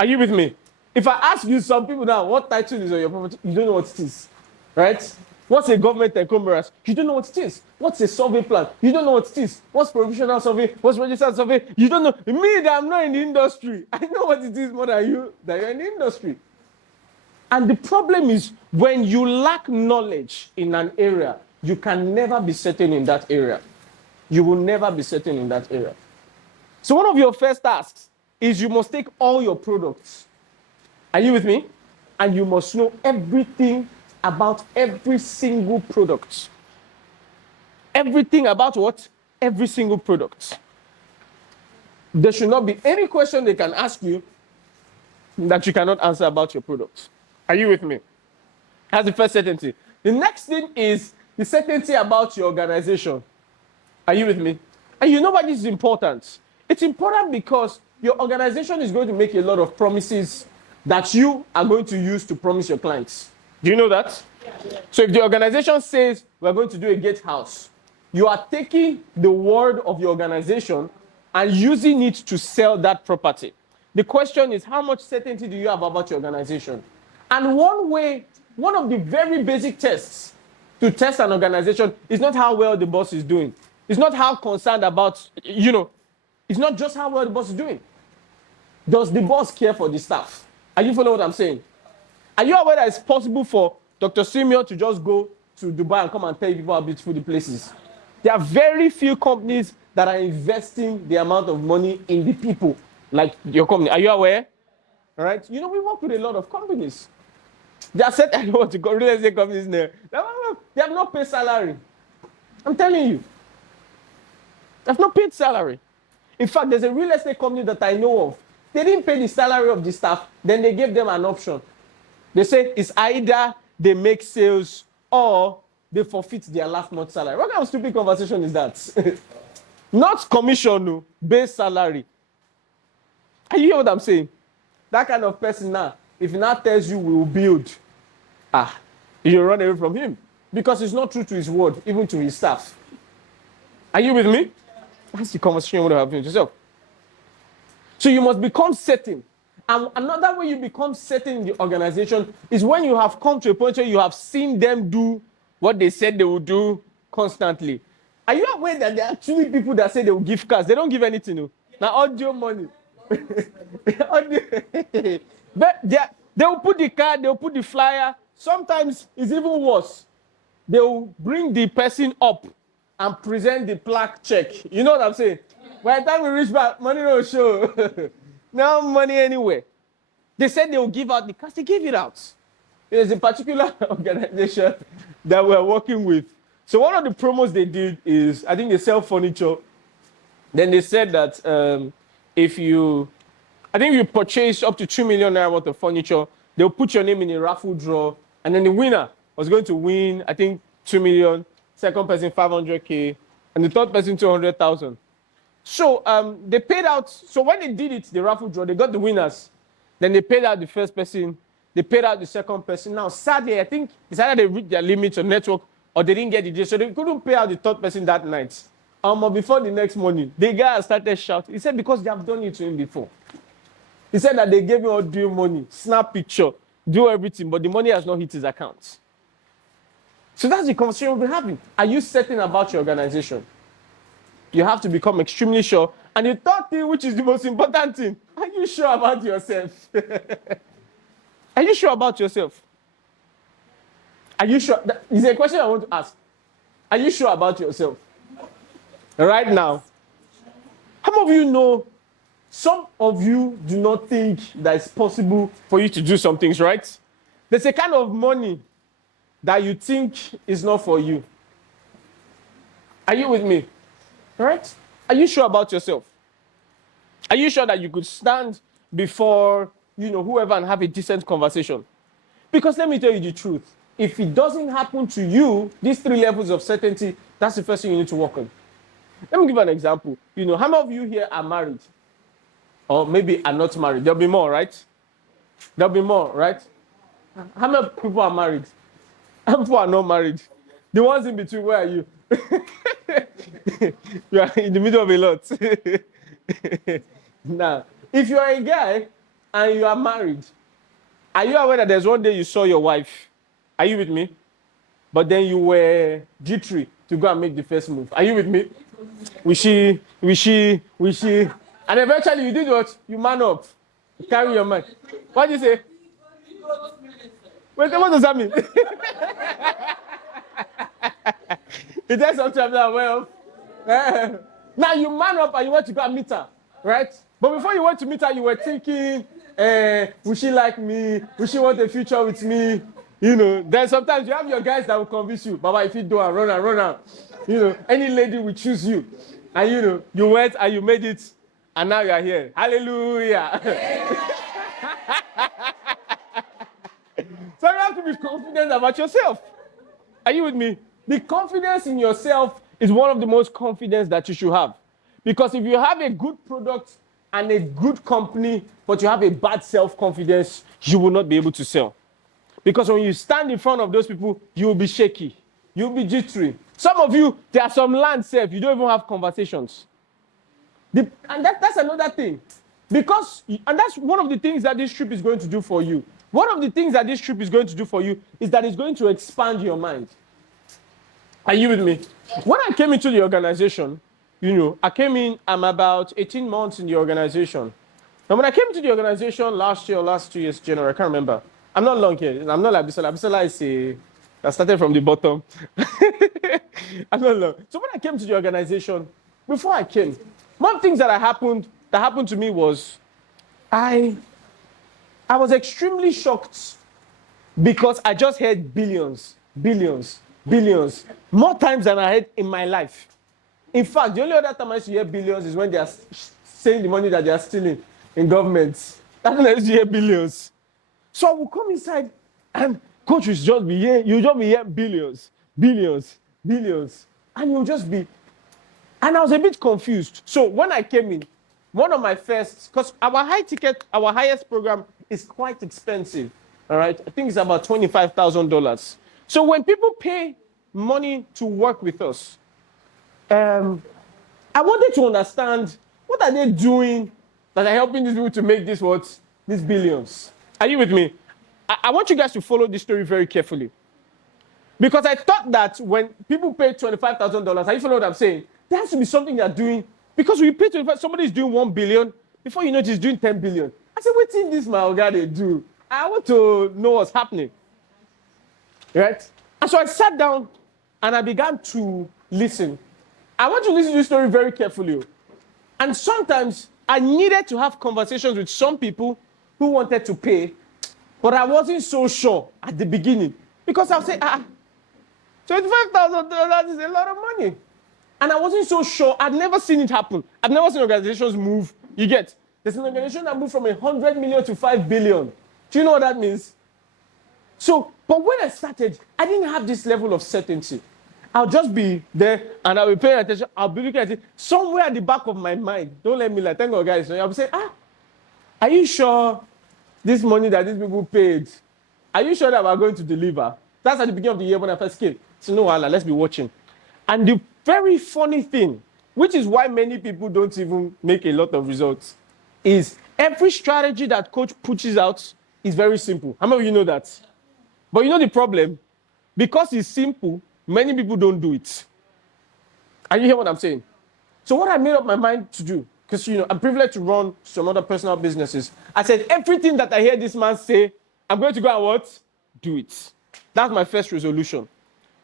Are you with me? If I ask you, some people now, what title is on your property? You don't know what it is, right? What's a government encumbrance? You don't know what it is. What's a survey plan? You don't know what it is. What's provisional survey? What's registered survey? You don't know. Me, that I'm not in the industry, I know what it is more than you, that you're in the industry. And the problem is, when you lack knowledge in an area, you can never be certain in that area. You will never be certain in that area. So one of your first tasks is you must take all your products. Are you with me? And you must know everything about every single product. Everything about what? Every single product. There should not be any question they can ask you that you cannot answer about your product. Are you with me? That's the first certainty. The next thing is the certainty about your organization. Are you with me? And you know why this is important? It's important because your organization is going to make a lot of promises that you are going to use to promise your clients. Do you know that? Yeah. So if the organization says we're going to do a gatehouse, you are taking the word of your organization and using it to sell that property. The question is, how much certainty do you have about your organization? And one of the very basic tests to test an organization is not how well the boss is doing. It's not how concerned about, it's not just how well the boss is doing. Does the boss care for the staff? Are you following what I'm saying? Are you aware that it's possible for Dr. Simeon to just go to Dubai and come and tell people how beautiful the place is? There are very few companies that are investing the amount of money in the people like your company. Are you aware? right? You know, we work with a lot of companies. They are said, I don't want to go real estate companies there. They have not paid salary. I'm telling you. They have not paid salary. In fact, there's a real estate company that I know of. They didn't pay the salary of the staff, then they gave them an option. They say it's either they make sales or they forfeit their last month's salary. What kind of stupid conversation is that? Not commission, no, base salary. Are you hear what I'm saying? That kind of person now, if he now tells you we will build, you run away from him. Because he's not true to his word, even to his staff. Are you with me? That's the conversation you want to have with yourself. So you must become certain. And another way you become certain in the organization is when you have come to a point where you have seen them do what they said they would do constantly. Are you aware that there are actually people that say they will give cars? They don't give anything. No. Now, audio money. But they will put the card, they will put the flyer. Sometimes it's even worse. They will bring the person up and present the plaque check. You know what I'm saying? By the time we reach back, money no show. No money anywhere. They said they will give out the cars. They gave it out. There's a particular organization that we're working with. So one of the promos they did is, I think they sell furniture. Then they said that if you purchase up to 2 million naira worth of furniture, they'll put your name in a raffle draw. And then the winner was going to win, I think, 2 million, second person 500K, and the third person 200,000. So they paid out. So when they did it, the raffle draw, they got the winners. Then they paid out the first person. They paid out the second person. Now, sadly, I think it's either they reached their limits on network or they didn't get the deal. So they couldn't pay out the third person that night. But before the next morning, the guy started shouting. He said because they have done it to him before. He said that they gave him all due money, snap picture, do everything, but the money has not hit his account. So that's the conversation we'll be having. Are you certain about your organization? You have to become extremely sure. And the third thing, which is the most important thing, are you sure about yourself? Are you sure about yourself? Are you sure? That is a question I want to ask. Are you sure about yourself? Right now. How many of you know some of you do not think that it's possible for you to do some things, right? There's a kind of money that you think is not for you. Are you with me? Right? Are you sure about yourself? Are you sure that you could stand before, whoever and have a decent conversation? Because let me tell you the truth. If it doesn't happen to you, these 3 levels of certainty, that's the first thing you need to work on. Let me give you an example. How many of you here are married? Or maybe are not married? There'll be more, right? There'll be more, right? How many people are married? How many people are not married? The ones in between, where are you? You are in the middle of a lot. Now, if you are a guy and you are married, are you aware that there's one day you saw your wife? Are you with me? But then you were jittery to go and make the first move. Are you with me? Wish she. And eventually you did what? You man up. You carry your man. What do you say? Wait, what does that mean? It does sometimes that well. Now you man up and you want to go and meet her, right? But before you went to meet her, you were thinking, will she like me? Will she want a future with me? Then sometimes you have your guys that will convince you, Baba, if you do and run out. Any lady will choose you. And you went and you made it, and now you are here. Hallelujah. So you have to be confident about yourself. Are you with me? The confidence in yourself is one of the most confidence that you should have. Because if you have a good product and a good company, but you have a bad self-confidence, you will not be able to sell. Because when you stand in front of those people, you will be shaky. You'll be jittery. Some of you, there are some land self, you don't even have conversations. And that's another thing. And that's one of the things that this trip is going to do for you. One of the things that this trip is going to do for you is that it's going to expand your mind. Are you with me? When I came into the organization, I'm about 18 months in the organization. And when I came to the organization last year or last 2 years, January, I can't remember. I'm not long here. I'm not like Bisola. Bisola is I started from the bottom. I'm not long. So when I came to the organization, before I came, one thing that happened to me was I I was extremely shocked because I just heard billions, billions, billions, more times than I heard in my life. In fact, the only other time I used to hear billions is when they are saying the money that they are stealing in government. That's when I used to hear billions. So I will come inside and coach will just be here, you'll just be here billions, billions, billions. And you'll just be, and I was a bit confused. So when I came in, one of my first, because our our highest program is quite expensive. All right. I think it's about $25,000. So when people pay money to work with us, I wanted to understand what are they doing that are helping these people to make this what? These billions. Are you with me? I want you guys to follow this story very carefully. Because I thought that when people pay $25,000, are you following what I'm saying? There has to be something they're doing. Because we pay 25, somebody is doing 1 billion, before you know he's doing 10 billion. I said, what in this my guy they do? I want to know what's happening. Right? And so I sat down and I began to listen. I want to listen to this story very carefully. And sometimes I needed to have conversations with some people who wanted to pay, but I wasn't so sure at the beginning. Because I'll say, $25,000 is a lot of money. And I wasn't so sure. I'd never seen it happen. I've never seen organizations move. You get? There's an organization that moved from 100 million to 5 billion. Do you know what that means? So, but when I started, I didn't have this level of certainty. I'll just be there and I'll be paying attention. I'll be looking at it somewhere at the back of my mind. Don't let me lie. Thank God, guys. I'll be saying, are you sure this money that these people paid, are you sure that we're going to deliver? That's at the beginning of the year when I first came. So no, Allah, let's be watching. And the very funny thing, which is why many people don't even make a lot of results, is every strategy that coach pushes out is very simple. How many of you know that? But you know the problem? Because it's simple, many people don't do it. And you hear what I'm saying? So what I made up my mind to do, because I'm privileged to run some other personal businesses, I said everything that I hear this man say, I'm going to go and what? Do it. That's my first resolution.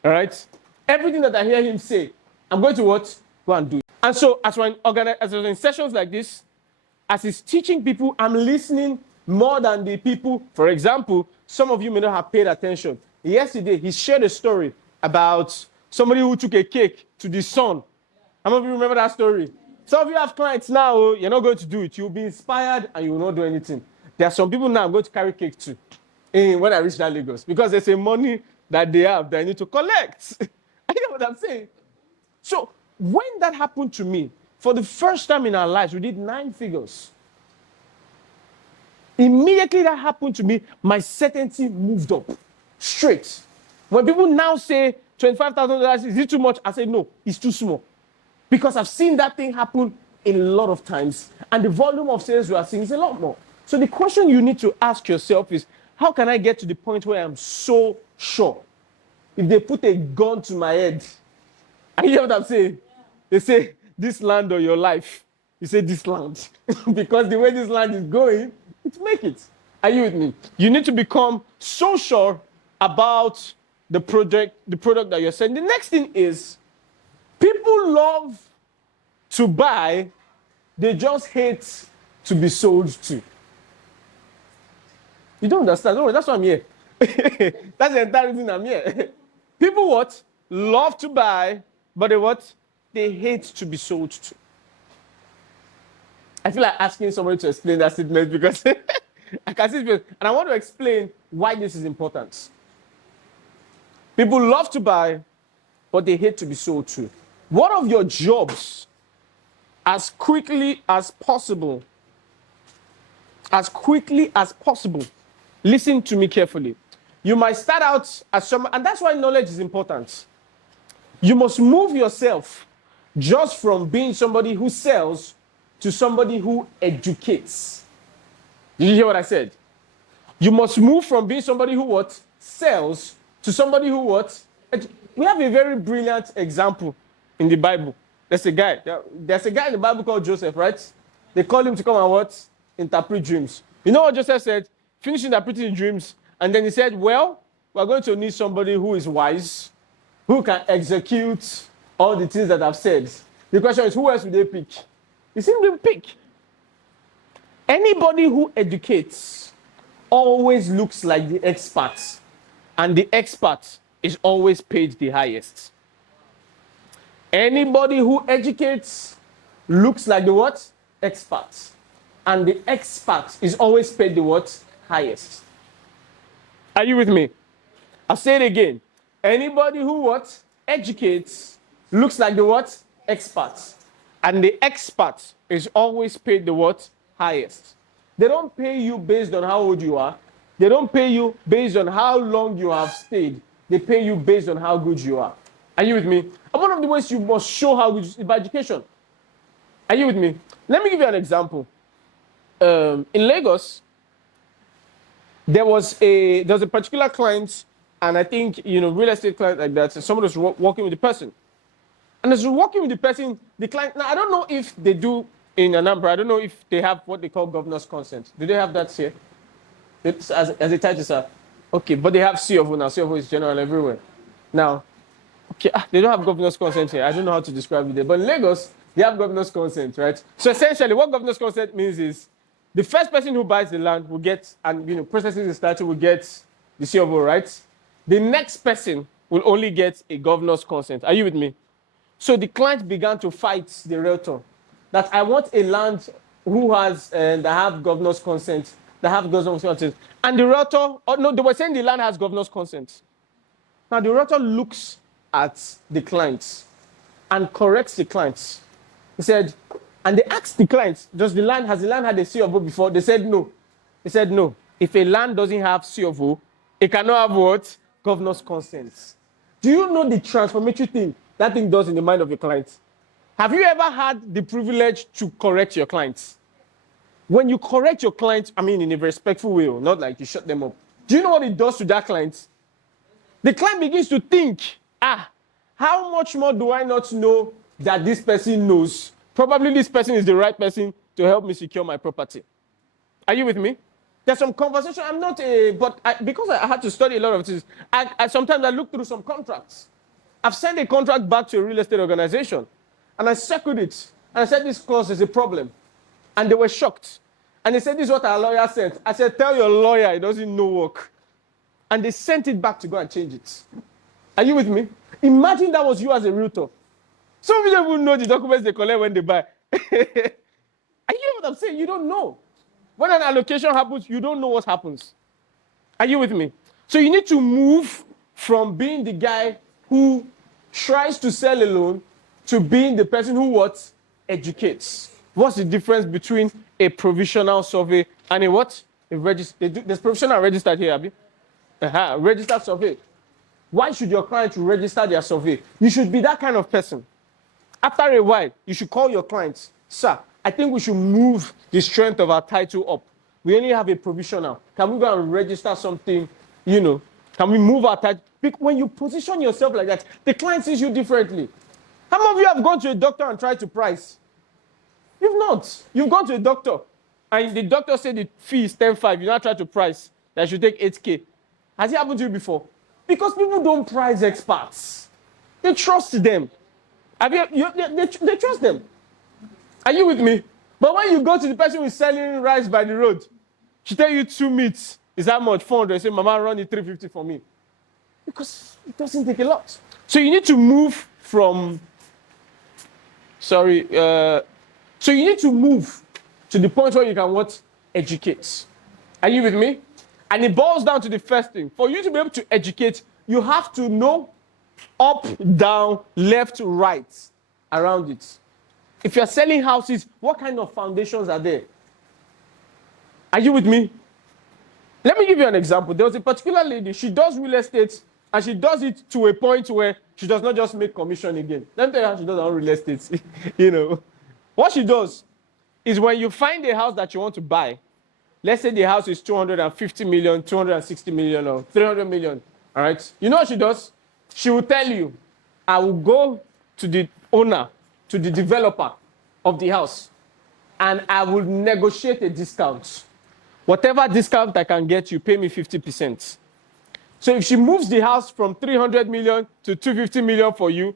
All right? Everything that I hear him say, I'm going to what? Go and do it. And so as we're in sessions like this, as he's teaching people, I'm listening more than the people. For example, some of you may not have paid attention. Yesterday, he shared a story about somebody who took a cake to the sun. How many of you remember that story? Some of you have clients now, you're not going to do it. You'll be inspired and you will not do anything. There are some people now I'm going to carry cake to when I reach that Lagos because there's a money that they have that I need to collect. I know what I'm saying. So when that happened to me, for the first time in our lives, we did 9 figures. Immediately that happened to me, my certainty moved up straight. When people now say $25,000, is it too much? I say, no, it's too small. Because I've seen that thing happen a lot of times. And the volume of sales we are seeing is a lot more. So the question you need to ask yourself is, how can I get to the point where I'm so sure? If they put a gun to my head, and you hear what I'm saying? They say, this land or your life. You say, this land. Because the way this land is going, it's make it. Are you with me? You need to become so sure about the product that you're selling. The next thing is, people love to buy, they just hate to be sold to. You don't understand? No, that's why I'm here. That's the entire reason I'm here. People what? Love to buy, but they what? They hate to be sold to. I feel like asking somebody to explain that statement because I can see it, and I want to explain why this is important. People love to buy, but they hate to be sold to. One of your jobs, as quickly as possible, listen to me carefully. You might start out as someone, and that's why knowledge is important. You must move yourself just from being somebody who sells to somebody who educates. Did you hear what I said? You must move from being somebody who what? Sells to somebody who what? We have a very brilliant example in the Bible. There's a guy in the Bible called Joseph, right? They call him to come and what? Interpret dreams. You know what Joseph said? Finish interpreting dreams. And then he said, well, we're going to need somebody who is wise, who can execute all the things that I've said. The question is, who else would they pick? He simply pick anybody who educates, always looks like the expert, and the expert is always paid the highest. Anybody who educates looks like the what? Expert. And the expert is always paid the what? Highest. Are you with me? I'll say it again. Anybody who what? Educates looks like the what? Expert. And the expert is always paid the what? Highest. They don't pay you based on how old you are. They don't pay you based on how long you have stayed. They pay you based on how good you are. Are you with me? And one of the ways you must show how good is by education. Are you with me? Let me give you an example. In Lagos, there was a particular client, and I think, real estate client like that, so someone was working with the person. And as you're working with the person, the client, now I don't know if they do in Anambra, I don't know if they have what they call governor's consent. Do they have that here? It's as a title, sir. Okay, but they have CFO now. CFO is general everywhere. Now, okay, they don't have governor's consent here. I don't know how to describe it there. But in Lagos, they have governor's consent, right? So essentially, what governor's consent means is the first person who buys the land will get, and processes the statute will get the CFO, right? The next person will only get a governor's consent. Are you with me? So the client began to fight the realtor that I want a land who has that have governor's consent, that have governor's consent. And the realtor, they were saying the land has governor's consent. Now the realtor looks at the clients and corrects the clients. He said, and they asked the clients, has the land had a CFO before? They said no. They said no. If a land doesn't have CFO, it cannot have what? Governor's consent. Do you know the transformative thing that thing does in the mind of your client? Have you ever had the privilege to correct your clients? When you correct your clients, in a respectful way, not like you shut them up. Do you know what it does to that client? The client begins to think, how much more do I not know that this person knows? Probably this person is the right person to help me secure my property. Are you with me? There's some conversation. Because I had to study a lot of things, sometimes I look through some contracts. I've sent a contract back to a real estate organization, and I circled it, and I said, this clause is a problem. And they were shocked. And they said, this is what our lawyer said. I said, tell your lawyer he doesn't know work. And they sent it back to go and change it. Are you with me? Imagine that was you as a realtor. Some people don't even know the documents they collect when they buy. Are you hear what I'm saying? You don't know. When an allocation happens, you don't know what happens. Are you with me? So you need to move from being the guy who tries to sell a loan to being the person who what? Educates. What's the difference between a provisional survey and a what? A registered. There's provisional and registered here, Abi. Registered survey. Why should your client register their survey? You should be that kind of person. After a while, you should call your clients. Sir, I think we should move the strength of our title up. We only have a provisional. Can we go and register something? Can we move our title? When you position yourself like that, the client sees you differently. How many of you have gone to a doctor and tried to price? You've not. You've gone to a doctor, and the doctor said the fee is 10,500. You now try to price that should take 8K. Has it happened to you before? Because people don't price experts. They trust them. They trust them. Are you with me? But when you go to the person who's selling rice by the road, she tell you 2 meats is how much? 400. Say, Mama, run it 350 for me. Because it doesn't take a lot. So you need to move from. So you need to move to the point where you can what? Educate. Are you with me? And it boils down to the first thing. For you to be able to educate, you have to know up, down, left, right around it. If you're selling houses, what kind of foundations are there? Are you with me? Let me give you an example. There was a particular lady, she does real estate, and she does it to a point where she does not just make commission again. Let me tell you how she does her own real estate. What she does is when you find a house that you want to buy, let's say the house is 250 million, 260 million, or 300 million, all right? You know what she does? She will tell you, I will go to the owner, to the developer of the house, and I will negotiate a discount. Whatever discount I can get, you pay me 50%. So if she moves the house from 300 million to 250 million for you,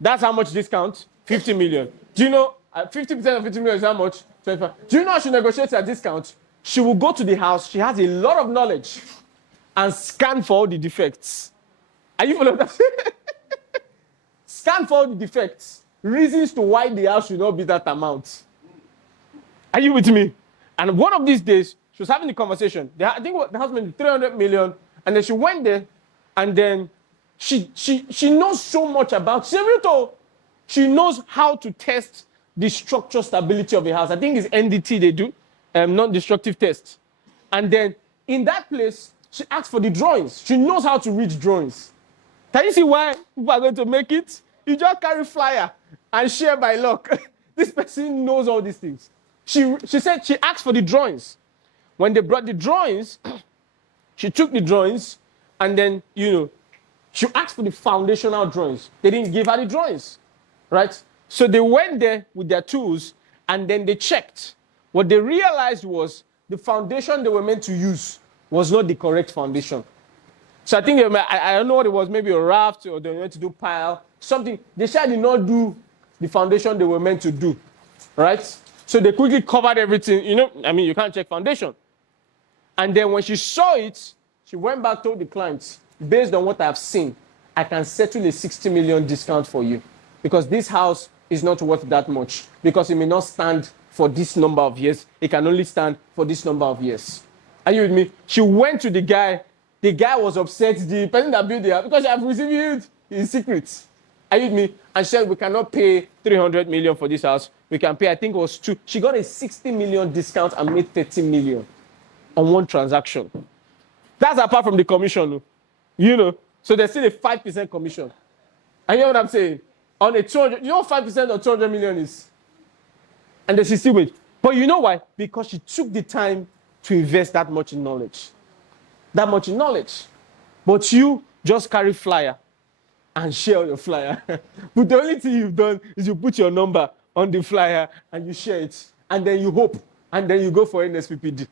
that's how much discount? 50 million. Do you know 50% of 50 million is how much? 25. Do you know how she negotiates a discount? she will go to the house. She has a lot of knowledge and scan for all the defects. Are you following that? Scan for all the defects. Reasons to why the house should not be that amount. Are you with me? And one of these days, she was having a conversation. I think the house made 300 million. And then she went there. And then she knows so much about Severito. She knows how to test the structural stability of a house. I think it's NDT they do, non-destructive test. And then in that place, she asked for the drawings. She knows how to read drawings. Can you see why people are going to make it? You just carry flyer and share by luck. This person knows all these things. She said she asked for the drawings. When they brought the drawings, she took the drawings and then, she asked for the foundational drawings. They didn't give her the drawings, right? So they went there with their tools and then they checked. What they realized was the foundation they were meant to use was not the correct foundation. So I think, I don't know what it was, maybe a raft or they were meant to do pile, something. They said did not do the foundation they were meant to do, right? So they quickly covered everything, you can't check foundation. And then when she saw it, she went back to the clients, based on what I've seen, I can settle a 60 million discount for you because this house is not worth that much because it may not stand for this number of years. It can only stand for this number of years. Are you with me? She went to the guy. The guy was upset, the person that built the house, because I've received it in secret. Are you with me? And she said, we cannot pay 300 million for this house. We can pay, I think it was 2. She got a 60 million discount and made 30 million on one transaction. That's apart from the commission, So there's still a 5% commission. And you know what I'm saying? On a 200, you know what 5% of 200 million is? And then she still wait. But you know why? Because she took the time to invest that much in knowledge. That much in knowledge. But you just carry flyer and share your flyer. But the only thing you've done is you put your number on the flyer and you share it. And then you hope. And then you go for NSPPD.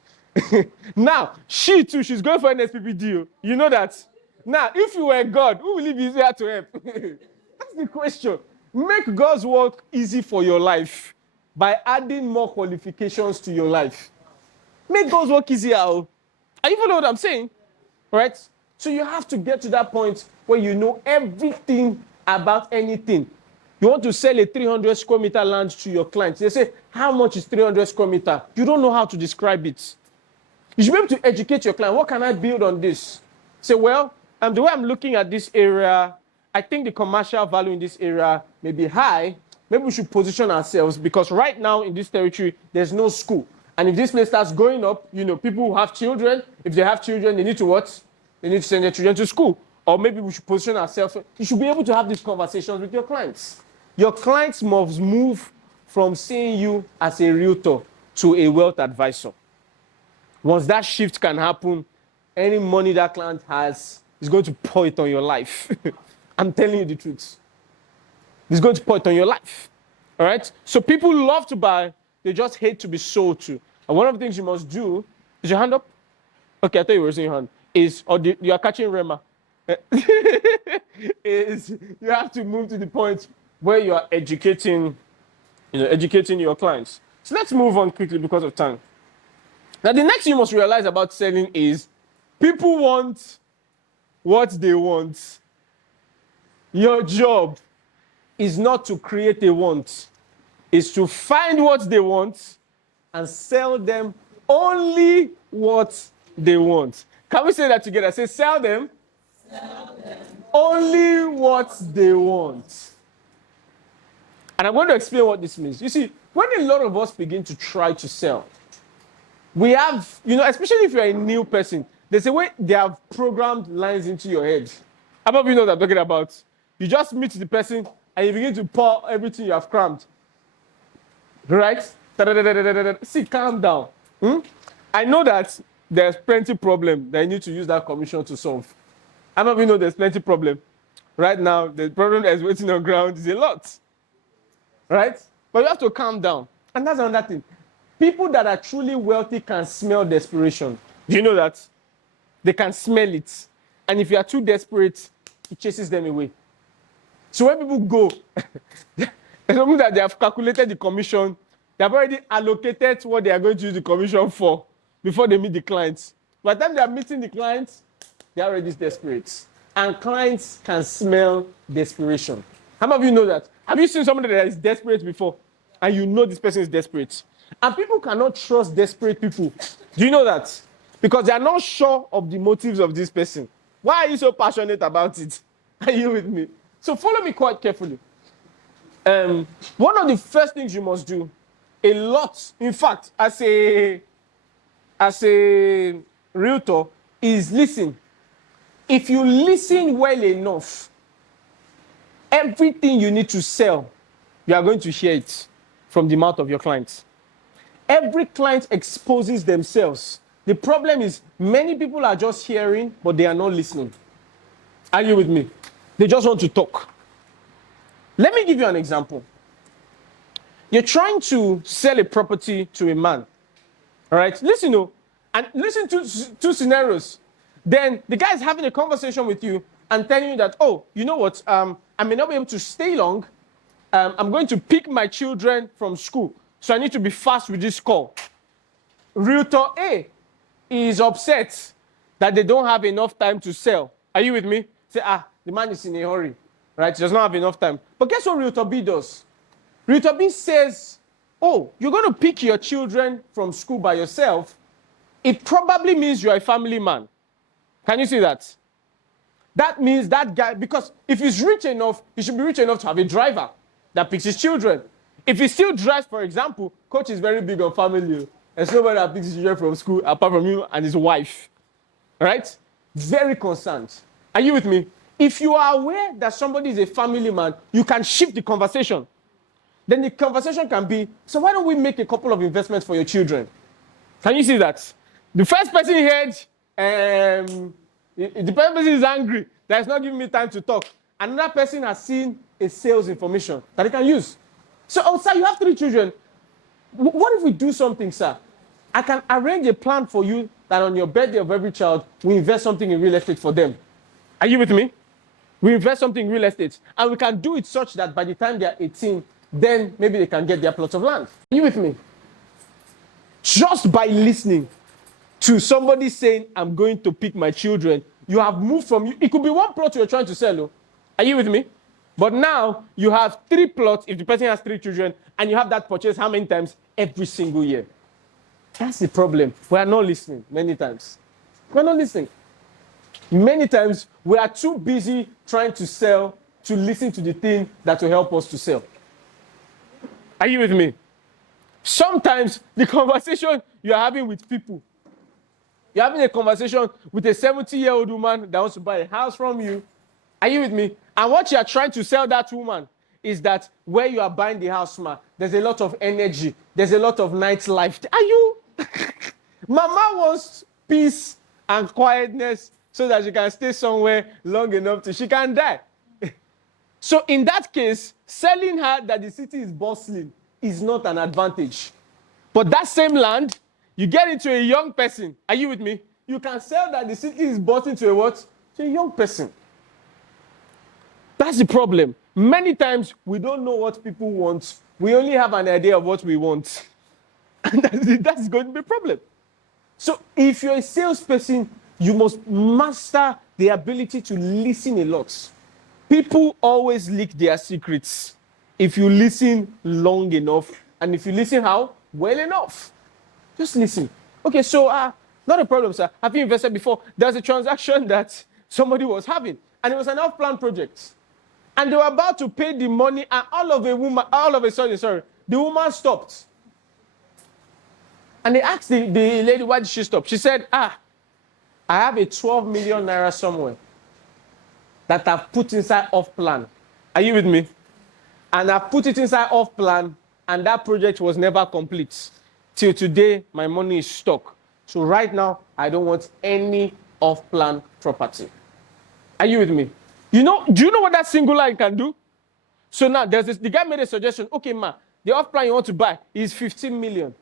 Now, she too, she's going for NSPPD. You know that? Now, if you were God, who will be there to help? That's the question. Make God's work easy for your life by adding more qualifications to your life. Make God's work easier. Are you following what I'm saying? Right? So you have to get to that point where you know everything about anything. You want to sell a 300 square meter land to your clients. They say, how much is 300 square meter? You don't know how to describe it. You should be able to educate your client. What can I build on this? Say, well, the way I'm looking at this area, I think the commercial value in this area may be high. Maybe we should position ourselves because right now in this territory, there's no school. And if this place starts going up, people who have children, if they have children, they need to what? They need to send their children to school. Or maybe we should position ourselves. You should be able to have these conversations with your clients. Your clients must move from seeing you as a realtor to a wealth advisor. Once that shift can happen, any money that client has is going to pour it on your life. I'm telling you the truth. It's going to pour it on your life. All right? So people love to buy. They just hate to be sold to. And one of the things you must do, is your hand up? Okay, I thought you were raising your hand. You are catching Rema. Is you have to move to the point where you are educating your clients. So let's move on quickly because of time. Now, the next thing you must realize about selling is people want what they want. Your job is not to create a want. It's to find what they want and sell them only what they want. Can we say that together? Say, sell them only what they want. And I'm going to explain what this means. You see, when a lot of us begin to try to sell, we have, especially if you're a new person, there's a way they have programmed lines into your head. How many of you know what I'm talking about? You just meet the person and you begin to pour everything you have crammed. Right? See, calm down. I know that there's plenty problem that you need to use that commission to solve. How many of you know there's plenty problem? Right now, the problem that's waiting on ground is a lot. Right? But you have to calm down. And that's another thing. People that are truly wealthy can smell desperation. Do you know that? They can smell it. And if you are too desperate, it chases them away. So when people go, it's something that they have calculated the commission, they have already allocated what they are going to use the commission for. before they meet the clients. By the time they are meeting the clients, they're already desperate. And clients can smell desperation. How many of you know that? Have you seen somebody that is desperate before? And you know this person is desperate. And people cannot trust desperate people. Do you know that? Because they are not sure of the motives of this person. Why are you so passionate about it? Are you with me? So follow me quite carefully. One of the first things you must do, a lot, in fact, as a realtor, is listen. If you listen well enough, everything you need to sell, you are going to hear it from the mouth of your clients. Every client exposes themselves. The problem is many people are just hearing, but they are not listening. Are you with me? They just want to talk. Let me give you an example. You're trying to sell a property to a man. All right? Listen, and listen to two scenarios. Then the guy is having a conversation with you and telling you that, oh, you know what? I may not be able to stay long. I'm going to pick my children from school, so I need to be fast with this call. Realtor A is upset that they don't have enough time to sell. Are you with me? Say, the man is in a hurry, right? He does not have enough time. But guess what Realtor B does? Realtor B says, oh, you're going to pick your children from school by yourself. It probably means you're a family man. Can you see that? That means that guy, because if he's rich enough, he should be rich enough to have a driver that picks his children. If he still drives, for example, coach is very big on family. There's nobody that picks his children from school apart from him and his wife. Right? Very concerned. Are you with me? If you are aware that somebody is a family man, you can shift the conversation. Then the conversation can be, so why don't we make a couple of investments for your children? Can you see that? The first person heard, the person is angry. That is not giving me time to talk. Another person has seen a sales information that he can use. So, oh, sir, you have 3 children. What if we do something, sir? I can arrange a plan for you that on your birthday of every child, we invest something in real estate for them. Are you with me? We invest something in real estate. And we can do it such that by the time they are 18, then maybe they can get their plots of land. Are you with me? Just by listening to somebody saying, I'm going to pick my children, you have moved from, it could be one plot you're trying to sell. Are you with me? But now you have 3 plots if the person has 3 children, and you have that purchase how many times? Every single year. That's the problem. We are not listening many times. We're not listening. Many times we are too busy trying to sell to listen to the thing that will help us to sell. Are you with me? Sometimes the conversation you're having with people, you're having a conversation with a 70-year-old woman that wants to buy a house from you. Are you with me? And what you are trying to sell that woman is that where you are buying the house, there's a lot of energy. There's a lot of nightlife. Are you? Mama wants peace and quietness so that she can stay somewhere long enough till she can die. So in that case, selling her that the city is bustling is not an advantage. But that same land, you get into a young person. Are you with me? You can sell that the city is bustling to a what? To a young person. That's the problem. Many times, we don't know what people want. We only have an idea of what we want. And that's going to be a problem. So if you're a salesperson, you must master the ability to listen a lot. People always leak their secrets if you listen long enough. And if you listen how? Well enough. Just listen. Okay, so not a problem, sir. Have you invested before? There's a transaction that somebody was having, and it was an off-plan project. And they were about to pay the money, and all of a sudden, the woman stopped. And they asked the lady, why did she stop? She said, I have a 12 million naira somewhere that I've put inside off-plan. Are you with me? And I've put it inside off-plan, and that project was never complete. Till today, my money is stuck. So right now, I don't want any off-plan property. Are you with me? Do you know what that single line can do? So now, the guy made a suggestion. Okay, the off-plan you want to buy is 15 million.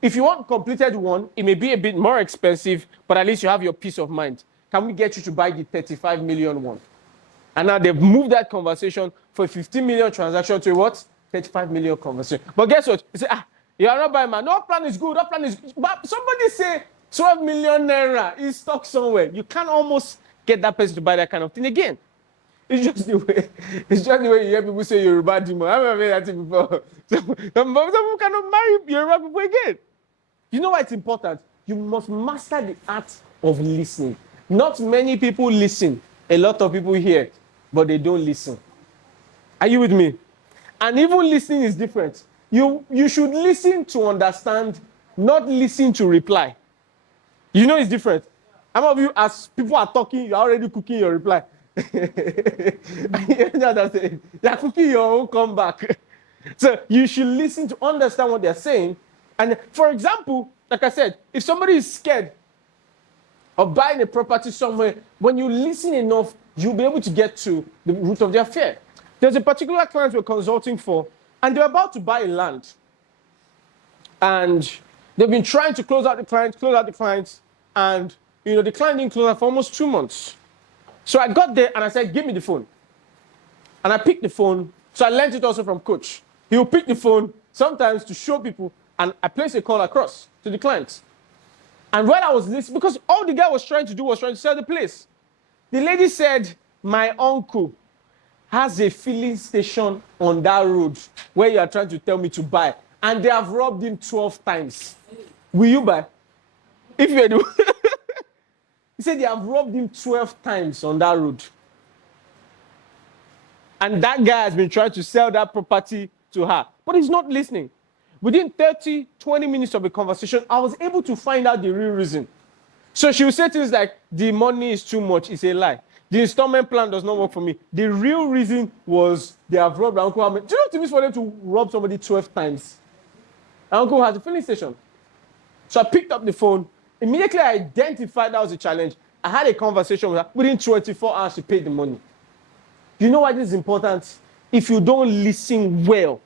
If you want completed one, it may be a bit more expensive, but at least you have your peace of mind. Can we get you to buy the 35 million one? And now they've moved that conversation for a 15 million transaction to a what? 35 million conversation. But guess what? You say, You are not buying man. No plan is good. No plan is good. But somebody say 12 million naira is stuck somewhere. You can't almost get that person to buy that kind of thing again. It's just the way. It's just the way you hear people say Yoruba demon. I've never heard that thing before. Some people cannot marry Yoruba people again. You know why it's important? You must master the art of listening. Not many people listen. A lot of people hear, but they don't listen. Are you with me? And even listening is different. You should listen to understand, not listen to reply. You know it's different. Some of you, as people are talking, you're already cooking your reply. You know what I'm saying? You're cooking your own comeback. So you should listen to understand what they're saying. And for example, like I said, if somebody is scared of buying a property somewhere, when you listen enough, you'll be able to get to the root of their fear. There's a particular client we're consulting for, and they're about to buy a land. And they've been trying to close out the client, and the client didn't close out for almost 2 months. So I got there and I said, give me the phone. And I picked the phone. So I learned it also from Coach. He will pick the phone sometimes to show people, and I place a call across to the client. And while I was listening, because all the guy was trying to do was trying to sell the place. The lady said, my uncle has a filling station on that road where you are trying to tell me to buy. And they have robbed him 12 times. Will you buy? If you're the He said they have robbed him 12 times on that road. And that guy has been trying to sell that property to her. But he's not listening. Within 30, 20 minutes of the conversation, I was able to find out the real reason. So she would say things like, the money is too much. It's a lie. The installment plan does not work for me. The real reason was they have robbed my uncle. Do you know what it means for them to rob somebody 12 times? My uncle has a filling station. So I picked up the phone. Immediately I identified that was a challenge. I had a conversation with her. Within 24 hours, she paid the money. You know why this is important? If you don't listen well,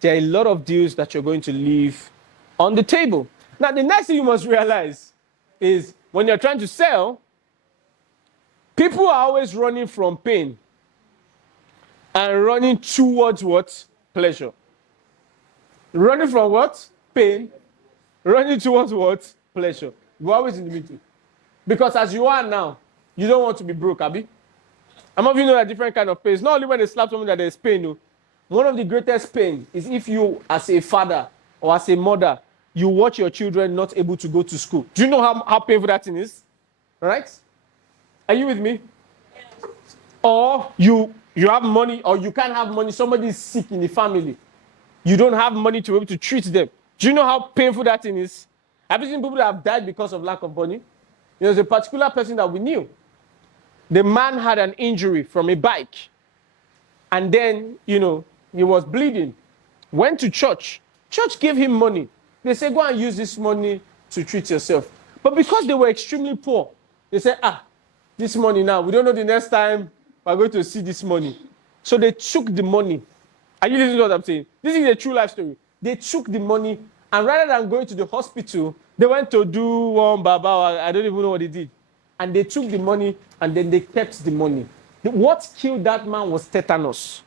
there are a lot of deals that you're going to leave on the table. Now, the next thing you must realize is when you're trying to sell, people are always running from pain and running towards what? Pleasure. Running from what? Pain. Running towards what? Pleasure. You're always in the middle. Because as you are now, you don't want to be broke, Abby. Some of you know that different kind of pain. It's not only when they slap someone that there's pain. No. One of the greatest pain is if you, as a father or as a mother, you watch your children not able to go to school. Do you know how painful that thing is? Right? Are you with me? Or you have money, or you can't have money. Somebody is sick in the family. You don't have money to be able to treat them. Do you know how painful that thing is? Have you seen people that have died because of lack of money? There's a particular person that we knew. The man had an injury from a bike. And then, he was bleeding. Went to church. Church gave him money. They said, go and use this money to treat yourself. But because they were extremely poor, they said, this money now, we don't know the next time we're going to see this money. So they took the money. Are you listening to what I'm saying? This is a true life story. They took the money, and rather than going to the hospital, they went to do one baba, I don't even know what they did. And they took the money, and then they kept the money. What killed that man was tetanus.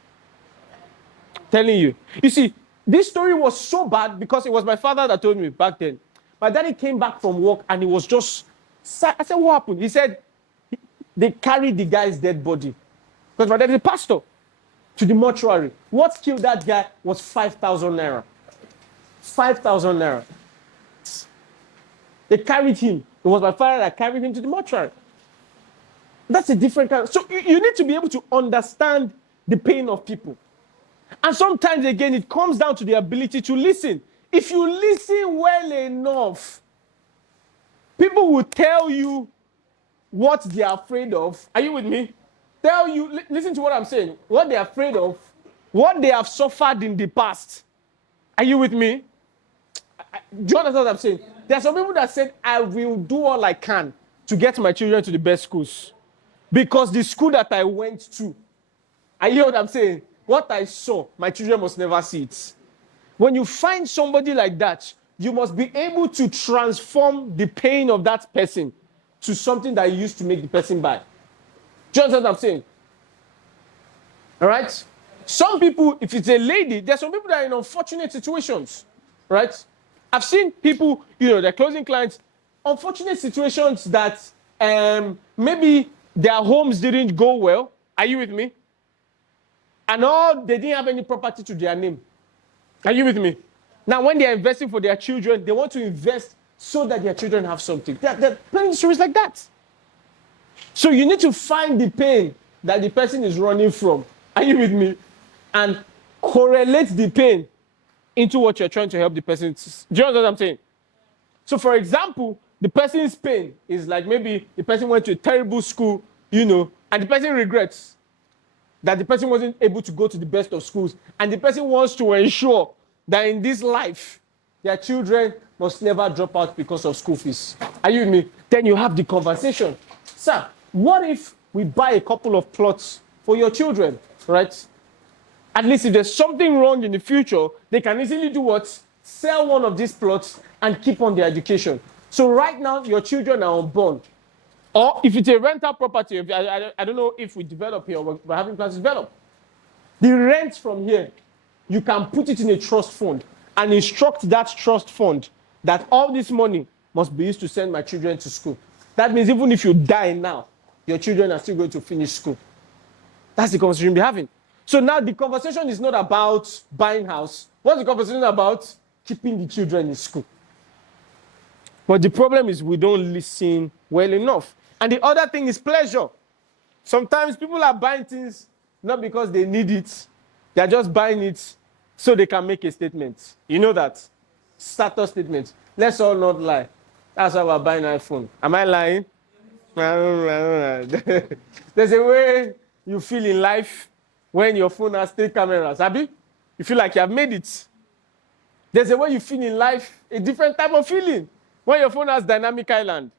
Telling you. You see, this story was so bad because it was my father that told me back then. My daddy came back from work, and he was just sad. I said, what happened? He said, they carried the guy's dead body. Because my dad is a pastor. To the mortuary. What killed that guy was 5,000 naira. 5,000 naira. They carried him. It was my father that carried him to the mortuary. That's a different kind. So you need to be able to understand the pain of people. And sometimes, again, it comes down to the ability to listen. If you listen well enough, people will tell you what they are afraid of. Are you with me? Tell you, listen to what I'm saying. What they're afraid of, what they have suffered in the past. Are you with me? Do you understand what I'm saying? There are some people that said, I will do all I can to get my children to the best schools. Because the school that I went to, I hear what I'm saying? What I saw, my children must never see it. When you find somebody like that, you must be able to transform the pain of that person to something that used to make the person buy. Do you understand what I'm saying? All right? Some people, if it's a lady, there's some people that are in unfortunate situations, right? I've seen people, they're closing clients, unfortunate situations that maybe their homes didn't go well. Are you with me? And they didn't have any property to their name. Are you with me? Now, when they're investing for their children, they want to invest so that their children have something. There are plenty stories like that. So you need to find the pain that the person is running from. Are you with me? And correlate the pain into what you're trying to help the person. Do you understand what I'm saying? So, for example, the person's pain is like maybe the person went to a terrible school, and the person regrets that the person wasn't able to go to the best of schools. And the person wants to ensure that in this life, their children must never drop out because of school fees. Are you with me? Then you have the conversation. Sir, what if we buy a couple of plots for your children, right? At least if there's something wrong in the future, they can easily do what? Sell one of these plots and keep on their education. So right now, your children are unborn. Or if it's a rental property, I don't know if we develop here or we're having plans to develop. The rent from here, you can put it in a trust fund and instruct that trust fund that all this money must be used to send my children to school. That means even if you die now, your children are still going to finish school. That's the conversation we're having. So now the conversation is not about buying house. What's the conversation about? Keeping the children in school. But the problem is we don't listen well enough. And the other thing is pleasure. Sometimes people are buying things not because they need it. They're just buying it so they can make a statement. You know that? Status statement. Let's all not lie. That's why we're buying an iPhone. Am I lying? There's a way you feel in life when your phone has 3 cameras. Abi? You feel like you have made it. There's a way you feel in life, a different type of feeling. When your phone has dynamic island.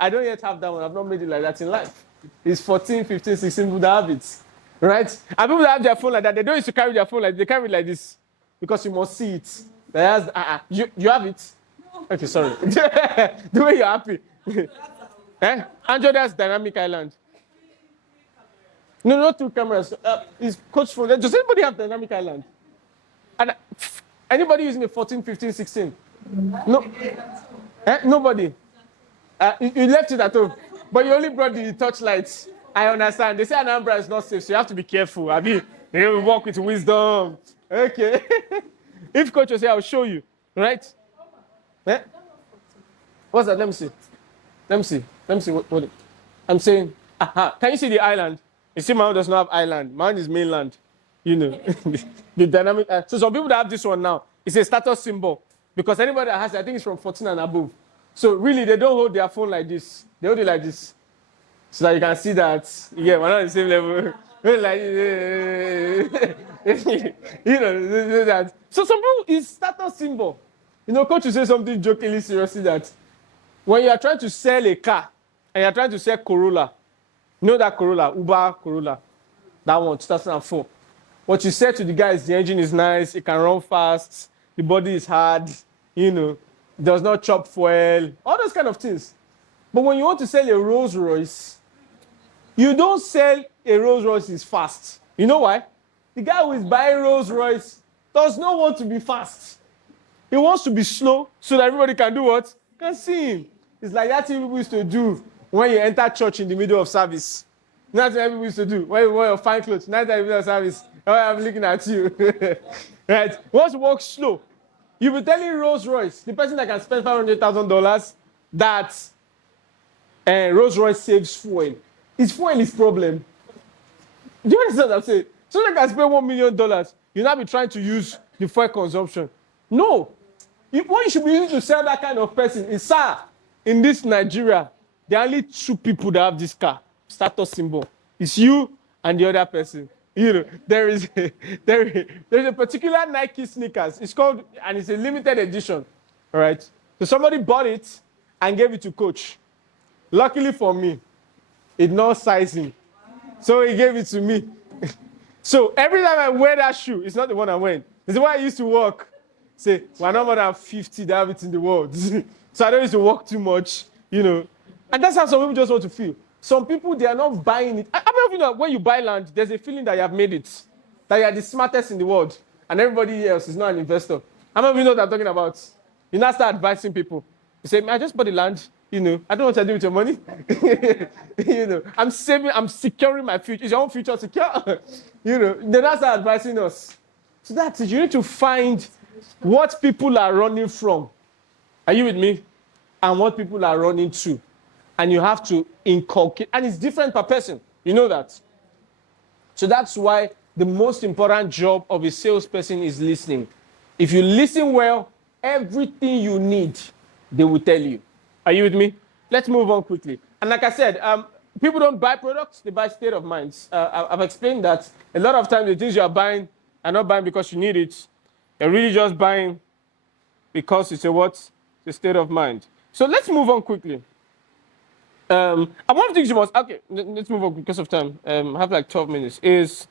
I don't yet have that one. I've not made it like that in life. It's 14, 15, 16 people that have it. Right? And people that have their phone like that, they don't used to carry their phone like they carry it like this. Because you must see it. That has, you have it? No. Okay, sorry. The way you're happy. Android has dynamic island. No, not 2 cameras. It's coach phone. Does anybody have dynamic island? And anybody using a 14, 15, 16? No. Nobody. You left it at home. But you only brought the touchlights. I understand. They say Anambra is not safe, so you have to be careful. I mean, they will walk with wisdom. Okay. If coach will say, I'll show you. Right? What's that? Let me see. Let me see what I'm saying. Can you see the island? You see, my own does not have island. Mine is mainland. The dynamic. So some people that have this one now, it's a status symbol. Because anybody that has it, I think it's from 14 and above. So really, they don't hold their phone like this. They hold it like this. So that you can see that, we're not on the same level. Like, that. So some people, it's status symbol. Coach will say something jokingly, seriously, that when you are trying to sell a car, and you're trying to sell Corolla, that Corolla, Uber Corolla, that one, 2004. What you said to the guy is the engine is nice, it can run fast, the body is hard, does not chop fuel, all those kind of things. But when you want to sell a Rolls Royce, you don't sell a Rolls Royce fast. You know why? The guy who is buying Rolls Royce does not want to be fast. He wants to be slow so that everybody can do what? Can see him. It's like that thing people used to do when you enter church in the middle of service. That's what people used to do. When you wear your fine clothes, not in the middle of service. Oh, I'm looking at you. Right? Once you walk slow, you'll be telling Rolls Royce, the person that can spend $500,000, that Rolls Royce saves fuel. His fuel is problem. Do you understand what I'm saying? So they can spend $1 million, you'll not be trying to use the fuel consumption. No. What you should be using to sell that kind of person is, sir, in this Nigeria, there are only 2 people that have this car, status symbol. It's you and the other person. There is a particular Nike sneakers. It's called, and it's a limited edition. All right. So somebody bought it and gave it to coach. Luckily for me, it's not sizing. So he gave it to me. So every time I wear that shoe, it's not the one I wear. This is why I used to walk. Say, we're not more than 50 that have it in the world. So I don't used to walk too much, And that's how some people just want to feel. Some people, they are not buying it. I mean, when you buy land, there's a feeling that you have made it. That you are the smartest in the world. And everybody else is not an investor. How many of you know what I'm talking about? You now start advising people. You say, I just bought the land. I don't know what to do with your money. I'm saving, I'm securing my future. Is your own future secure? They now start advising us. So that's it. You need to find what people are running from. Are you with me? And what people are running to. And you have to inculcate. And it's different per person. You know that. So that's why the most important job of a salesperson is listening. If you listen well, everything you need, they will tell you. Are you with me? Let's move on quickly. And like I said, people don't buy products, they buy state of minds. I've explained that a lot of times the things you are buying are not buying because you need it. You're really just buying because it's a state of mind. So let's move on quickly. And one of the things you must, okay, let's move on because of time. I have like 12 minutes, is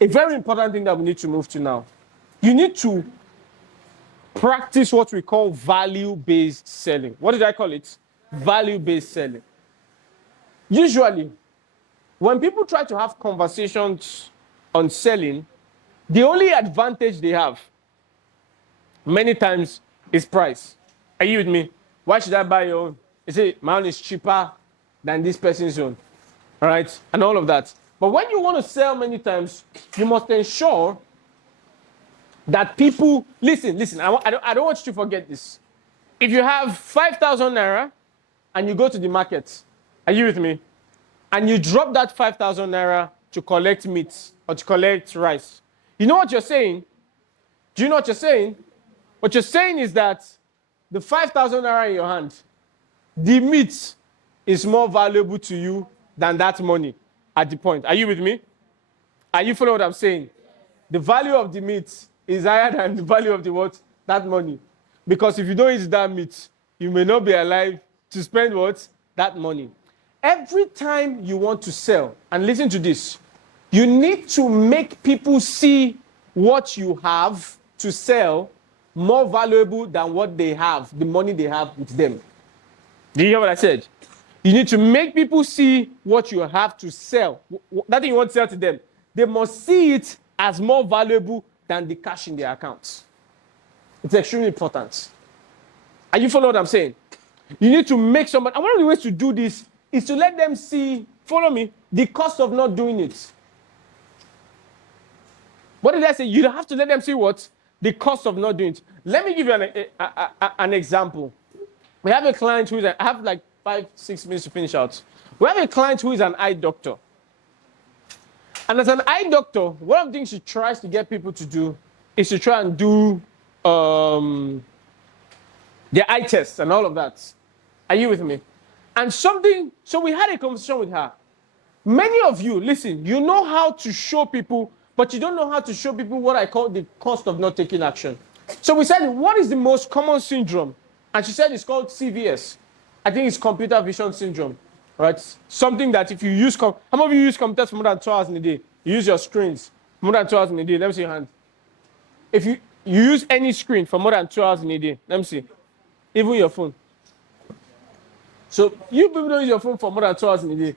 a very important thing that we need to move to now. You need to practice what we call value-based selling. What did I call it? Value-based selling. Usually, when people try to have conversations on selling, the only advantage they have many times is price. Are you with me? Why should I buy your own? You say, my own is cheaper than this person's own. All right? And all of that. But when you want to sell many times, you must ensure that people, listen, I don't want you to forget this. If you have 5,000 naira and you go to the market, are you with me? And you drop that 5,000 naira to collect meat or to collect rice. You know what you're saying? Do you know what you're saying? What you're saying is that the 5,000 naira in your hand, the meat is more valuable to you than that money at the point. Are you with me? Are you following what I'm saying? The value of the meat is higher than the value of the what? That money. Because if you don't eat that meat, you may not be alive to spend what? That money. Every time you want to sell, and listen to this, you need to make people see what you have to sell more valuable than what they have, the money they have with them. Do you hear what I said? You need to make people see what you have to sell. That thing you want to sell to them. They must see it as more valuable than the cash in their accounts. It's extremely important. Are you following what I'm saying? You need to make somebody, and one of the ways to do this is to let them see, follow me, the cost of not doing it. What did I say? You have to let them see what? The cost of not doing it. Let me give you an example. We have a client who is, I have like 5-6 minutes to finish out. We have a client who is an eye doctor. And as an eye doctor, one of the things she tries to get people to do is to try and do their eye tests and all of that. Are you with me? And so we had a conversation with her. Many of you, listen, you know how to show people, but you don't know how to show people what I call the cost of not taking action. So we said, what is the most common syndrome? And she said it's called CVS. I think it's computer vision syndrome, right? Something that if you use, how many of you use computers for more than 2 hours in a day? You use your screens more than 2 hours in a day. Let me see your hand. If you use any screen for more than 2 hours in a day, let me see. Even your phone. So you people don't use your phone for more than 2 hours in a day.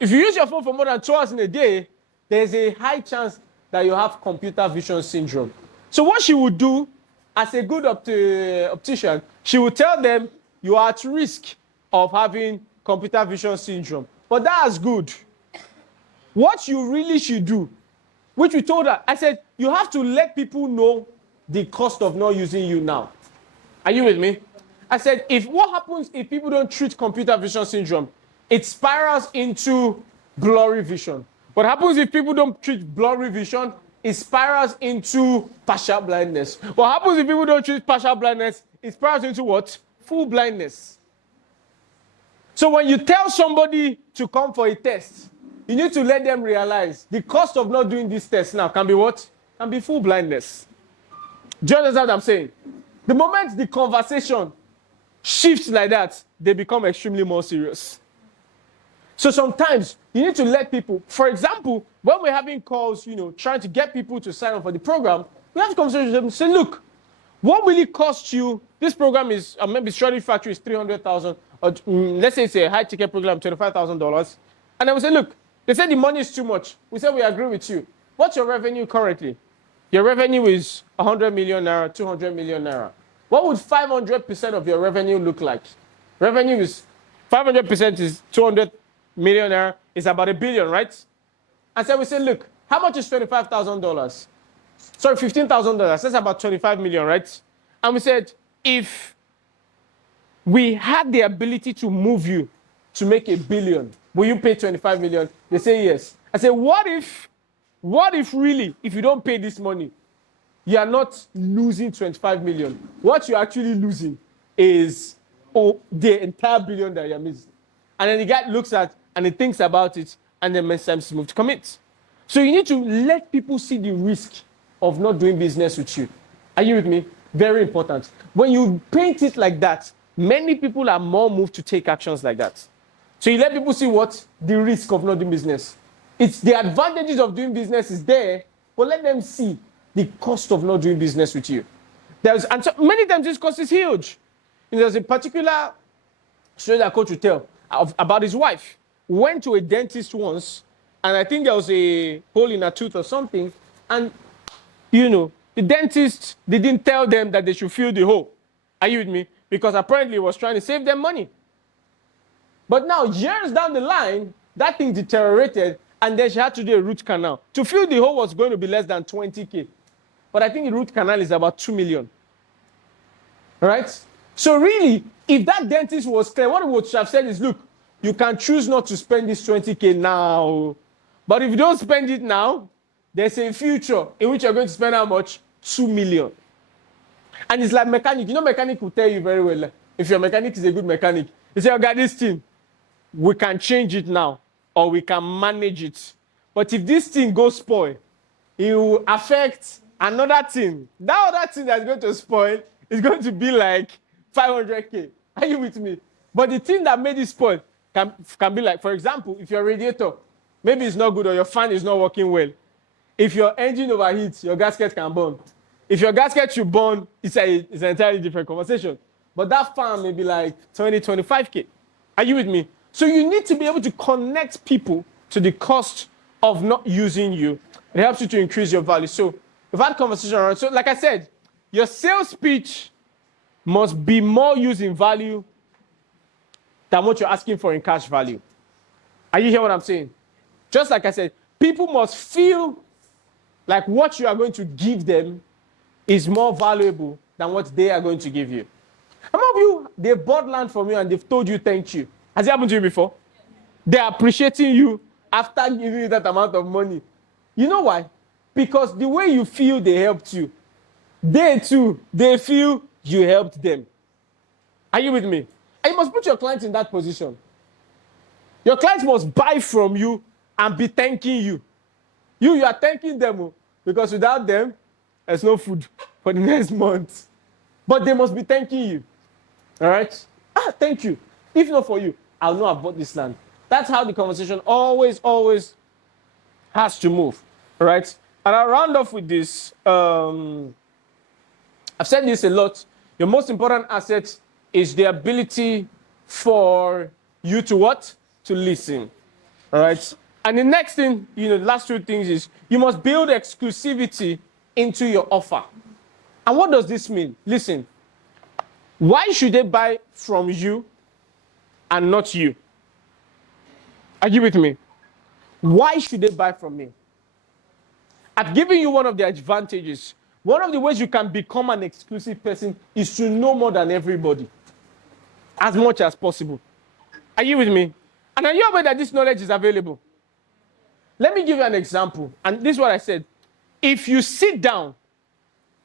If you use your phone for more than 2 hours in a day, there's a high chance that you have computer vision syndrome. So what she would do, as a good optician, she would tell them you are at risk of having computer vision syndrome. But that's good. What you really should do, which we told her, I said, you have to let people know the cost of not using you now. Are you with me? I said, what happens if people don't treat computer vision syndrome? It spirals into blurry vision. What happens if people don't treat blurry vision? It spirals into partial blindness. What happens if people don't treat partial blindness? It spirals into what? Full blindness. So when you tell somebody to come for a test, you need to let them realize the cost of not doing this test now can be what? Can be full blindness. Do you understand what I'm saying? The moment the conversation shifts like that, they become extremely more serious. So sometimes you need to let people, for example, when we're having calls, trying to get people to sign up for the program, we have to conversation with them and say, look, what will it cost you? This program is, maybe Strategy Factory is 300,000, or let's say it's a high ticket program, $25,000. And then we say, look, they say the money is too much. We say, we agree with you. What's your revenue currently? Your revenue is 100 million naira, 200 million naira. What would 500% of your revenue look like? Revenue is 500% is 200 million naira, is about $1 billion, right? And so we say, look, how much is $25,000? Sorry, $15,000. That's about 25 million, right? And we said, if we had the ability to move you to make $1 billion, will you pay 25 million? They say yes. I say, what if really, if you don't pay this money, you are not losing 25 million? What you're actually losing is the entire $1 billion that you're missing. And then the guy looks at and he thinks about it, and then makes sense to move to commit. So you need to let people see the risk of not doing business with you. Are you with me? Very important. When you paint it like that, many people are more moved to take actions like that. So you let people see what the risk of not doing business. It's the advantages of doing business is there, but let them see the cost of not doing business with you. And so many times this cost is huge. There's a particular story that coach would tell about his wife. Went to a dentist once, and I think there was a hole in her tooth or something, and the dentist, they didn't tell them that they should fill the hole. Are you with me? Because apparently he was trying to save them money. But now, years down the line, that thing deteriorated, and then she had to do a root canal. To fill the hole was going to be less than 20K. But I think the root canal is about 2 million. All right? So really, if that dentist was clear, what he would have said is, look, you can choose not to spend this 20K now. But if you don't spend it now, there's a future in which you're going to spend how much? 2 million. And it's like mechanic. Mechanic will tell you very well. If your mechanic is a good mechanic, he say, okay, this thing, we can change it now, or we can manage it. But if this thing goes spoil, it will affect another thing. That other thing that's going to spoil is going to be like 500K. Are you with me? But the thing that made it spoil can be like, for example, if your radiator, maybe it's not good or your fan is not working well. If your engine overheats, your gasket can burn. If your gasket should burn, it's an entirely different conversation. But that fan may be like 20, 25K. Are you with me? So you need to be able to connect people to the cost of not using you. It helps you to increase your value. So we've had conversation around. So like I said, your sales pitch must be more using value than what you're asking for in cash value. Are you hearing what I'm saying? Just like I said, people must feel like what you are going to give them is more valuable than what they are going to give you. Some of you, they bought land from you and they've told you thank you. Has it happened to you before? They're appreciating you after giving you that amount of money. You know why? Because the way you feel they helped you, they too, they feel you helped them. Are you with me? And you must put your clients in that position. Your clients must buy from you and be thanking you. You are thanking them because without them, there's no food for the next month. But they must be thanking you. All right? Thank you. If not for you, I'll know I've bought this land. That's how the conversation always has to move. All right? And I'll round off with this. I've said this a lot. Your most important asset is the ability for you to what? To listen. All right? And the next thing, the last two things is you must build exclusivity into your offer. And what does this mean? Listen, why should they buy from you and not you? Are you with me? Why should they buy from me? I've given you one of the advantages. One of the ways you can become an exclusive person is to know more than everybody, as much as possible. Are you with me? And are you aware that this knowledge is available? Let me give you an example. And this is what I said. If you sit down,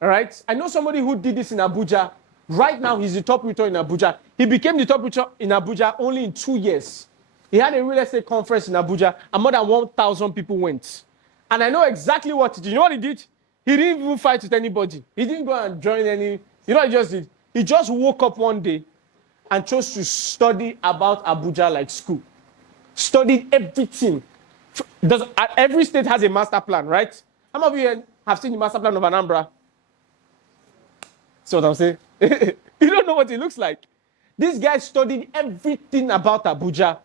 all right, I know somebody who did this in Abuja. Right now, he's the top realtor in Abuja. He became the top realtor in Abuja only in 2 years. He had a real estate conference in Abuja, and more than 1,000 people went. And I know exactly what he did. You know what he did? He didn't even fight with anybody. He didn't go and join any. You know what he just did? He just woke up one day and chose to study about Abuja like school. Studied everything. Every state has a master plan, right? How many of you have seen the master plan of Anambra? See what I'm saying? You don't know what it looks like. This guy studied everything about Abuja.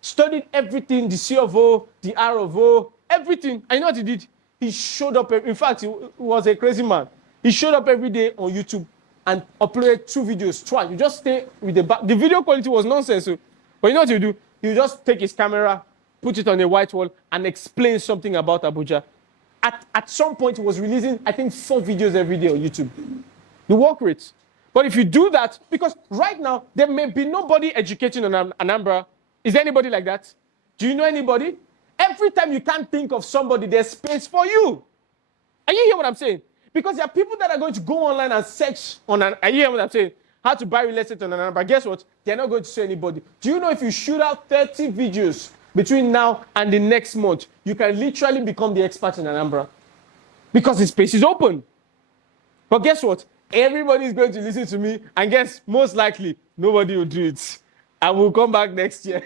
Studied everything, the C of O, the R of O, everything. And you know what he did? he showed up. In fact, he was a crazy man. He showed up every day on YouTube and uploaded 2 videos twice. You just stay with the back. The video quality was nonsense. So, but you know what you do? You just take his camera, put it on a white wall, and explain something about Abuja. At some point, he was releasing, I think, 4 videos every day on YouTube. The work rate. But if you do that, because right now, there may be nobody educating on Anambra. Is there anybody like that? Do you know anybody? Every time you can't think of somebody, there's space for you. Are you hearing what I'm saying? Because there are people that are going to go online and search on are you hearing what I'm saying? How to buy real estate on Anambra. Guess what? They're not going to see anybody. Do you know if you shoot out 30 videos between now and the next month, you can literally become the expert in Anambra? Because the space is open. But guess what? Everybody is going to listen to me, and guess, most likely, nobody will do it. I will come back next year.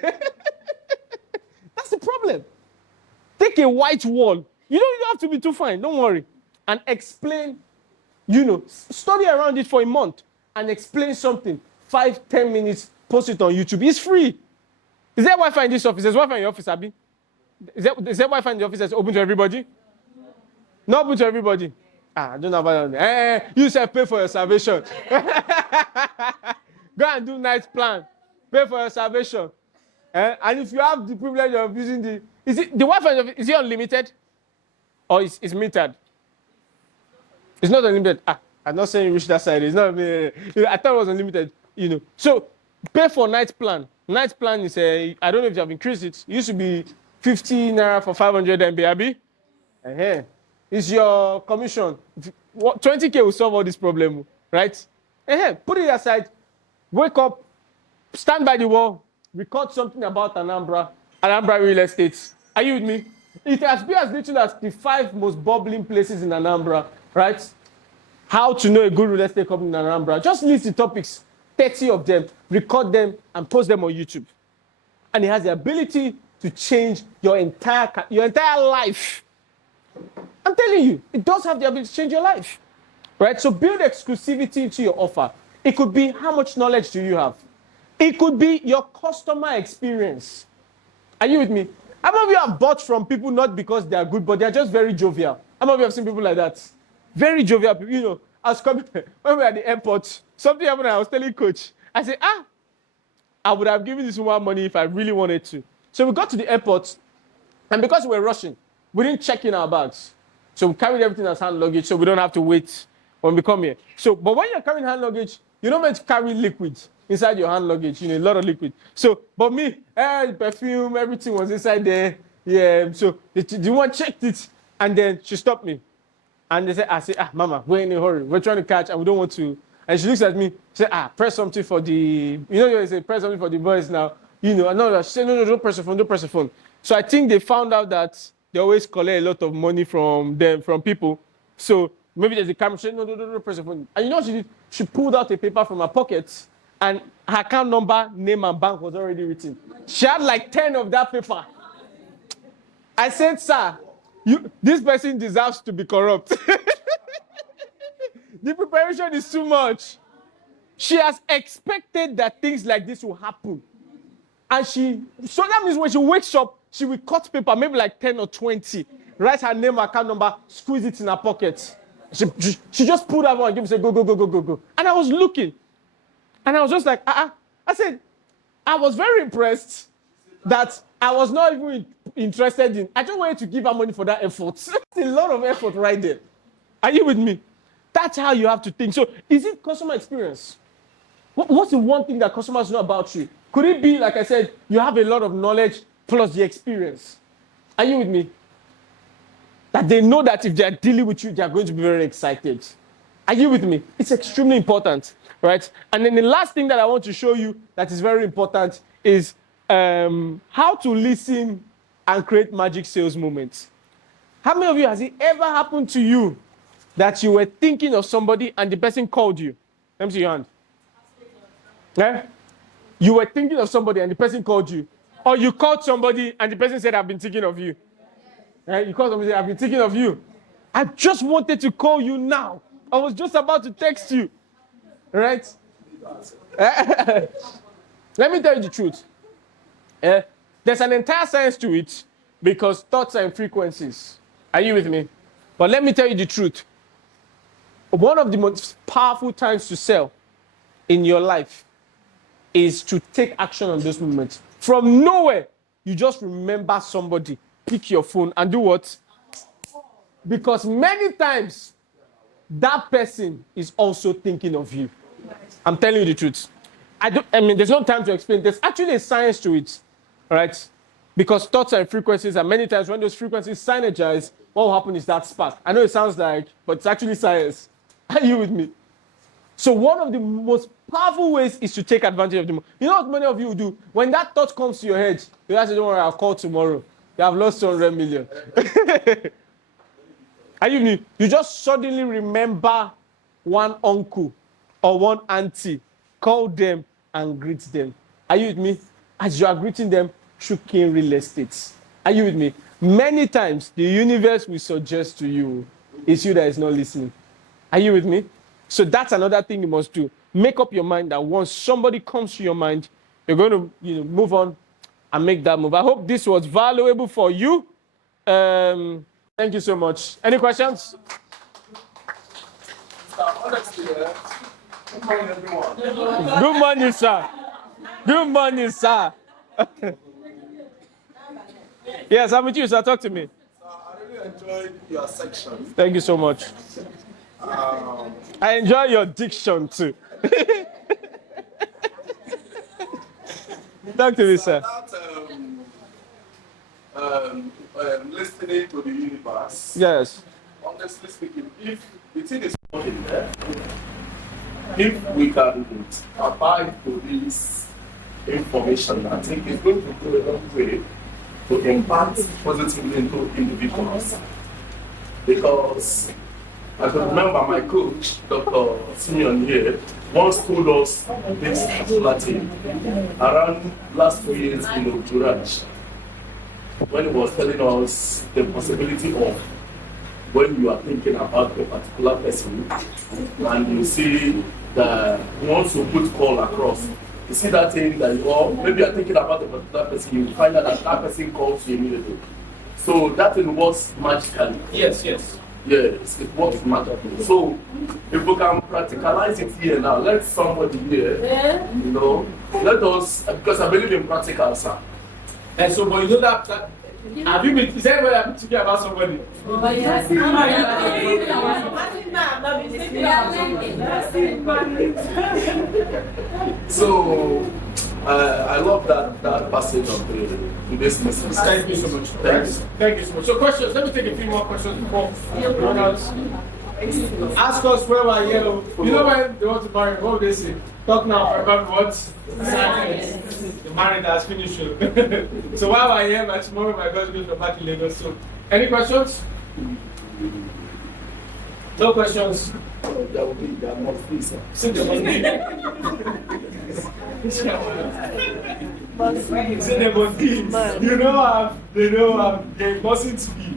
That's the problem. Take a white wall. You don't have to be too fine, don't worry. And explain, study around it for a month and explain something. 5-10 minutes, post it on YouTube. It's free. Is there Wi-Fi in this office? There's Wi-Fi in your office, Abi? Is there Wi-Fi in the office that's open to everybody? Not open to everybody. I don't know about that. You said pay for your salvation. Go and do night plan. Pay for your salvation. And if you have the privilege of using the Wi-Fi, is it unlimited? Or is metered? It's not unlimited. I'm not saying you reach that side. It's not. I thought it was unlimited. So pay for night plan. Night plan is I don't know if you have increased it. It used to be 50 naira for 500 MB. Abi? It's your commission. 20K will solve all this problem, right? Put it aside. Wake up. Stand by the wall. Record something about Anambra real estate. Are you with me? It has been as little as the 5 most bubbling places in Anambra, right? How to know a good real estate company in Anambra. Just list the topics, 30 of them, record them, and post them on YouTube. And it has the ability to change your entire life. I'm telling you, it does have the ability to change your life, right? So build exclusivity into your offer. It could be how much knowledge do you have? It could be your customer experience. Are you with me? How many of you have bought from people not because they are good, but they are just very jovial? How many of you have seen people like that? Very jovial people. I was coming, when we were at the airport, something happened and I was telling coach, I said, I would have given this woman money if I really wanted to. So we got to the airport, and because we were rushing, we didn't check in our bags. So we carried everything as hand luggage, so we don't have to wait when we come here. But when you're carrying hand luggage, you're not meant to carry liquid inside your hand luggage, a lot of liquid. So, but me, perfume, everything was inside there. Yeah, so the one checked it, and then she stopped me. And I said, Mama, we're in a hurry. We're trying to catch, and we don't want to. And she looks at me, she said, press something for the, you say, press something for the boys now. And no, she said, no, don't press the phone, don't press the phone. So I think they found out that they always collect a lot of money from people. So maybe there's a camera. She said, no, don't press the phone. And you know what she did? She pulled out a paper from her pocket, and her account number, name, and bank was already written. She had like 10 of that paper. I said, sir, this person deserves to be corrupt. The preparation is too much. She has expected that things like this will happen. And so that means when she wakes up, she will cut paper, maybe like 10 or 20, write her name, account number, squeeze it in her pocket. She just pulled that one and gave me, say, go. And I was looking. And I was just like, I said, I was very impressed that I was not even interested in. I just wanted to give her money for that effort. That's a lot of effort right there. Are you with me? That's how you have to think. So is it customer experience? What's the one thing that customers know about you? Could it be, like I said, you have a lot of knowledge plus the experience? Are you with me? That they know that if they are dealing with you, they are going to be very excited. Are you with me? It's extremely important, right? And then the last thing that I want to show you that is very important is how to listen and create magic sales moments. How many of you has it ever happened to you that you were thinking of somebody and the person called you? Let me see your hand. Yeah? You were thinking of somebody and the person called you. Or you called somebody and the person said, I've been thinking of you. Yeah? You called somebody and said, I've been thinking of you. I just wanted to call you now. I was just about to text you. Right? Let me tell you the truth. There's an entire science to it because thoughts are in frequencies. Are you with me? But let me tell you the truth. One of the most powerful times to sell in your life is to take action on those moments. From nowhere, you just remember somebody, pick your phone and do what? Because many times, that person is also thinking of you. I'm telling you the truth. I mean, there's no time to explain. There's actually a science to it, right? Because thoughts and frequencies, and many times when those frequencies synergize, what will happen is that spark. I know it sounds like, but it's actually science. Are you with me? So one of the most powerful ways is to take advantage of them. You know what many of you do? When that thought comes to your head, you say, don't worry, I'll call tomorrow. You have lost 200 million. Are you with me? You just suddenly remember one uncle or one auntie. Call them and greet them. Are you with me? As you are greeting them, through King Real Estate. Are you with me? Many times, the universe will suggest to you, it's you that is not listening. Are you with me? So that's another thing you must do. Make up your mind that once somebody comes to your mind, you're going to move on and make that move. I hope this was valuable for you. Thank you so much. Any questions? Honestly, good morning, everyone. Good morning, sir. Good morning, sir. Yes, I'm with you, sir. Talk to me. I really enjoyed your section. Thank you so much. I enjoy your diction too. Talk to me, sir. Listening to the universe. Yes. Honestly speaking, if the thing is in there, if we can abide to this information, I think it's going to go a long way to impact positively into individuals. Because I can remember my coach, Dr. Simeon here, once told us this particular thing around last 2 years in Ojuraj, when he was telling us the possibility of when you are thinking about a particular person and you see that you want to put call across, you see that thing that you, or maybe you're thinking about a particular person, you find out that that person calls you immediately. So that thing works magically. Yes. Yes, it works magically. So if we can practicalize it here now, let somebody here, let us, because I believe in practical, sir. And so, but you know that have you been, is anybody have been thinking about somebody? Yes. So I love that passage of today's message. Thank you so much. Thank you so much. So questions, let me take a few more questions before everyone else. Ask us where we're here. You know when they want to marry, what would they say? Talk now about what? Silence. The marriage has finished. So while we're here, by tomorrow my God goes back to Lagos. So any questions? No questions. There must be, sir. There must be. They mustn't be. There mustn't be.